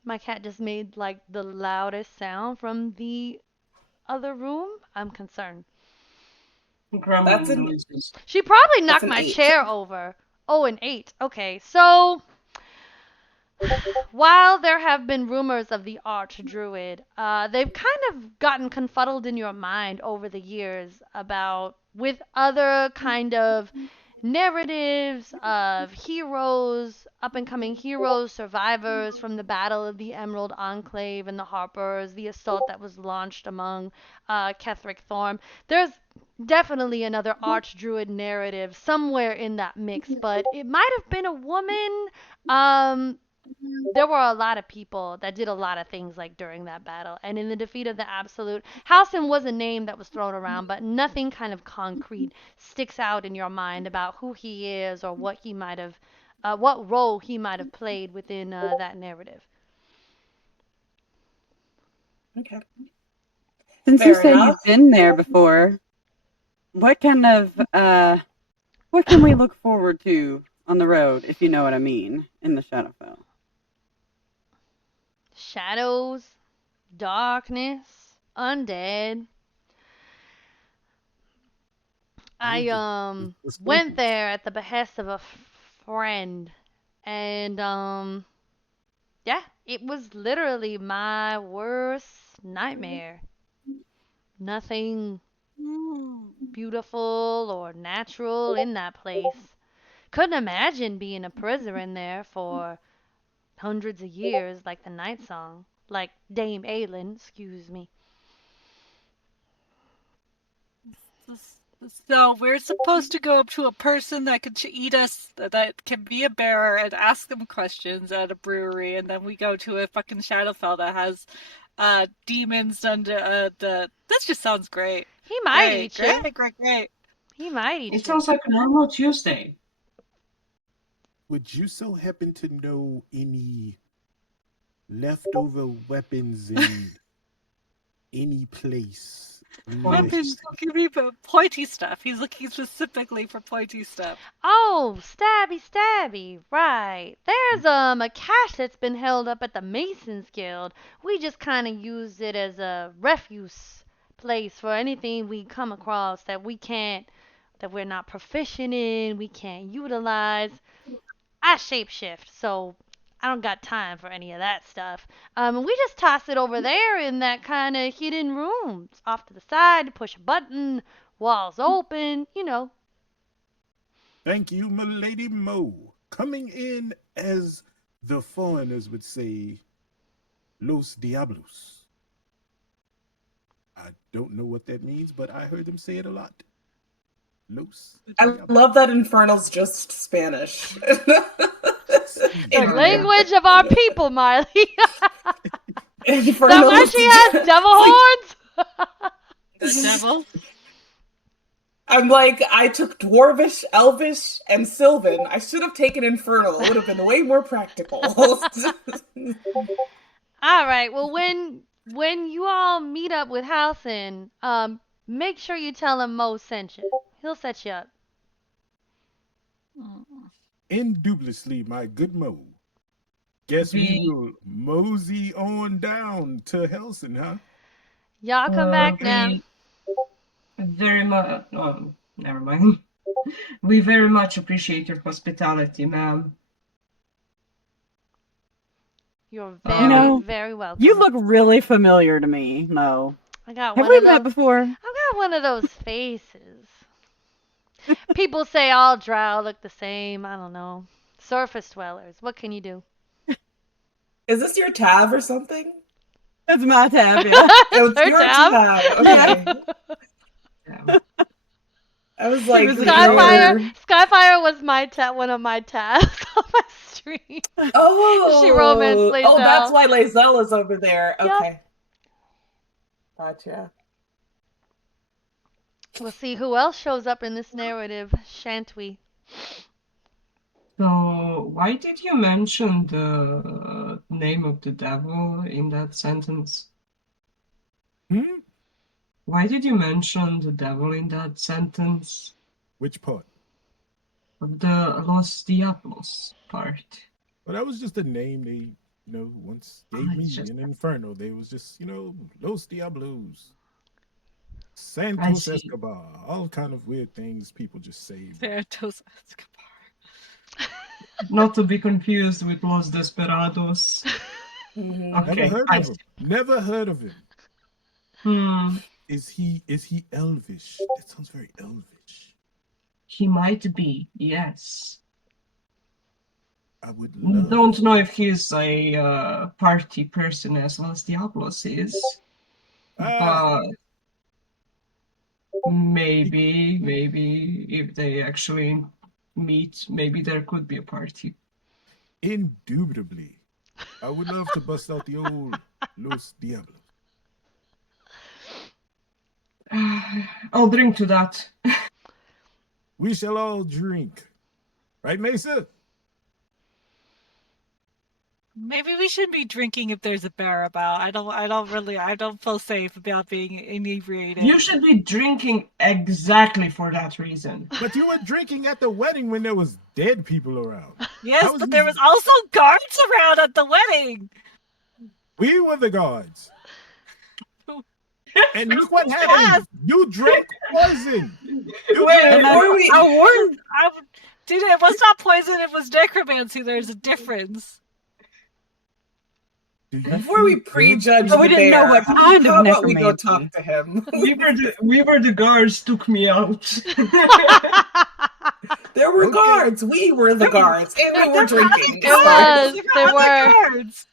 My cat just made like the loudest sound from the other room. I'm concerned. That's Grumbling an noises. She probably that's knocked an my 8. chair over. Oh, an 8. Okay, so while there have been rumors of the Archdruid, they've kind of gotten confuddled in your mind over the years about with other kind of narratives of heroes, up and coming heroes, survivors from the Battle of the Emerald Enclave and the Harpers, the assault that was launched among Ketheric Thorm. There's definitely another Archdruid narrative somewhere in that mix, but it might have been a woman. Um, there were a lot of people that did a lot of things like during that battle. And in the defeat of the Absolute, Halcyon was a name that was thrown around, but nothing kind of concrete sticks out in your mind about who he is or what he might have, what role he might have played within that narrative. Okay. Since you Fair said enough. you've been there before, what kind of what can we look forward to on the road, if you know what I mean, in the Shadowfell? Shadows, darkness, undead. I The went staples. there at the behest of a friend, and yeah, it was literally my worst nightmare. Nothing beautiful or natural in that place. Couldn't imagine being a prisoner in there for hundreds of years like the Night Song. Like Dame Aelin, excuse me. So we're supposed to go up to a person that could eat us, that can be a bearer, and ask them questions at a brewery, and then we go to a fucking Shadowfell that has demons under the. This just sounds great. He might Great, eat you. great, great, great. He might eat It you. sounds like a normal Tuesday. Would you so happen to know any leftover weapons in any place? Weapons, give me the pointy stuff. He's looking specifically for pointy stuff. Oh, stabby, stabby. Right. There's a cache that's been held up at the Masons Guild. We just kind of use it as a refuse place for anything we come across that we're not proficient in, we can't utilize. I shapeshift, so I don't got time for any of that stuff. We just toss it over there in that kind of hidden room. It's off to the side, push a button, walls open, you know. Thank you, Milady Mo. Coming in as the foreigners would say, Los Diablos. I don't know what that means, but I heard them say it a lot. Los I Diablos. love that Infernal's just Spanish. The language of our people, Miley. Is that why Infernal's she has devil horns? The devil? I'm like, I took Dwarvish, Elvish, and Sylvan. I should have taken Infernal. It would have been way more practical. All right. Well, when you all meet up with Halcyon, make sure you tell him Mo sent you. He'll set you up. Mm. Indubitably, my good Mo. Guess we We will mosey on down to Helson, huh? Y'all come back now. we very much. Oh, never mind. We very much appreciate your hospitality, ma'am. You're You very, Um, know, very you welcome. look really familiar to me, Mo. I got Have one we of met those. before? I've got one of those faces. People say all drow look the same. I don't know. Surface dwellers. What can you do? Is this your tab or something? That's my tab, yeah. Oh, It's it's her your tab. tab. Yeah. Okay. yeah. I was She like, was Skyfire. you're. Skyfire was my tab. One of my tabs on my stream. She romance Oh, oh, that's Lae'zel. why Lae'zel is over there. Yep. Okay, gotcha. We'll see who else shows up in this narrative, shan't we? So, why did you mention the name of the devil in that sentence? Hmm? Why did you mention the devil in that sentence? Which part? Of the Los Diablos part. Well, that was just a name they, once Oh, gave it's me just, in Inferno. They was just, Los Diablos, I Santos see. Escobar, all kind of weird things people just say. Santos Escobar. Not to be confused with Los Desperados. Hmm. Never Okay, heard I of see. him. Never heard of him. Hmm, Is he elvish? That sounds very elvish. he might be, yes. I would love. Don't know if he's a party person as Los Diablos is, Ah, but he- maybe if they actually meet, maybe there could be a party. indubitably. I would love to bust out the old Los Diablos. I'll drink to that. We shall all drink, right, Mesa? Maybe we shouldn't be drinking if there's a bear about. I don't feel safe about being inebriated. You should be drinking exactly for that reason. But you were drinking at the wedding when there was dead people around. Yes, How was but you? there was also guards around at the wedding. We were the guards. And look what Yes. happened. You drank poison. You Wait, drank And then before we I warned. Dude, it was not poison, it was necromancy. There's a difference. Do you before we feel prejudge good? Oh, we the didn't know bear, what kind of how about we go necromancy. talk to him? We were the guards took me out. There were Okay. guards. We were the guards, and we were drinking. It was. There They were were. other guards.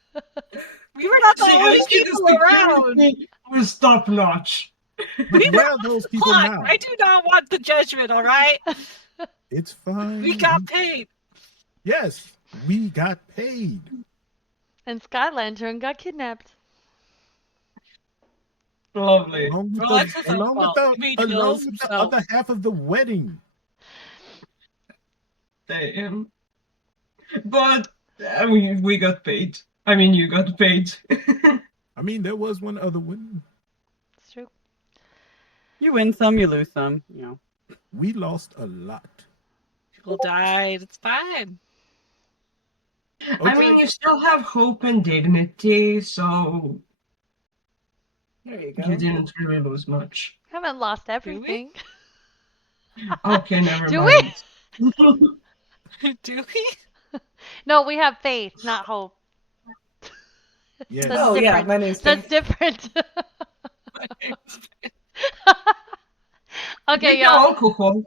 We were not the See, only I see the people around. security was top notch. But We where were are those the people plot. now? I do not want the judgment, all right? It's fine. We got paid. Yes, we got paid. And Skylantern got kidnapped. Lovely. Along with Well, the that's his own along with fault. the He made along heals with the himself. other half of the wedding. Damn. But I mean, we got paid. I mean, you got paid. I mean, there was one other one. It's true. You win some, you lose some. You know. We lost a lot. People died. It's fine. I mean, you still have hope and dignity, so There you you go. didn't really lose much. Haven't lost Do we? everything. Okay, never Do mind. Do we? No, we have faith, not hope. Yes. That's Oh yeah, different. my name's That's Faith. different. Okay, Bring your y'all. alcohol.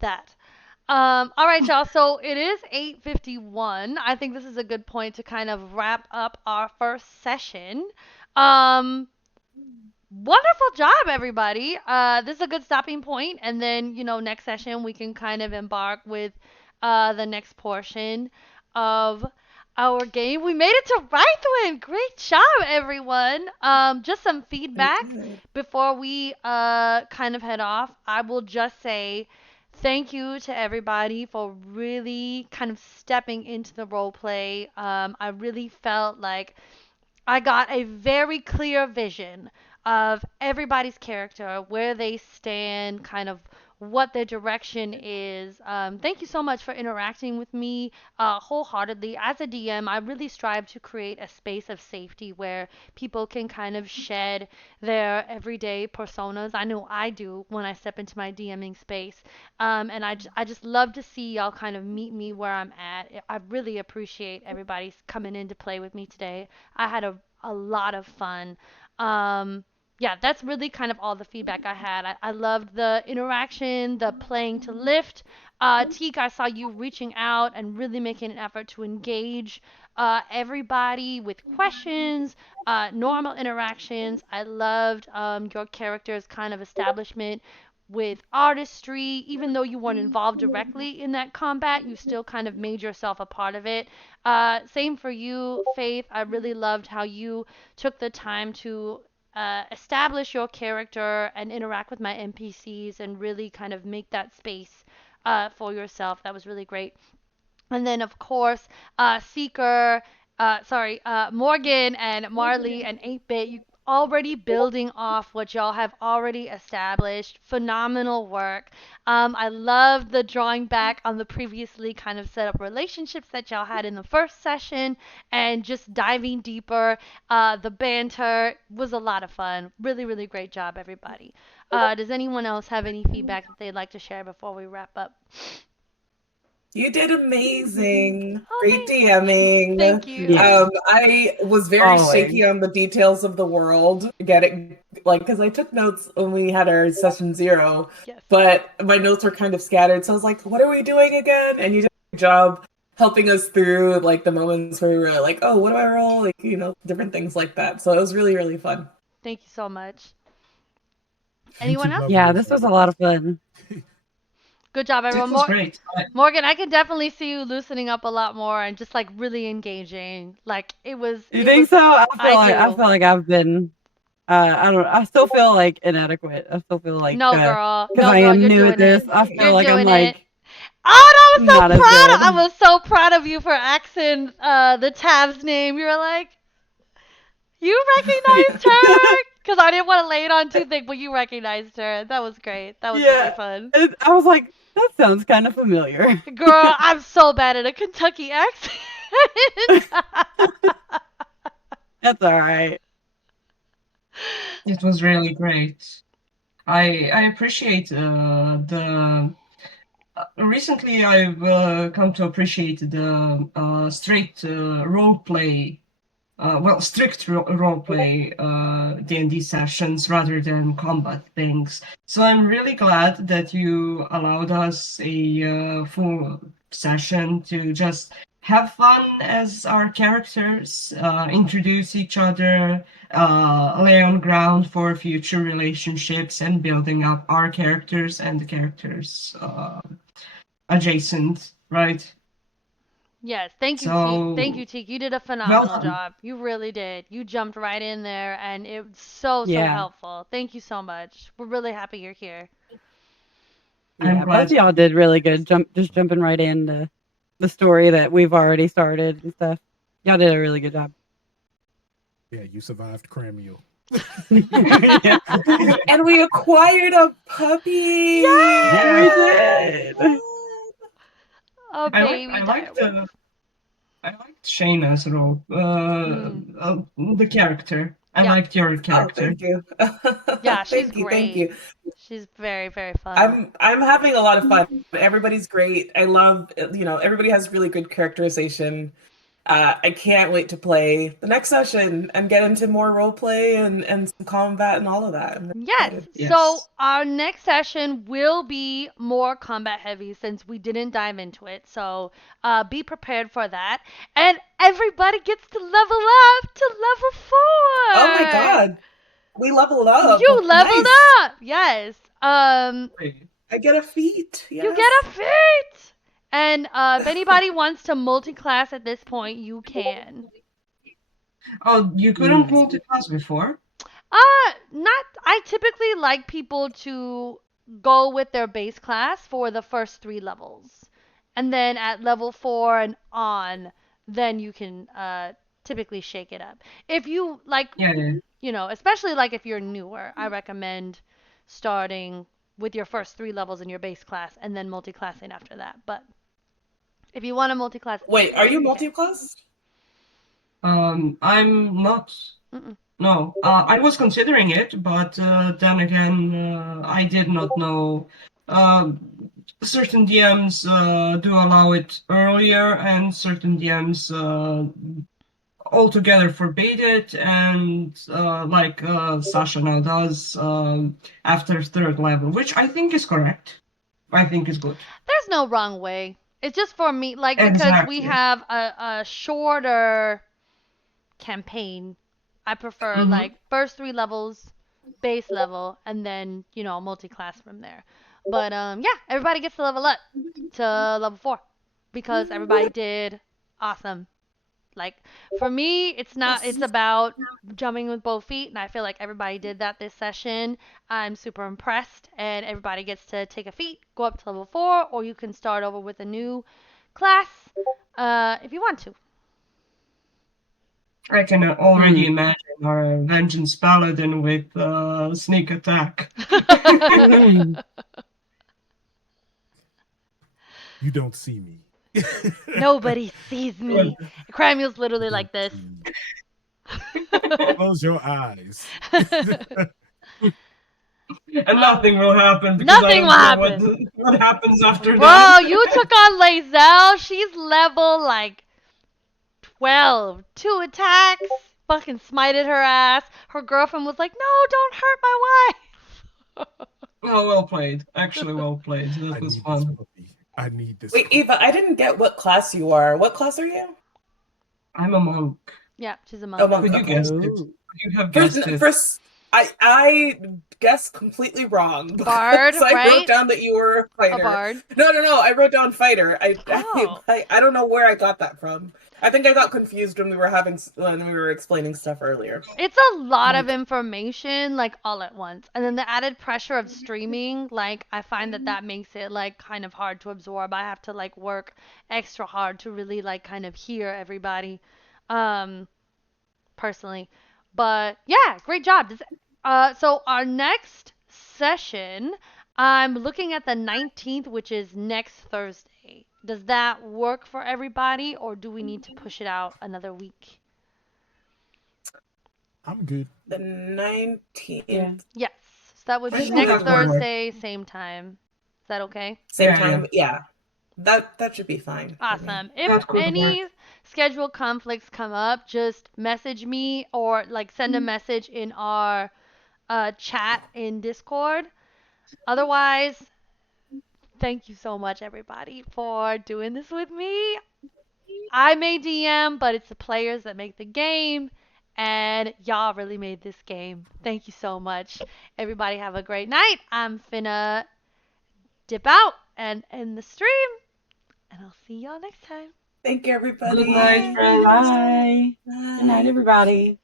That. All right, y'all. So it is 8:51. I think this is a good point to kind of wrap up our first session. Um, Wonderful job, everybody. This is a good stopping point, and then next session we can kind of embark with the next portion of our game. We made it to Reithwin. Great job, everyone. Just some I feedback did. before we kind of head off. I will just say thank you to everybody for really kind of stepping into the role play. I really felt like I got a very clear vision of everybody's character, where they stand, kind of what their direction is. Thank you so much for interacting with me wholeheartedly. As a DM, I really strive to create a space of safety where people can kind of shed their everyday personas. I know I do when I step into my DMing space. And I just love to see y'all kind of meet me where I'm at. I really appreciate everybody coming in to play with me today. I had a lot of fun. Um, yeah, that's really kind of all the feedback I had. I loved the interaction, the playing to lift. Teak, I saw you reaching out and really making an effort to engage everybody with questions, normal interactions. I loved your character's kind of establishment with artistry. Even though you weren't involved directly in that combat, you still kind of made yourself a part of it. Same for you, Faith. I really loved how you took the time to establish your character and interact with my NPCs and really kind of make that space for yourself. That was really great. And then, of course, Seeker, Morgan and Marley and 8-Bit, you already building off what y'all have already established. Phenomenal work. I love the drawing back on the previously kind of set up relationships that y'all had in the first session and just diving deeper. The banter was a lot of fun. Really, really great job, everybody. Does anyone else have any feedback that they'd like to share before we wrap up? You did amazing. Oh, Great thanks. DMing. Thank you. Yeah, I was very always. shaky on the details of the world, getting like because I took notes when we had our session 0, Yes. but my notes were kind of scattered. So I was like, "What are we doing again?" And you did a good job helping us through like the moments where we were like, "Oh, what do I roll?" Like different things like that. So it was really really fun. Thank you so much. Anyone YouTube else? level Yeah, is this was a lot of fun. Good job, This everyone. was great. Morgan, I can definitely see you loosening up a lot more and just like really engaging. Like You it think was. so? I I feel like I do. feel like I've been. I don't. I still feel like inadequate. I still feel like No, girl. because No, I girl. am You're new at doing it. this. I feel You're like I'm doing it. like Oh, I was so not as proud of. good. I was so proud of you for asking the tab's name. You were like, you recognized her? Because I didn't want to lay it on too thick, but you recognized her. That was great. That was really Yeah, fun. I was like that sounds kind of familiar. Girl, I'm so bad at a Kentucky accent. That's all right. It was really great. I appreciate the. Recently, I've come to appreciate the straight role play, strict role play D&D sessions rather than combat things. So I'm really glad that you allowed us a full session to just have fun as our characters, introduce each other, lay on ground for future relationships, and building up our characters and the characters adjacent, right? Yes, thank you, Teak. Thank So you, Teak. You did a well phenomenal done. job. You really did. You jumped right in there, and it was so, so Yeah, helpful. Thank you so much. We're really happy you're here. I'm yeah. Both of glad. y'all did really good. Jumping right into the story that we've already started and stuff. Y'all did a really good job. Yeah, you survived Cramuel. Yeah, And we acquired a puppy. we Yes! did. A I baby like direwolf. I liked Shayna's role, Mm, the character. I yeah. liked your Oh, character. thank you. Yeah, she's Thank great. you. She's very, very fun. I'm having a lot of fun. Everybody's great. I love, everybody has really good characterization. I can't wait to play the next session and get into more role play and some combat and all of that. I'm Yes. excited. So Yes. our next session will be more combat heavy since we didn't dive into it. So be prepared for that. And everybody gets to level up to level Oh my 4. God, we leveled up. You leveled Nice. up. Yes. Great. I get a feat. You get Yes. a feat. And if anybody wants to multi-class at this point, you can. Oh, you couldn't Mm. multiclass before? Not. I typically like people to go with their base class for the first 3 levels, and then at level 4 and on, then you can typically shake it up. If you like, Yeah, yeah. especially like if you're newer, I recommend starting with your first 3 levels in your base class and then multi-classing after that. But if you want to multi-class Wait, are earlier, you you can. multi-class? I'm not. Mm-mm. No, I was considering it, but then again, I did not know. Uh, Certain DMs do allow it earlier, and certain DMs altogether forbade it, and like Sasha now does after third level, which I think is correct. I think is good. There's no wrong way. It's just for me, like, because we Exactly. have a shorter campaign. I prefer Hmm. like first 3 levels, base level, and then multi-class from there. But yeah, everybody gets to level up to level 4 because everybody did awesome. Like for me, it's not. It's Yes. about jumping with both feet, and I feel like everybody did that this session. I'm super impressed, and everybody gets to take a feat, go up to level 4, or you can start over with a new class if you want to. I can already Hmm. imagine our Vengeance Paladin with sneak attack. You don't see me. Nobody sees Good. me. Cramuel's You literally don't like this. see me. Close your eyes. And nothing will happen because I Nothing will don't know what happen. what happens after that. Bro, you took on Lazelle. She's level like 12. 2 attacks. Fucking smited her ass. Her girlfriend was like, no, don't hurt my wife. Oh, well played. Actually, well played. I That was need this fun. puppy. I need this Wait, puppy. Eva, I didn't get what class you are. What class are you? I'm a monk. Yeah, she's a Oh, monk. monk. But you Okay. guessed it. Oh. You have First, guessed it. first, I guessed completely wrong Bard, because I wrote right? down that you were a A fighter. bard. No. I wrote down fighter. Oh. I don't know where I got that from. I think I got confused when we were explaining stuff earlier. It's a lot of information, like all at once. And then the added pressure of streaming, like I find that makes it like kind of hard to absorb. I have to like work extra hard to really like kind of hear everybody, um, personally. But yeah, great job. So our next session, I'm looking at the 19th, which is next Thursday. Does that work for everybody, or do we need to push it out another week? I'm good. The Yeah. 19th, Yes. So that would I be think next that will work. Thursday, same time. Is that okay? same Yeah, yeah. time. Yeah, that should be fine for me. Awesome. If That could work. any schedule conflicts come up, just message me or like send a message in our chat in Discord. Otherwise, thank you so much, everybody, for doing this with me. I may DM, but it's the players that make the game, and y'all really made this game. Thank you so much. Everybody have a great night. I'm finna dip out and end the stream, and I'll see y'all next time. Thank you, Good everybody. night, friends. Bye. Good night, Bye. everybody.